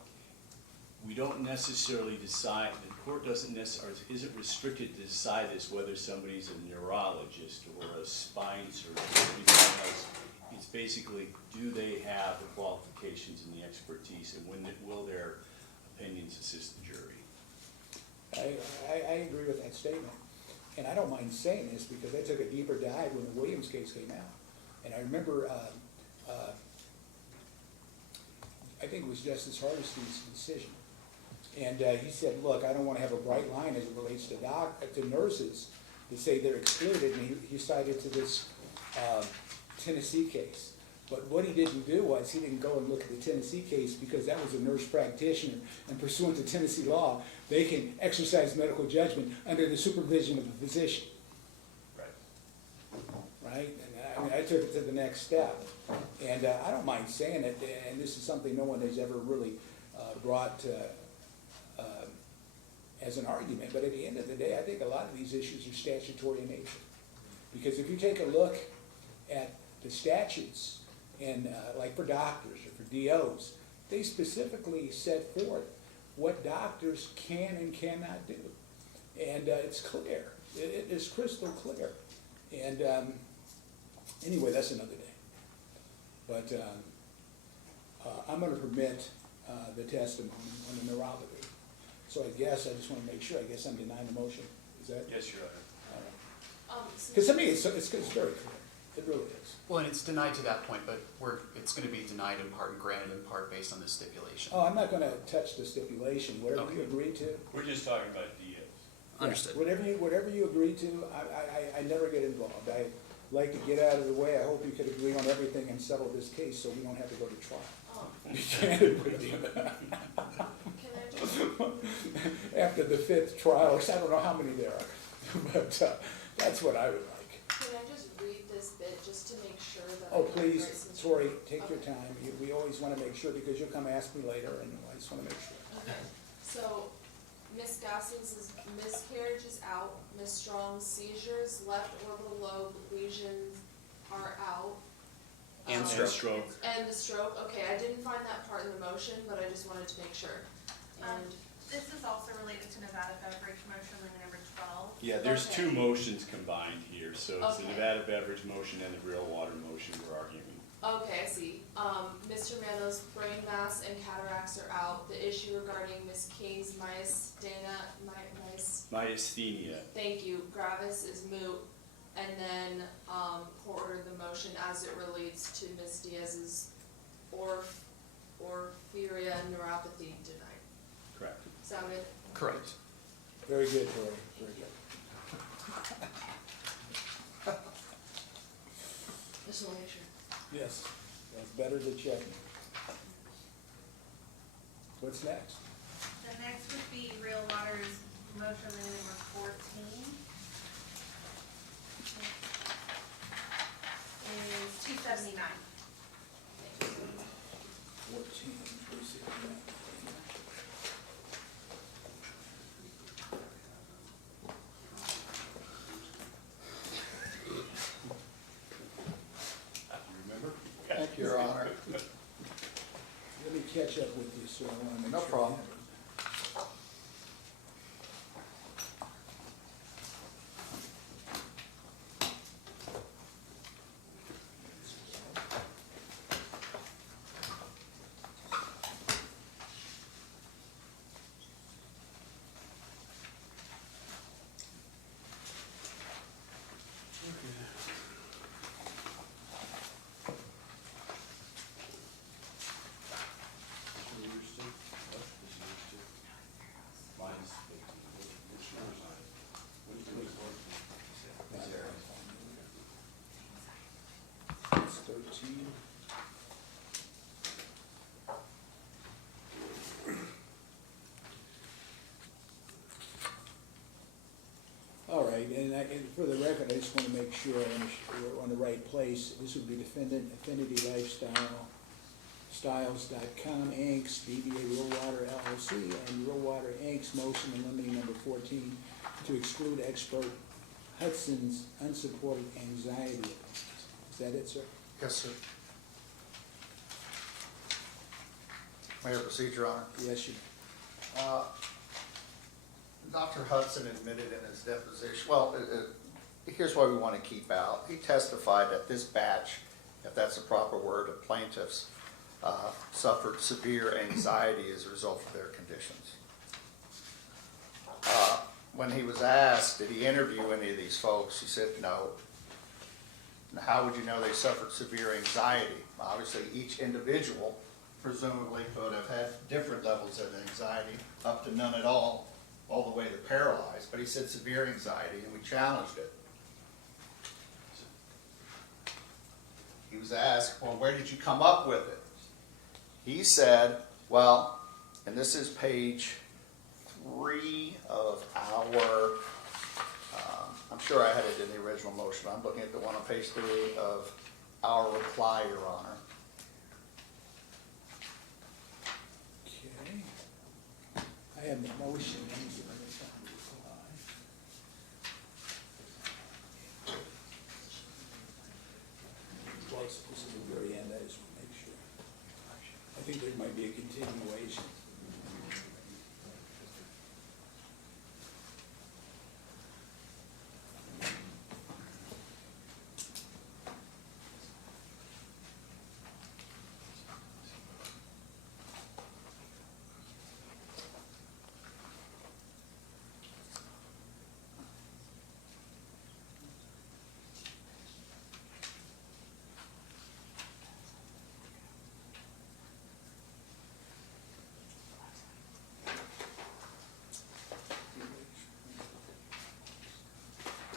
We don't necessarily decide, the court doesn't necessarily, isn't restricted to decide this, whether somebody's a neurologist or a spine surgeon or anything else. It's basically, do they have the qualifications and the expertise, and will their opinions assist the jury? I agree with that statement, and I don't mind saying this because I took a deeper dive when the Williams case came out. And I remember, I think it was Justice Hardesty's decision. And he said, look, I don't want to have a bright line as it relates to nurses to say they're excluded, and he cited to this Tennessee case. But what he didn't do was, he didn't go and look at the Tennessee case because that was a nurse practitioner, and pursuant to Tennessee law, they can exercise medical judgment under the supervision of a physician. Right? And I mean, I took it to the next step. And I don't mind saying it, and this is something no one has ever really brought as an argument, but at the end of the day, I think a lot of these issues are statutory in nature. Because if you take a look at the statutes, and like for doctors or for DOs, they specifically set forth what doctors can and cannot do. And it's clear, it is crystal clear. And anyway, that's another day. But I'm gonna permit the testimony on the neuropathy. So I guess, I just wanna make sure, I guess I'm denying the motion, is that? Yes, Your Honor. Because to me, it's very clear, it really is. Well, and it's denied to that point, but it's gonna be denied in part and granted in part based on the stipulation. Oh, I'm not gonna touch the stipulation, whatever you agree to. We're just talking about DOs. Understood. Yeah, whatever you agree to, I never get involved. I like to get out of the way. I hope you could agree on everything and settle this case so we don't have to go to trial. Be candid with you. Can I just, After the 5th trial, I don't know how many there are, but that's what I would like. can I just read this bit just to make sure that? Oh, I have the please, right sense- Tori, take your Okay. time. We always want to make sure, because you'll come ask me later, and I just want to make sure. Okay, so Miss Gaskins' miscarriage is out, Miss Strong's seizures, left orbital lobe lesions are out. And And stroke. And the stroke, okay, I didn't find that part in the motion, but I just wanted to make sure. And, This is also related to Nevada beverage motion, limit number 12. Yeah, there's Okay. two motions combined here, so it's the Okay. Nevada beverage motion and the real water motion we're arguing. okay, I see. Mr. Mano's brain mass and cataracts are out. The issue regarding Miss King's Myasthenia. thank you, gravis is moot. And then, court ordered the motion as it relates to Miss Diaz's porphyria neuropathy denied. Correct. Sound good? Correct. Very good, Tori, very good. Just wanna make sure. Yes, that's better than checking. What's next? The next would be real water's motion limit number 14. Is 279. 14, let's see. You remember? Thank you, Your Honor. Let me catch up with you, so I want to make No sure. problem. just wanna make sure we're on the right place. This would be defendant Affinity Lifestyle, Styles.com, Inc., DBA Real Water LLC, and Real Water Inc.'s motion in limine number 14 to exclude expert Hudson's unsupported anxiety. Is that it, sir? Yes, sir. May I proceed, Your Honor? Yes, you. Dr. Hudson admitted in his deposition, well, here's what we want to keep out. He testified that this batch, if that's the proper word, of plaintiffs suffered severe anxiety as a result of their conditions. When he was asked, did he interview any of these folks, he said no. Now, how would you know they suffered severe anxiety? Obviously, each individual presumably could have had different levels of anxiety, up to none at all the way to paralyzed, but he said severe anxiety, and we challenged it. He was asked, well, where did you come up with it? He said, well, and this is page 3 of our, I'm sure I had it in the original motion, I'm looking at the one on page 3 of our reply, Your Honor. Okay. I have the motion. Let me see if I can find the reply. Well, this is the very end, I just want to make sure. I think there might be a continuation.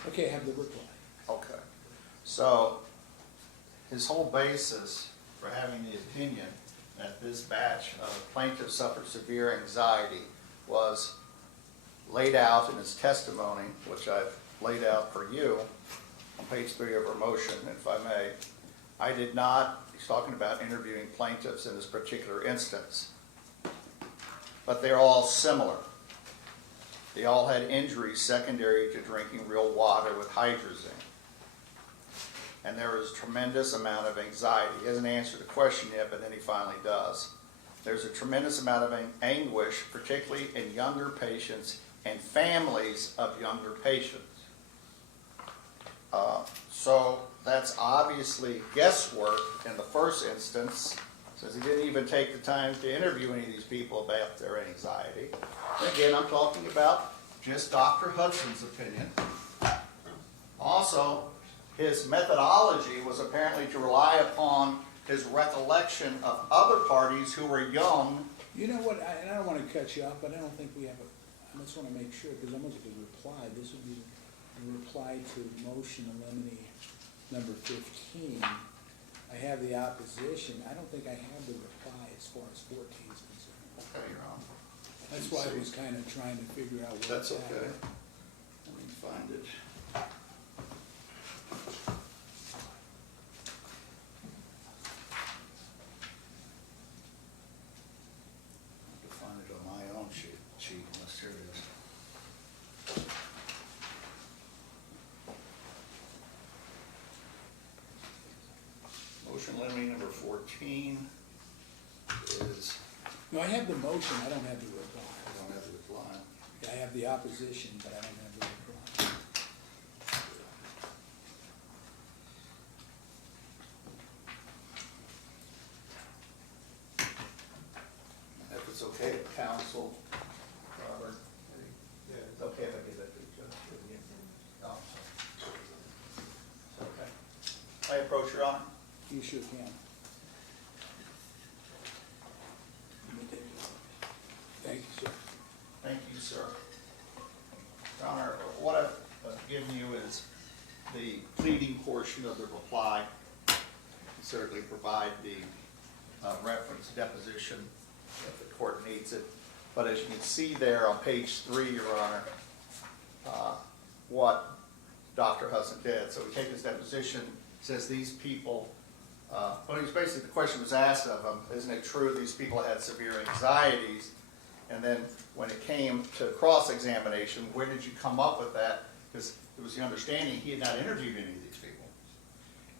Okay, I have the reply. Okay. So, his whole basis for having the opinion that this batch of plaintiffs suffered severe anxiety was laid out in his testimony, which I've laid out for you on page 3 of our motion, if I may. I did not, he's talking about interviewing plaintiffs in this particular instance, but they're all similar. They all had injuries secondary to drinking real water with hydrazine. And there was a tremendous amount of anxiety. He hasn't answered the question yet, but then he finally does. There's a tremendous amount of anguish, particularly in younger patients and families of younger patients. So that's obviously guesswork in the first instance, since he didn't even take the time to interview any of these people about their anxiety. And again, I'm talking about just Dr. Hudson's opinion. Also, his methodology was apparently to rely upon his recollection of other parties who were young. You know what, and I don't want to cut you off, but I don't think we have I just want to make sure, because I'm looking at the reply. This would be the reply to motion limine number 15. I have the opposition. I don't think I have the reply as far as 14 is concerned. Okay, Your Honor. That's why I was kind of trying to figure out what That's happened. okay. Let me find it. I have to find it on my own sheet, unless here it is. Motion limine number 14 is, No, I have the motion. I don't have the reply. I don't have the reply. I have the opposition, but I don't have the reply. If it's okay with counsel, Robert, it's okay if I give that to the judge. No, it's okay. I approach, Your Honor. You sure can. Thank you, sir. Thank you, sir. Your Honor, what I've given you is the pleading portion of the reply. Certainly provide the reference deposition if the court needs it. But as you can see there on page 3, Your Honor, what Dr. Hudson did. So we take his deposition, says these people, well, he was basically, the question was asked of him, isn't it true these people had severe anxieties? And then when it came to cross-examination, where did you come up with that? Because it was the understanding he had not interviewed any of these people.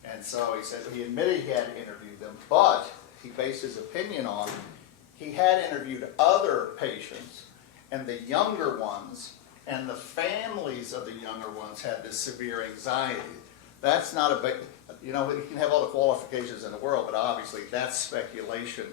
And so he said, he admitted he had interviewed them, but he based his opinion on, he had interviewed other patients, and the younger ones, and the families of the younger ones had this severe anxiety. That's not a big, you know, you can have all the qualifications in the world, but obviously that's speculation.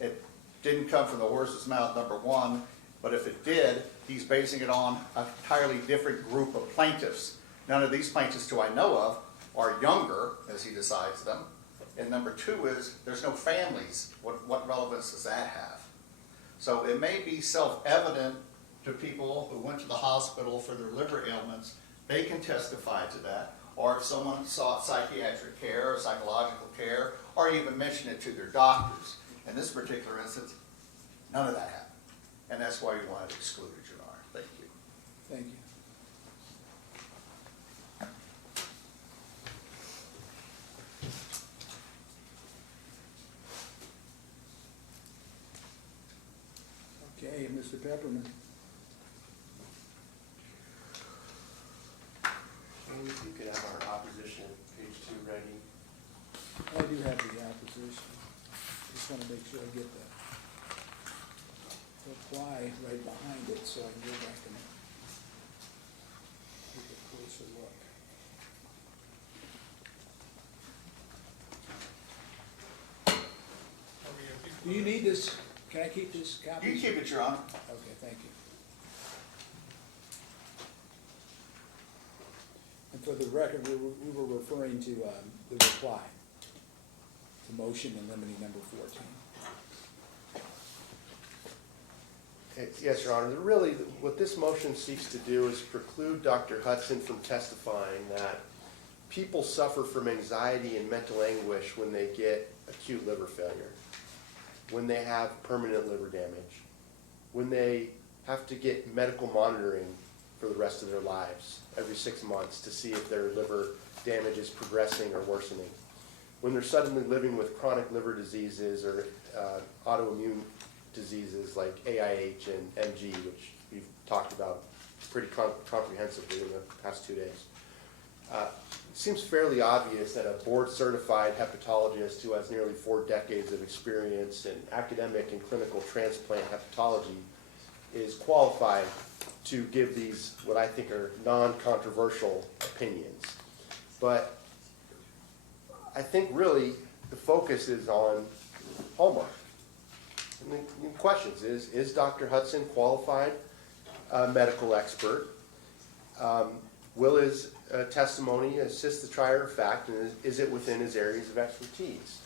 It didn't come from the horse's mouth, number one, but if it did, he's basing it on an entirely different group of plaintiffs. None of these plaintiffs, who I know of, are younger, as he decides them. And number two is, there's no families. What relevance does that have? So it may be self-evident to people who went to the hospital for their liver ailments, they can testify to that. Or if someone sought psychiatric care or psychological care, or even mentioned it to their doctors. In this particular instance, none of that happened. And that's why we wanted to exclude it, Your Honor. Thank you. Thank you. Okay, Mr. Pepperman. And if you could have our opposition, page 2, ready. I do have the opposition. Just want to make sure I get the reply right behind it so I can go back and take a closer look. Do you need this? Can I keep this copy? You keep it, Your Honor. Okay, thank you. And for the record, we were referring to the reply, to motion in limine number 14. Yes, Your Honor. Really, what this motion seeks to do is preclude Dr. Hudson from testifying that people suffer from anxiety and mental anguish when they get acute liver failure, when they have permanent liver damage, when they have to get medical monitoring for the rest of their lives every 6 months to see if their liver damage is progressing or worsening, when they're suddenly living with chronic liver diseases or autoimmune diseases like AIH and MG, which we've talked about pretty comprehensively in the past 2 days. It seems fairly obvious that a board-certified hepatologist who has nearly 4 decades of experience in academic and clinical transplant hepatology is qualified to give these, what I think are non-controversial opinions. But I think really the focus is on Hallmark. And the question is Dr. Hudson qualified medical expert? Will his testimony assist the trier of fact, and is it within his areas of expertise?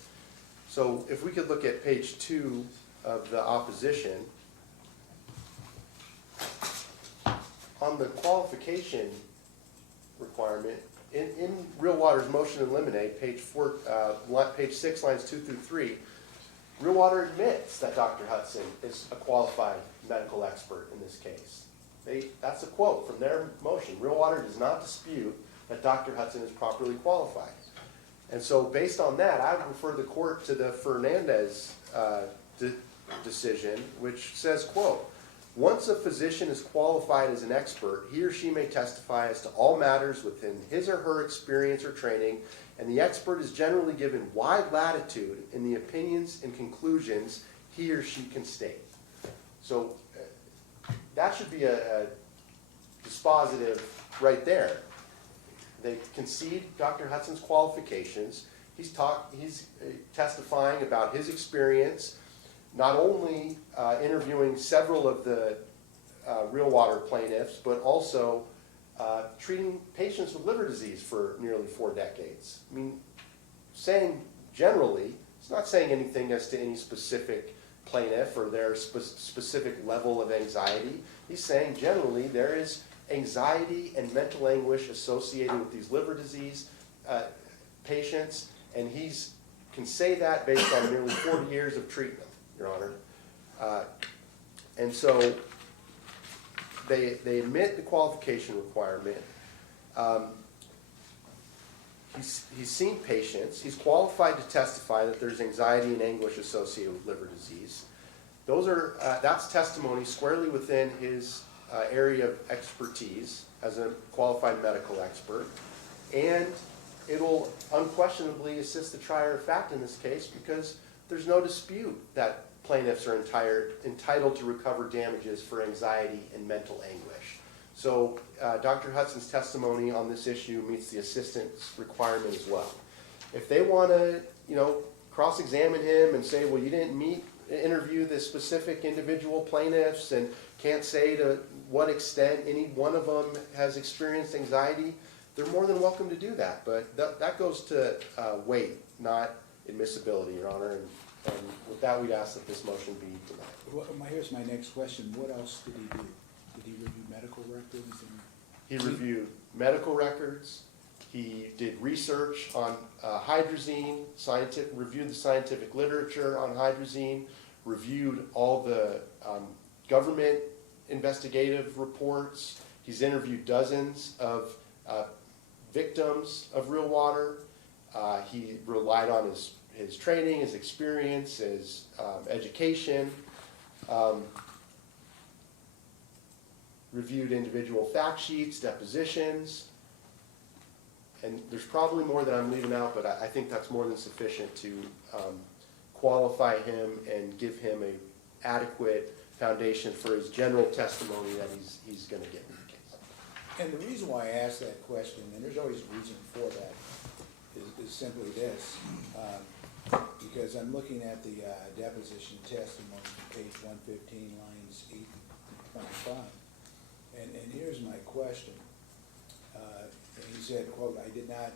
So if we could look at page 2 of the opposition, on the qualification requirement, in Real Water's motion in limine, page 6, lines 2 through 3, Real Water admits that Dr. Hudson is a qualified medical expert in this case. That's a quote from their motion. Real Water does not dispute that Dr. Hudson is properly qualified. And so based on that, I would refer the court to the Fernandez decision, which says, quote, once a physician is qualified as an expert, he or she may testify as to all matters within his or her experience or training, and the expert is generally given wide latitude in the opinions and conclusions he or she can state. So that should be a dispositive right there. They concede Dr. Hudson's qualifications. He's testifying about his experience, not only interviewing several of the Real Water plaintiffs, but also treating patients with liver disease for nearly 4 decades. I mean, saying generally, it's not saying anything as to any specific plaintiff or their specific level of anxiety. He's saying generally there is anxiety and mental anguish associated with these liver disease patients, and he can say that based on nearly 40 years of treatment, Your Honor. And so they admit the qualification requirement. He's seen patients. He's qualified to testify that there's anxiety and anguish associated with liver disease. That's testimony squarely within his area of expertise as a qualified medical expert. And it'll unquestionably assist the trier of fact in this case because there's no dispute that plaintiffs are entitled to recover damages for anxiety and mental anguish. So Dr. Hudson's testimony on this issue meets the assistance requirement as well. If they want to, cross-examine him and say, well, you didn't interview the specific individual plaintiffs and can't say to what extent any one of them has experienced anxiety, they're more than welcome to do that. But that goes to weight, not admissibility, Your Honor. And with that, we'd ask that this motion be denied. Well, here's my next question. What else did he do? Did he review medical records? He reviewed medical records. He did research on hydrazine, reviewed the scientific literature on hydrazine, reviewed all the government investigative reports. He's interviewed dozens of victims of real water. He relied on his training, his experience, his education. Reviewed individual fact sheets, depositions, and there's probably more that I'm leaving out, but I think that's more than sufficient to qualify him and give him an adequate foundation for his general testimony that he's going to get in the case. And the reason why I asked that question, and there's always a reason for that, is simply this. Because I'm looking at the deposition testimony from page 115, lines 8 to 25. And here's my question. And he said, quote, I did not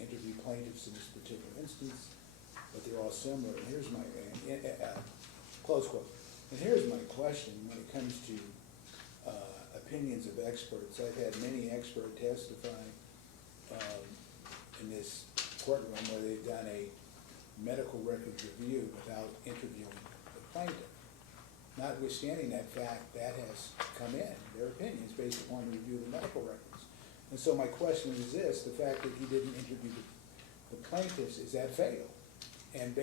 interview plaintiffs in this particular instance, but they're all similar. And here's my, close quote. And here's my question when it comes to opinions of experts. I've had many experts testify in this courtroom where they've done a medical records review without interviewing the plaintiff. Notwithstanding that fact, that has come in, their opinions based upon the review of the medical records. And so my question is this, the fact that he didn't interview the plaintiffs, is that fatal? And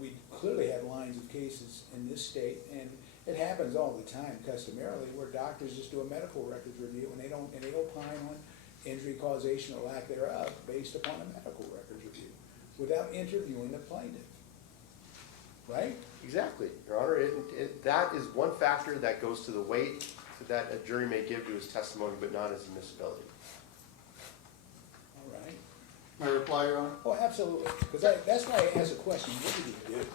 we clearly have lines of cases in this state, and it happens all the time customarily, where doctors just do a medical records review and they opine on injury causation or lack thereof based upon a medical records review without interviewing the plaintiff. Right? Exactly, Your Honor. That is one factor that goes to the weight that a jury may give to his testimony, but not his admissibility. All right. May I reply, Your Honor? Oh, absolutely. Because that's why I asked the question, what did he do?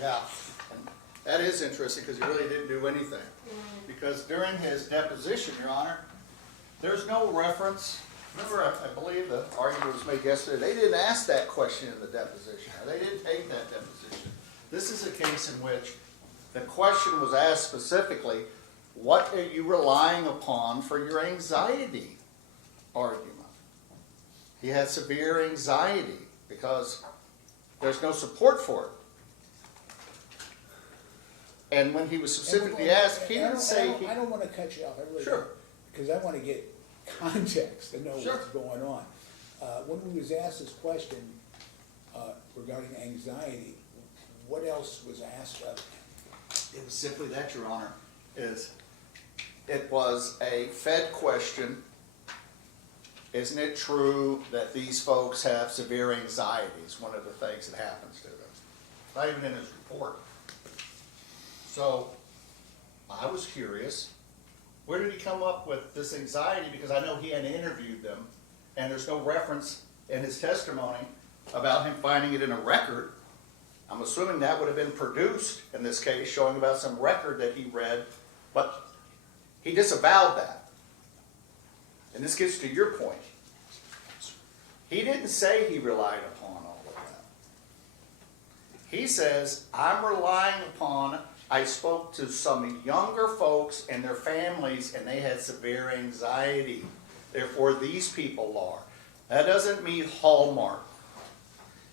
Yeah, and that is interesting because he really didn't do anything. Because during his deposition, Your Honor, there's no reference. Remember, I believe the argument was made yesterday. They didn't ask that question in the deposition. Or they didn't take that deposition. This is a case in which the question was asked specifically, what are you relying upon for your anxiety argument? He had severe anxiety because there's no support for it. And when he was specifically asked, he didn't say he... I don't want to cut you off, I really Sure. don't. Because I want to get context and know Sure. what's going on. When we was asked this question regarding anxiety, what else was asked of him? It was simply that, Your Honor, it was a Fed question. Isn't it true that these folks have severe anxiety? Is one of the things that happens to them. Not even in his report. So, I was curious, where did he come up with this anxiety? Because I know he had interviewed them, and there's no reference in his testimony about him finding it in a record. I'm assuming that would have been produced in this case, showing about some record that he read, but he disavowed that. And this gets to your point. He didn't say he relied upon all of that. He says, I'm relying upon, I spoke to some younger folks and their families, and they had severe anxiety. Therefore, these people are. That doesn't mean hallmark.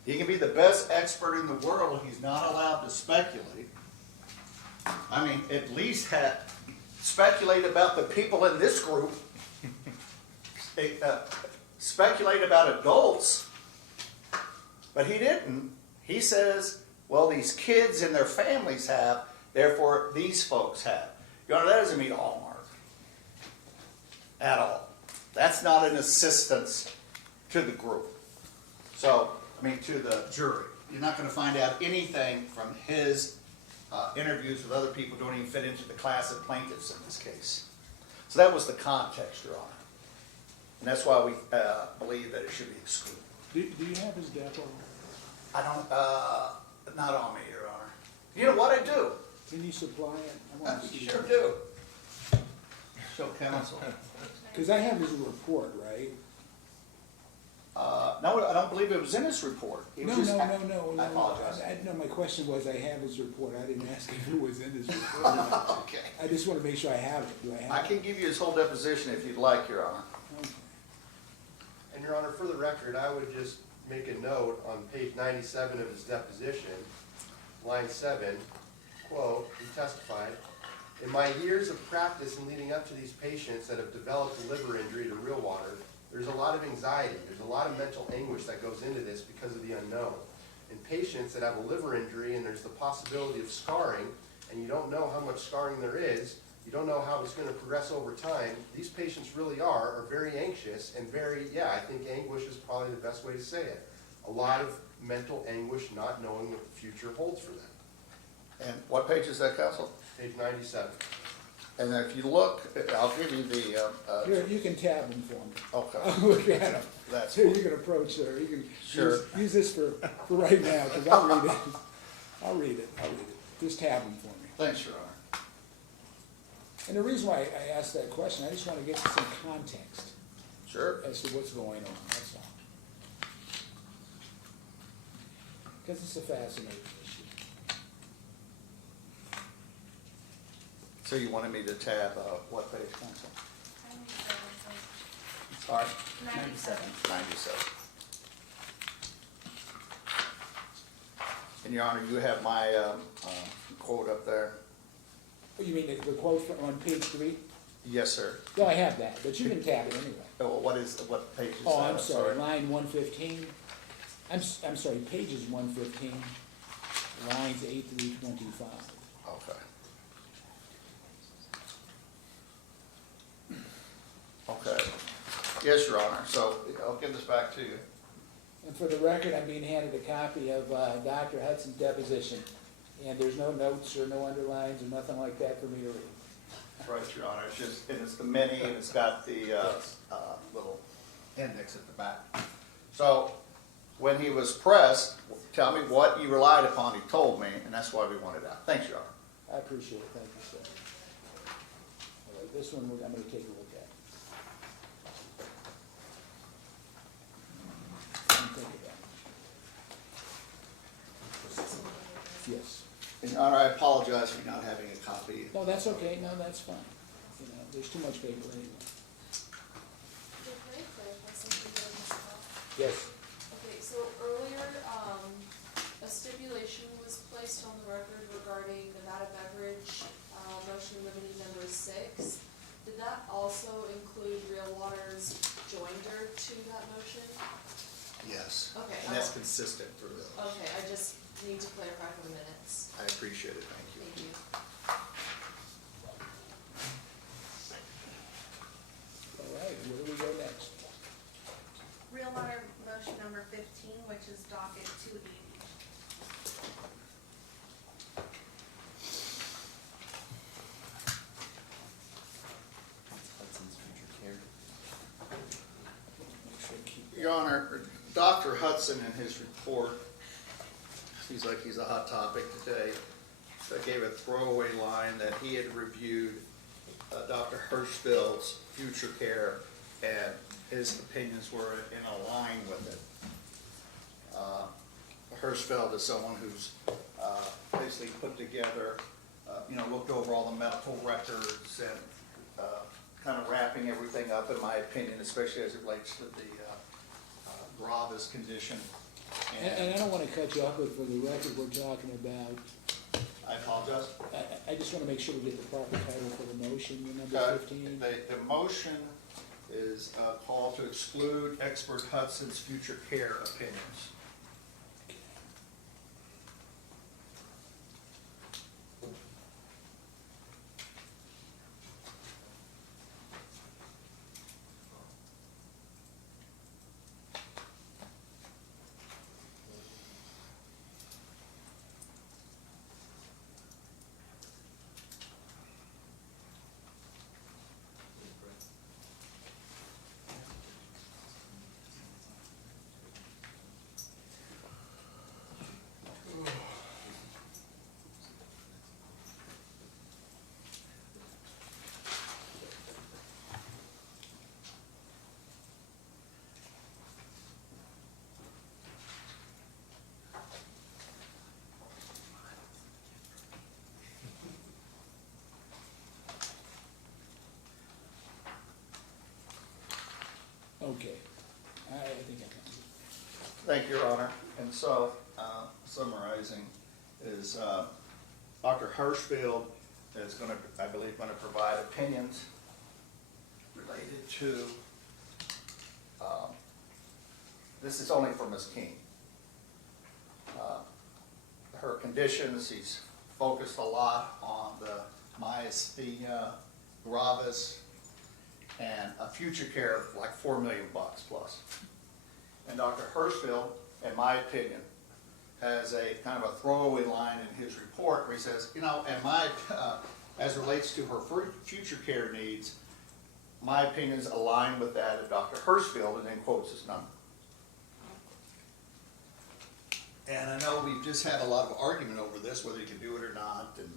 He can be the best expert in the world. He's not allowed to speculate. I mean, at least speculate about the people in this group. speculate about adults, but he didn't. He says, well, these kids and their families have, therefore these folks have. Your Honor, that doesn't meet Hallmark at all. That's not an assistance to the group. So, I mean, to the jury. You're not going to find out anything from his interviews with other people who don't even fit into the class of plaintiffs in this case. So that was the context, Your Honor. And that's why we believe that it should be excluded. Do you have his depo? I don't, not on me, Your Honor. You know what I do? Can you supply it? I want to see. Sure do. Show counsel. Because I have his report, right? No, I don't believe it was in his report. It was No, just- no. I apologize. No, my question was, I have his report. I didn't ask if it was in his report. Okay. I just want to make sure I have it. Do I have I it? can give you his whole deposition if you'd like, Your Honor. Okay. And Your Honor, for the record, I would just make a note on page 97 of his deposition, line 7, quote, he testified, "In my years of practice and leading up to these patients that have developed a liver injury to real water, there's a lot of anxiety, there's a lot of mental anguish that goes into this because of the unknown. In patients that have a liver injury and there's the possibility of scarring, and you don't know how much scarring there is, you don't know how it's going to progress over time, these patients really are very anxious and very, I think anguish is probably the best way to say it. A lot of mental anguish not knowing what the future holds for them." And what page is that, counsel? Page 97. And if you look, I'll give you the, Here, you can tab them for me. okay. I'll look at them. That's Here, fine. you can approach there. You can Sure. use this for right now, because I'll read it. I'll read it. Just tab them for me. Thanks, Your Honor. And the reason why I asked that question, I just want to get some context Sure. as to what's going on, that's all. Because it's a fascinating issue. So you wanted me to tab, what page, counsel? 97, Sorry? 97. 97. And Your Honor, you have my quote up there? Oh, you mean the quote on page 3? Yes, sir. No, I have that, but you can tab it anyway. What page is that? Oh, I'm sorry, line 115. I'm sorry, pages 115, lines 8 through 25. Okay. Okay. Yes, Your Honor. So I'll give this back to you. And for the record, I'm being handed a copy of Dr. Hudson's deposition, and there's no notes or no underlines or nothing like that for me to read. Right, Your Honor. It's just, and it's the mini, and it's got the little index at the back. So when he was pressed, tell me what you relied upon. He told me, and that's why we want it out. Thanks, Your Honor. I appreciate it, thank you, sir. All right, this one I'm gonna take a look at. Let me think about it. Yes. And Your Honor, I apologize for not having a copy. No, that's okay, no, that's fine. You know, there's too much paper anyway. Can I clarify something there, Ms. Hall? Yes. Okay, so earlier, a stipulation was placed on the record regarding Nevada beverage, motion limiting number 6. Did that also include Real Water's joinder to that motion? Yes. Okay, And that's consistent through those. Okay, I just need to clarify for the minutes. I appreciate it. Thank you. Thank you. All right, where do we go next? Real Water motion number 15, which is docket 280. Make sure I keep- Your Honor, Dr. Hudson in his report, seems like he's a hot topic today, gave a throwaway line that he had reviewed Dr. Hirschfeld's future care, and his opinions were in line with it. Hirschfeld is someone who's basically put together, looked over all the medical records and kind of wrapping everything up, in my opinion, especially as it relates to the Gravis condition. And I don't want to cut you off, but for the record, we're talking about, I apologize. I just want to make sure we get the proper title for the motion, the number Okay. 15. The motion is a call to exclude expert Hudson's future care opinions. Okay, I think I can. Thank you, Your Honor. And so, summarizing is, Dr. Hirschfield is gonna, I believe, gonna provide opinions related to, this is only for Ms. King. Her conditions, he's focused a lot on the myasthenia gravis and a future care of like $4 million plus. And Dr. Hirschfield, in my opinion, has a kind of a throwaway line in his report where he says, you know, and as relates to her future care needs, my opinions align with that of Dr. Hirschfield, and then quotes his number. And I know we've just had a lot of argument over this, whether you can do it or not, and,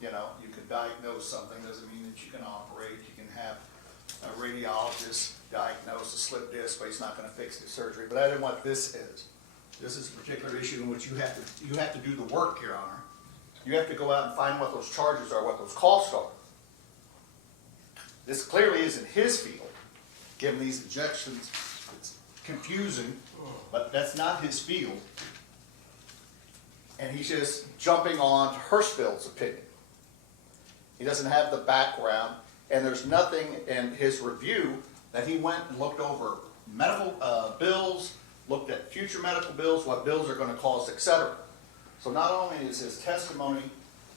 you know, you can diagnose something, doesn't mean that you can operate. You can have a radiologist diagnose a slip disc, but he's not gonna fix the surgery. But I don't know what this is. This is a particular issue in which you have to do the work, Your Honor. You have to go out and find what those charges are, what those costs are. This clearly isn't his field, given these injections. It's confusing, but that's not his field. And he's just jumping on to Hirschfield's opinion. He doesn't have the background, and there's nothing in his review that he went and looked over medical bills, looked at future medical bills, what bills are going to cost, etc. So not only is his testimony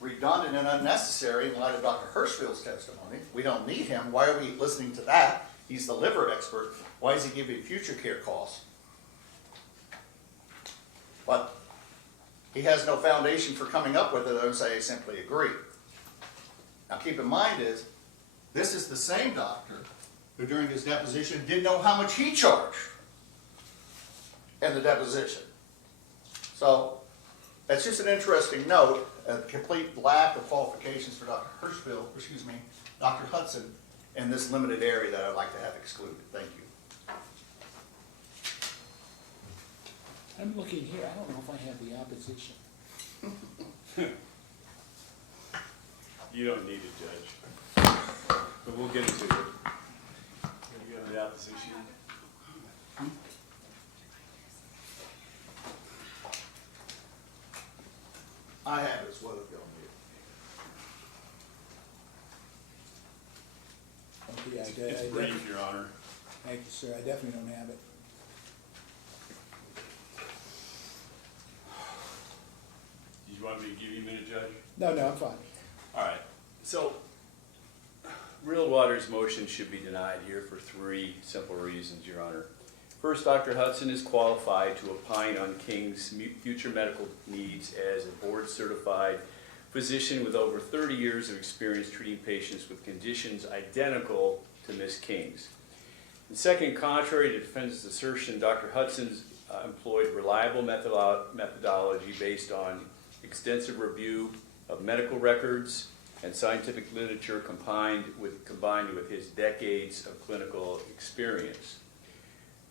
redundant and unnecessary in light of Dr. Hirschfield's testimony, we don't need him. Why are we listening to that? He's the liver expert. Why is he giving future care costs? But he has no foundation for coming up with it, and say, I simply agree. Now keep in mind this is the same doctor who during his deposition didn't know how much he charged in the deposition. So that's just an interesting note, a complete lack of qualifications for Dr. Hudson in this limited area that I'd like to have excluded. Thank you. I'm looking here, I don't know if I have the opposition. You don't need it, Judge. But we'll get into it. You have the opposition? I have it as well if y'all need it. Okay, It's brief, Your Honor. Thank you, sir, I definitely don't have it. Did you want me to give you a minute, Judge? No, I'm fine. All right, so Real Water's motion should be denied here for three simple reasons, Your Honor. First, Dr. Hudson is qualified to opine on King's future medical needs as a board-certified physician with over 30 years of experience treating patients with conditions identical to Ms. King's. And second, contrary to defendant's assertion, Dr. Hudson's employed reliable methodology based on extensive review of medical records and scientific literature combined with his decades of clinical experience.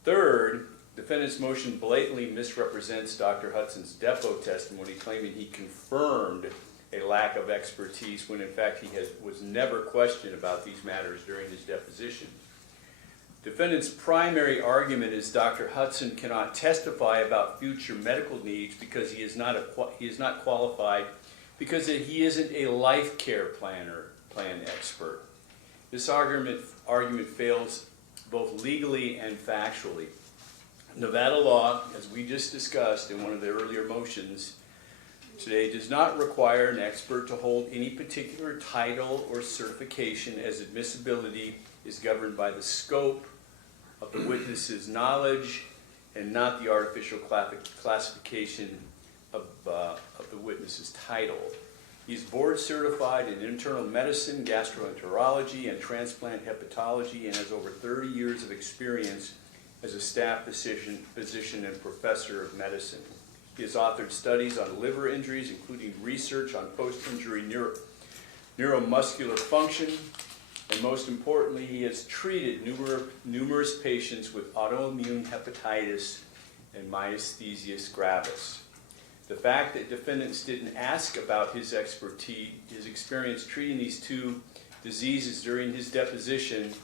Third, defendant's motion blatantly misrepresents Dr. Hudson's depot testimony, claiming he confirmed a lack of expertise when in fact he was never questioned about these matters during his deposition. Defendant's primary argument is Dr. Hudson cannot testify about future medical needs because he is not qualified because he isn't a life care plan expert. This argument fails both legally and factually. Nevada law, as we just discussed in one of the earlier motions today, does not require an expert to hold any particular title or certification, as admissibility is governed by the scope of the witness's knowledge and not the artificial classification of the witness's title. He's board certified in internal medicine, gastroenterology, and transplant hepatology, and has over 30 years of experience as a staff physician and professor of medicine. He has authored studies on liver injuries, including research on post-injury neuromuscular function, and most importantly, he has treated numerous patients with autoimmune hepatitis and myasthenia gravis. The fact that defendants didn't ask about his expertise, his experience treating these two diseases during his deposition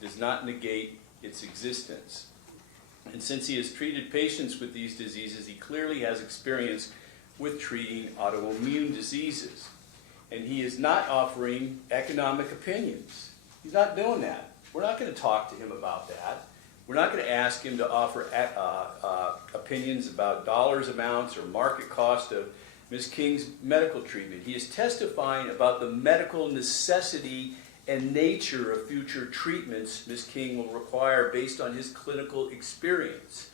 does not negate its existence. And since he has treated patients with these diseases, he clearly has experience with treating autoimmune diseases. And he is not offering economic opinions. He's not doing that. We're not going to talk to him about that. We're not going to ask him to offer opinions about dollars amounts or market cost of Ms. King's medical treatment. He is testifying about the medical necessity and nature of future treatments Ms. King will require based on his clinical experience.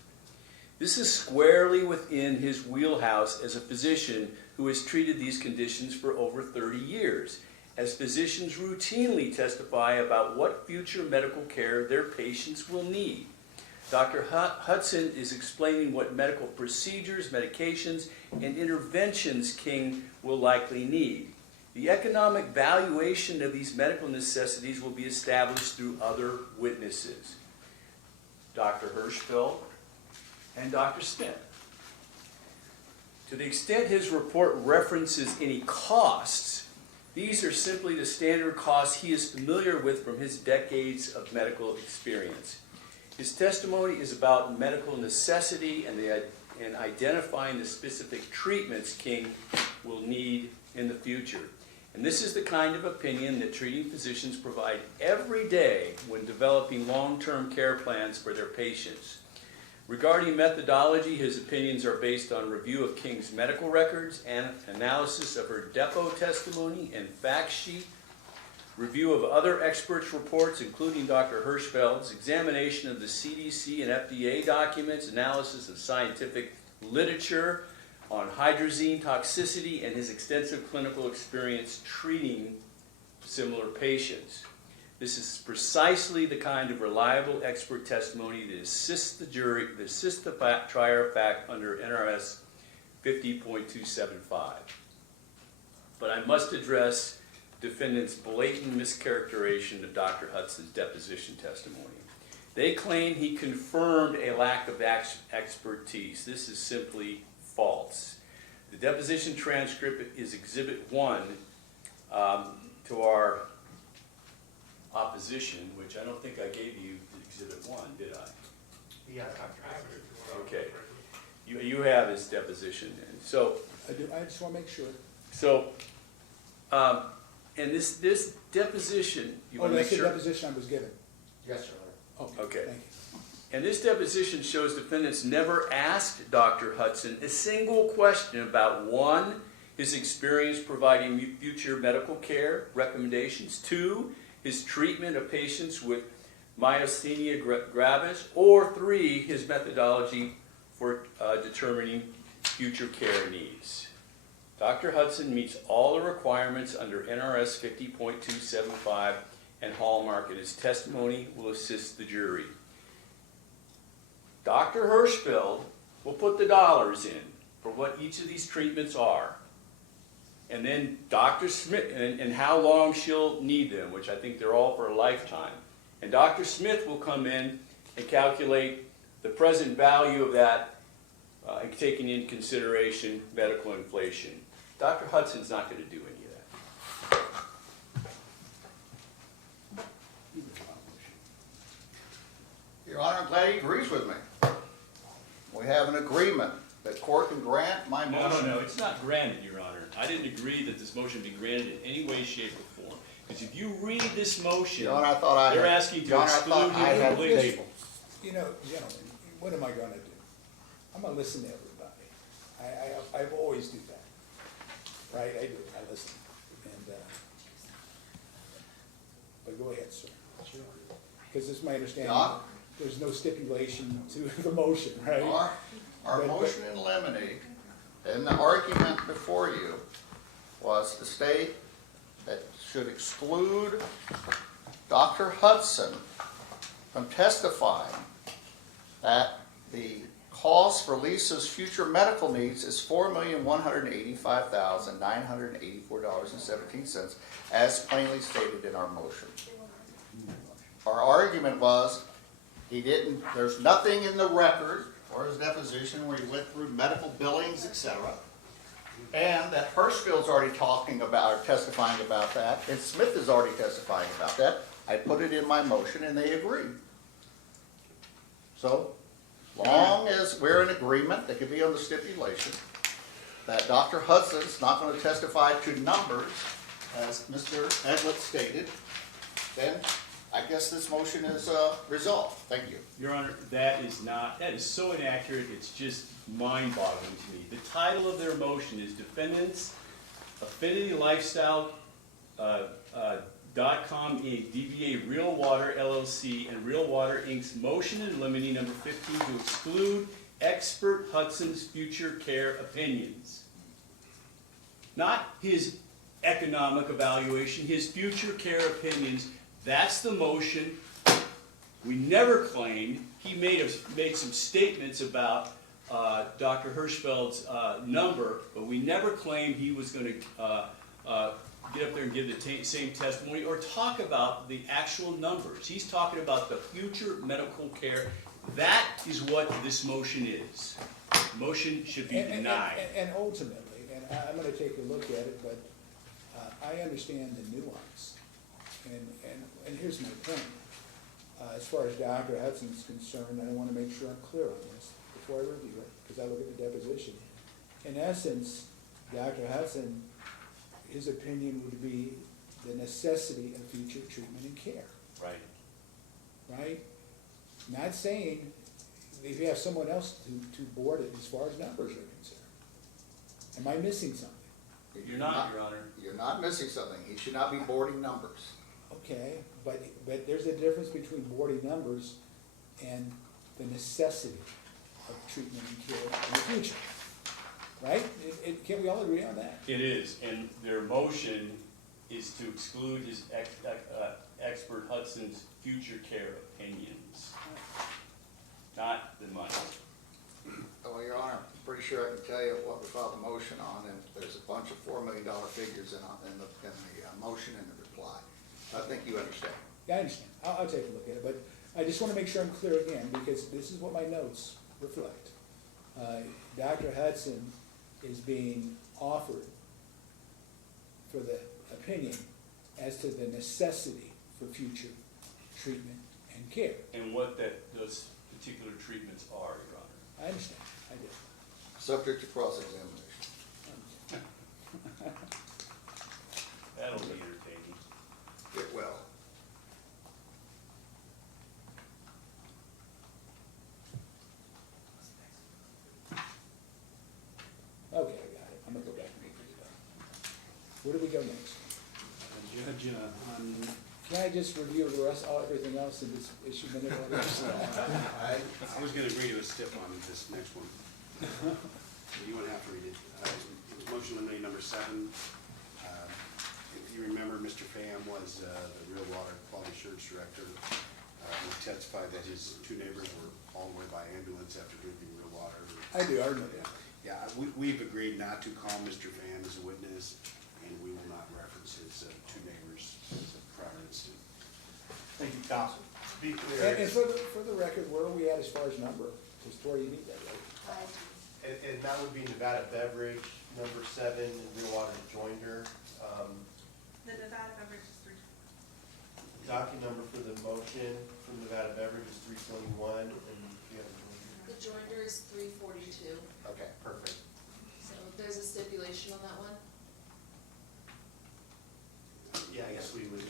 This is squarely within his wheelhouse as a physician who has treated these conditions for over 30 years, as physicians routinely testify about what future medical care their patients will need. Dr. Hudson is explaining what medical procedures, medications, and interventions King will likely need. The economic valuation of these medical necessities will be established through other witnesses, Dr. Hirschfeld and Dr. Smith. To the extent his report references any costs, these are simply the standard costs he is familiar with from his decades of medical experience. His testimony is about medical necessity and identifying the specific treatments King will need in the future. And this is the kind of opinion that treating physicians provide every day when developing long-term care plans for their patients. Regarding methodology, his opinions are based on review of King's medical records and analysis of her depot testimony and fact sheet, review of other experts' reports, including Dr. Hirschfeld's, examination of the CDC and FDA documents, analysis of scientific literature on hydrazine toxicity, and his extensive clinical experience treating similar patients. This is precisely the kind of reliable expert testimony that assists the jury, that assists the trier of fact under NRS 50.275. But I must address defendants' blatant mischaracterization of Dr. Hudson's deposition testimony. They claim he confirmed a lack of expertise. This is simply false. The deposition transcript is Exhibit 1 to our opposition, which I don't think I gave you Exhibit 1, did I? Yeah, Dr. Okay. You have his deposition. And so, I do, I just want to make sure. so and this deposition, you want to make That's the sure? deposition I was given. Yes, Your Honor. Okay. Thank you. And this deposition shows defendants never asked Dr. Hudson a single question about, 1, his experience providing future medical care recommendations, 2, his treatment of patients with myasthenia gravis, or 3, his methodology for determining future care needs. Dr. Hudson meets all the requirements under NRS 50.275 and Hallmark, and his testimony will assist the jury. Dr. Hirschfeld will put the dollars in for what each of these treatments are. And then Dr. Smith, and how long she'll need them, which I think they're all for a lifetime. And Dr. Smith will come in and calculate the present value of that, taking into consideration medical inflation. Dr. Hudson's not going to do any of that. Your Honor, I'm glad he agrees with me. We have an agreement that court can grant my motion. No, it's not granted, Your Honor. I didn't agree that this motion be granted in any way, shape, or form. Because if you read this motion, Your Honor, I thought I they're had- asking to Your Honor, I exclude thought I him had completely. table. You know, gentlemen, what am I gonna do? I'm gonna listen to everybody. I've always do that. Right, I do, I listen. And, but go ahead, sir. Because it's my understanding, Doc? there's no stipulation to the motion, right? Our motion in limine, and the argument before you was to state that should exclude Dr. Hudson from testifying that the cost for Lisa's future medical needs is $4,185,984.17, as plainly stated in our motion. Our argument was, he didn't, there's nothing in the record or his deposition where he went through medical billings, etc. And that Hirschfield's already talking about, or testifying about that, and Smith is already testifying about that. I put it in my motion and they agreed. So, long as we're in agreement, that could be on the stipulation, that Dr. Hudson's not going to testify to numbers, as Mr. Edlett stated, then I guess this motion is resolved. Thank you. Your Honor, that is so inaccurate, it's just mind-boggling to me. The title of their motion is Defendants Affinity Lifestyle .com Inc., DBA Real Water LLC, and Real Water Inc.'s motion in limine number 15 to exclude expert Hudson's future care opinions. Not his economic evaluation, his future care opinions. That's the motion. We never claimed, he made some statements about Dr. Hirschfeld's number, but we never claimed he was going to get up there and give the same testimony or talk about the actual numbers. He's talking about the future medical care. That is what this motion is. The motion should be denied. And ultimately, and I'm gonna take a look at it, but I understand the nuance. And here's my point. As far as Dr. Hudson's concerned, I want to make sure I'm clear on this before I review it, because I look at the deposition. In essence, Dr. Hudson, his opinion would be the necessity of future treatment and care. Right. Right? Not saying if you have someone else to board it as far as numbers are concerned. Am I missing something? You're not, Your Honor. You're not missing something. He should not be boarding numbers. Okay, but there's a difference between boarding numbers and the necessity of treatment and care in the future. Right? Can't we all agree on that? It is, and their motion is to exclude his expert Hudson's future care opinions, not the money. Well, Your Honor, I'm pretty sure I can tell you what we filed the motion on, and there's a bunch of $4 million figures in the motion and the reply. I think you understand. Yeah, I understand. I'll take a look at it, but I just want to make sure I'm clear again, because this is what my notes reflect. Dr. Hudson is being offered for the opinion as to the necessity for future treatment and care. And what those particular treatments are, Your Honor. I understand, I do. Subject to cross-examination. That'll be entertaining. It will. Okay, I got it. I'm gonna go back and read it. Where do we go next? Judge, on, Can I just review the rest, everything else in this issue minute orders? I was gonna agree to a stiff on this next one. You won't have to read it. It was motion limiting number 7. If you remember, Mr. Pham was the Real Water Quality Assurance Director. He testified that his 2 neighbors were hauled away by ambulance after drinking real water. I do, I remember that. Yeah, we've agreed not to call Mr. Pham as a witness, and we will not reference his 2 neighbors as a prior incident. Thank you, counsel. Be clear. And for the record, where are we at as far as number? Because Tori, you need that, right? And that would be Nevada Beverage, number 7, and Real Water Joinder. The Nevada beverage is 3. Docket number for the motion from Nevada Beverage is 321, and you have The joinder is 342, Okay, perfect. so there's a stipulation on that one. yeah, I guess we would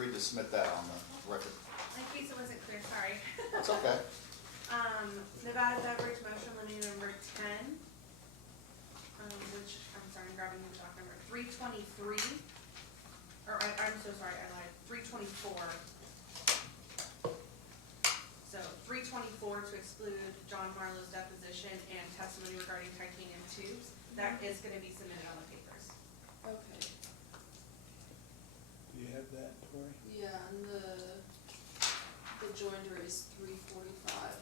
agreed to submit that on the record. In case it wasn't clear, sorry. It's okay. Nevada beverage motion limiting number 10, which, I'm sorry, I'm grabbing the doc number, 323, I'm so sorry, I lied, 324. So 324 to exclude John Marlowe's deposition and testimony regarding titanium tubes. That is gonna be submitted on the papers. Okay, Do you have that, Tori? yeah, and the joinder is 345.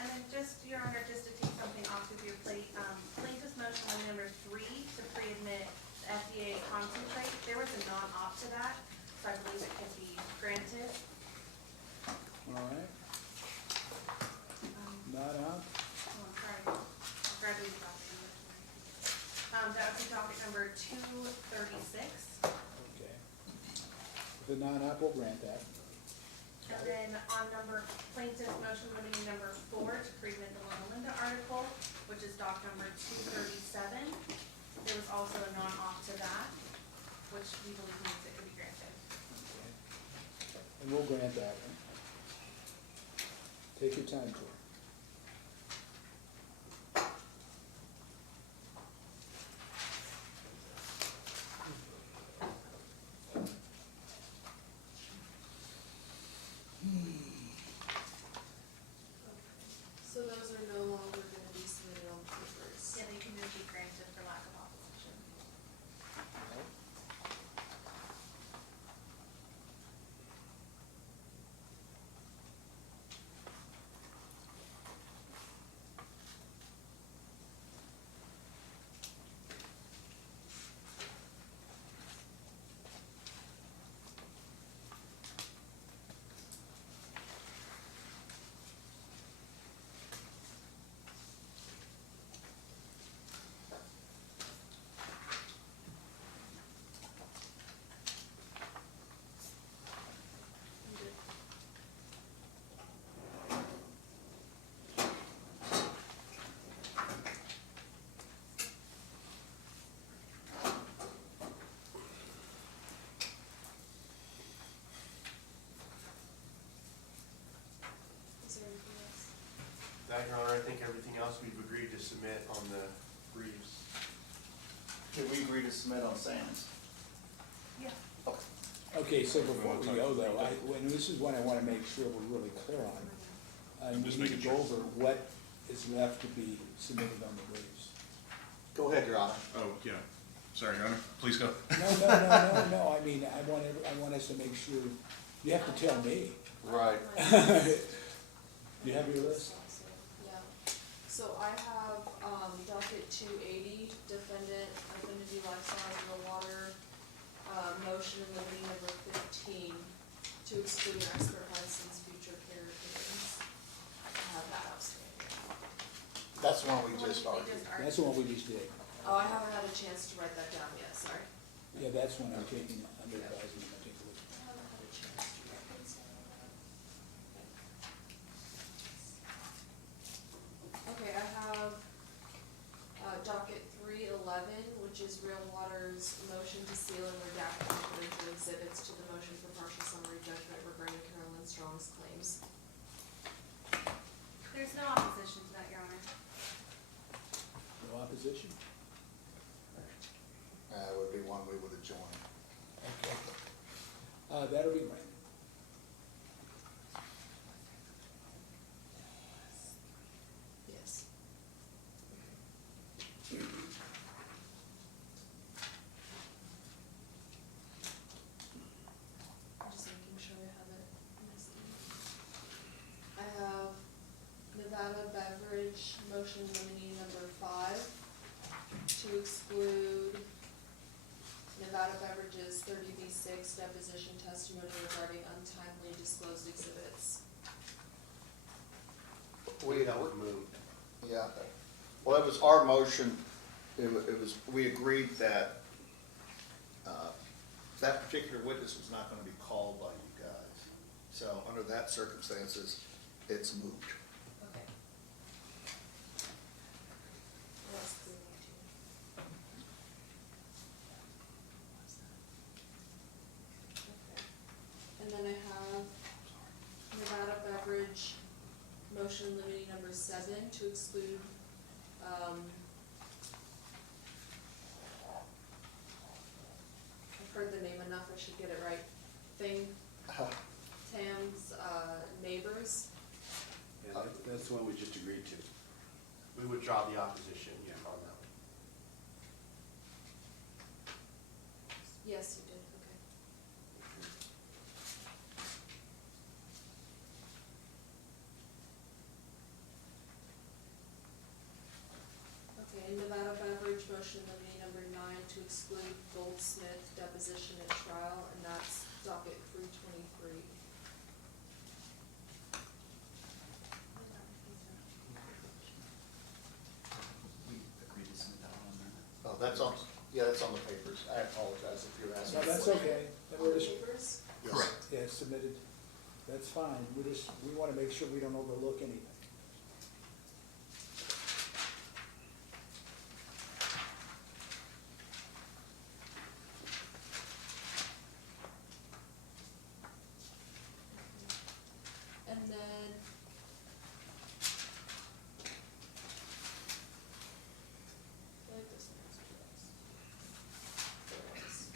And then just, Your Honor, just to take something off of your plate, plaintiff's motion on number 3 to pre-admit the FDA concentrate, there was a non-op to that, so I believe it can be granted. All right, not on? Oh, I'm sorry, I'll grab these docket numbers. That would be docket number 236. Okay. The non-op will grant that. And then on number, plaintiff's motion limiting number 4 to pre-admit the Loma Linda article, which is doc number 237. There was also a non-op to that, which we believe means it could be granted. Okay. And we'll grant that one. Take your time, Tori. So those are no longer gonna be submitted on papers. Yeah, they can just be granted for lack of opposition. Is there anything else? That, Your Honor, I think everything else we've agreed to submit on the briefs. Did we agree to submit on Sam's? Yeah. Okay, so before we go though, this is one I wanna make sure we're really clear on. We just need to making go sure. over what is left to be submitted on the briefs. Go ahead, Your Honor. Oh, yeah. Sorry, Your Honor. Please go. No, I mean, I want us to make sure, you have to tell me. Right. Do you have your list? Yeah, so I have, docket 280, defendant, Affinity Life Science Real Water, motion limiting number 15 to exclude expert Hudson's future care hearings. I have that outstanding. That's the one we The one just we argued. That's the one we just did. Oh, I haven't had a chance to write that down yet, sorry. Yeah, that's one I'm taking under advisement, I'll take a look. I haven't had a chance to write this down. Okay, I have, docket 311, which is Real Water's motion to seal and redact confidential exhibits to the motion for partial summary judgment regarding Carolyn Strong's claims. There's no opposition to that, Your Honor. No opposition? Would be one we would have joined. Okay. That'll be right. Yes. I'm just making sure I have it missing. I have Nevada Beverage motion limiting number 5 to exclude Nevada Beverage's 30B6 deposition testimony regarding untimely disclosed exhibits. That was moved. Yeah, well, it was our motion, it was, we agreed that, that particular witness was not gonna be called by you guys. So under that circumstances, it's moot. Okay. What else do we need to? Okay. And then I have Nevada beverage, motion limiting number 7 to exclude, I've heard the name enough, I should get it right. Tam's, neighbors. Yeah, that's the one we just agreed to. We would draw the opposition, Yeah. on that one. Yes, you did, okay. Okay, and Nevada beverage, motion limiting number 9 to exclude Goldsmith deposition at trial, and that's docket 323. Oh, that's on, yeah, that's on the papers. I apologize if you're asking. No, that's for it. okay. Then On we're the just, papers? Correct. yeah, submitted. That's fine. We want to make sure we don't overlook anything. And then. I feel like this one has two X. There was.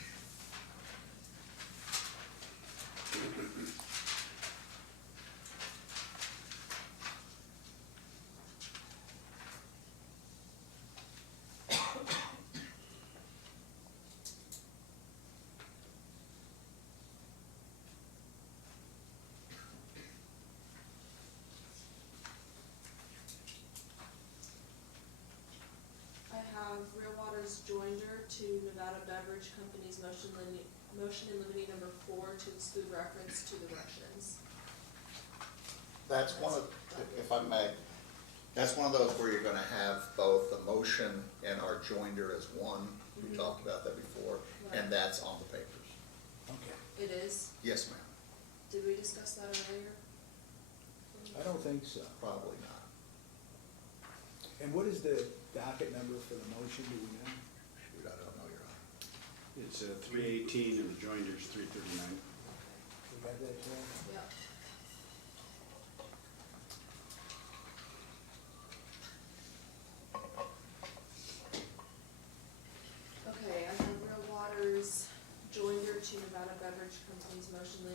I have Real Waters Joinder to Nevada Beverage Company's motion in limiting number 4 to exclude reference to the Russians. That's one of, if I may, that's one of those where you're gonna have both the motion and our joinder as one. We talked about that before, and that's on the papers. Okay. It is? Yes, ma'am. Did we discuss that earlier? I don't think so. Probably not. And what is the docket number for the motion, do we know? Shoot, I don't know, Your Honor. It's 318 and the jointer's 339. We got that, Joe? Yep. Okay, I have Real Waters Joinder to Nevada Beverage Company's motion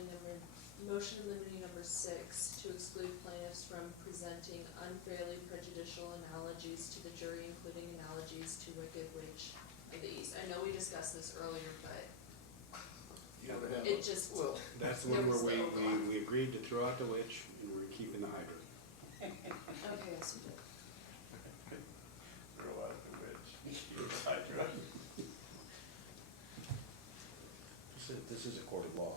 limiting number 6 to exclude plaintiffs from presenting unfairly prejudicial analogies to the jury, including analogies to Wicked Witch of the East. I know we discussed this earlier, but it just, Well, That's the There one was where the overlap. we agreed to throw out the witch and we're keeping the hydrant. okay, yes, you did. Throw out the witch. This is a court of law.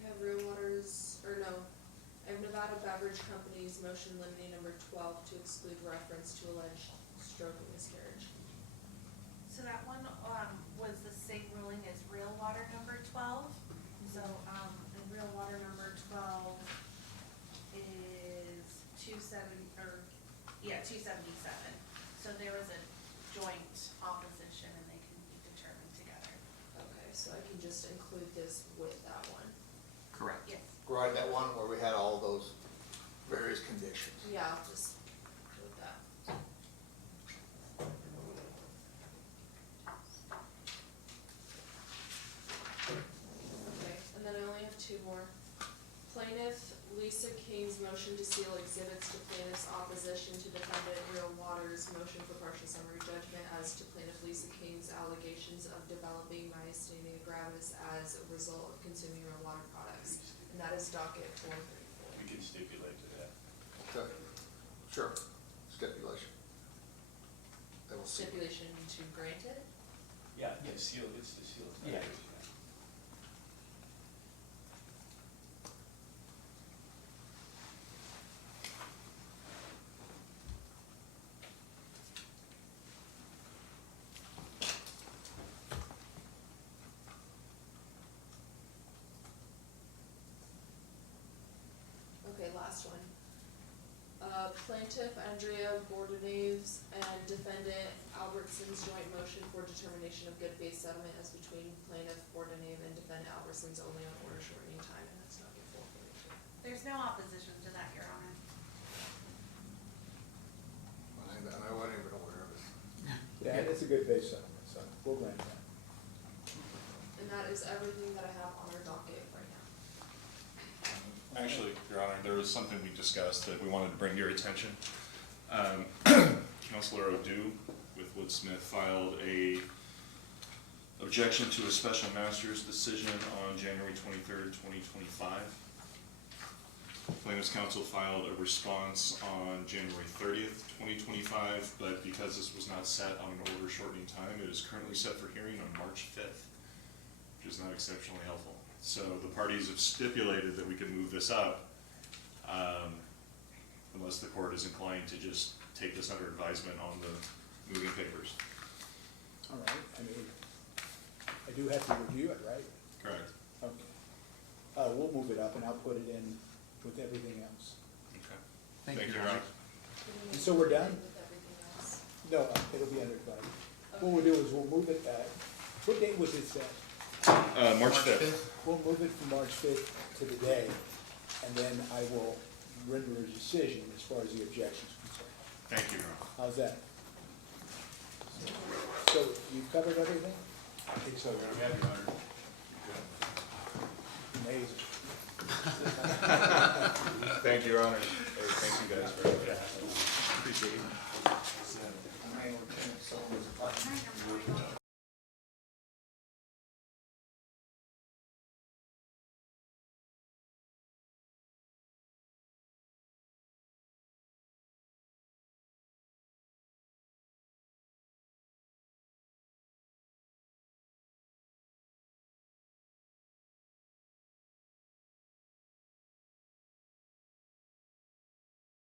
I have Real Waters, or no, I have Nevada Beverage Company's motion limiting number 12 to exclude reference to alleged stroke and miscarriage. So that one, was the same ruling as real water number 12. So, and real water number 12 is 277. So there was a joint opposition and they can be determined together. Okay, so I can just include this with that one. Correct. Yes. right, that one where we had all those various conditions. Yeah, I'll just include that. Okay, and then I only have two more. Plaintiff Lisa King's motion to seal exhibits to plaintiff's opposition to defendant Real Waters' motion for partial summary judgment as to plaintiff Lisa King's allegations of developing myasthenia gravis as a result of consuming Real Water products. And that is docket 434. We can stipulate to that. Okay, sure, let's get stipulation to grant it? Yeah, seal, it's the seal. Yeah. Okay, last one. Plaintiff Andrea Bordenaves and defendant Albertson's joint motion for determination of good faith settlement as between plaintiff Bordenave and defendant Albertson's only on order shortening time, and that's not before forfeiture. There's no opposition to that, Your Honor. And I wasn't even aware of it. Yeah, it's a good base settlement, so we'll grant that. And that is everything that I have on our docket right now. Actually, Your Honor, there was something we discussed that we wanted to bring to your attention. Counselor O'Dew with Woodsmith filed a objection to a special master's decision on January 23rd, 2025. Plaintiff's counsel filed a response on January 30th, 2025, but because this was not set on an order shortening time, it is currently set for hearing on March 5th, which is not exceptionally helpful. So the parties have stipulated that we can move this up, unless the court is inclined to just take this under advisement on the moving papers. All right, I mean, I do have to review it, right? Correct. Okay. We'll move it up and I'll put it in with everything else. Okay. Thank you, Your Your Honor. Do we need And so to we're do done? anything with everything else? No, it'll be under advisement. What we'll do is we'll move it, what date was it set? March 5th. We'll move it from March 5th to the day, and then I will render a decision as far as the objections concerned. Thank you, Your Honor. How's that? So you've covered everything? I think so, Your Honor. Your Honor. Amazing. Thank you, Your Honor. Or thank you guys very much.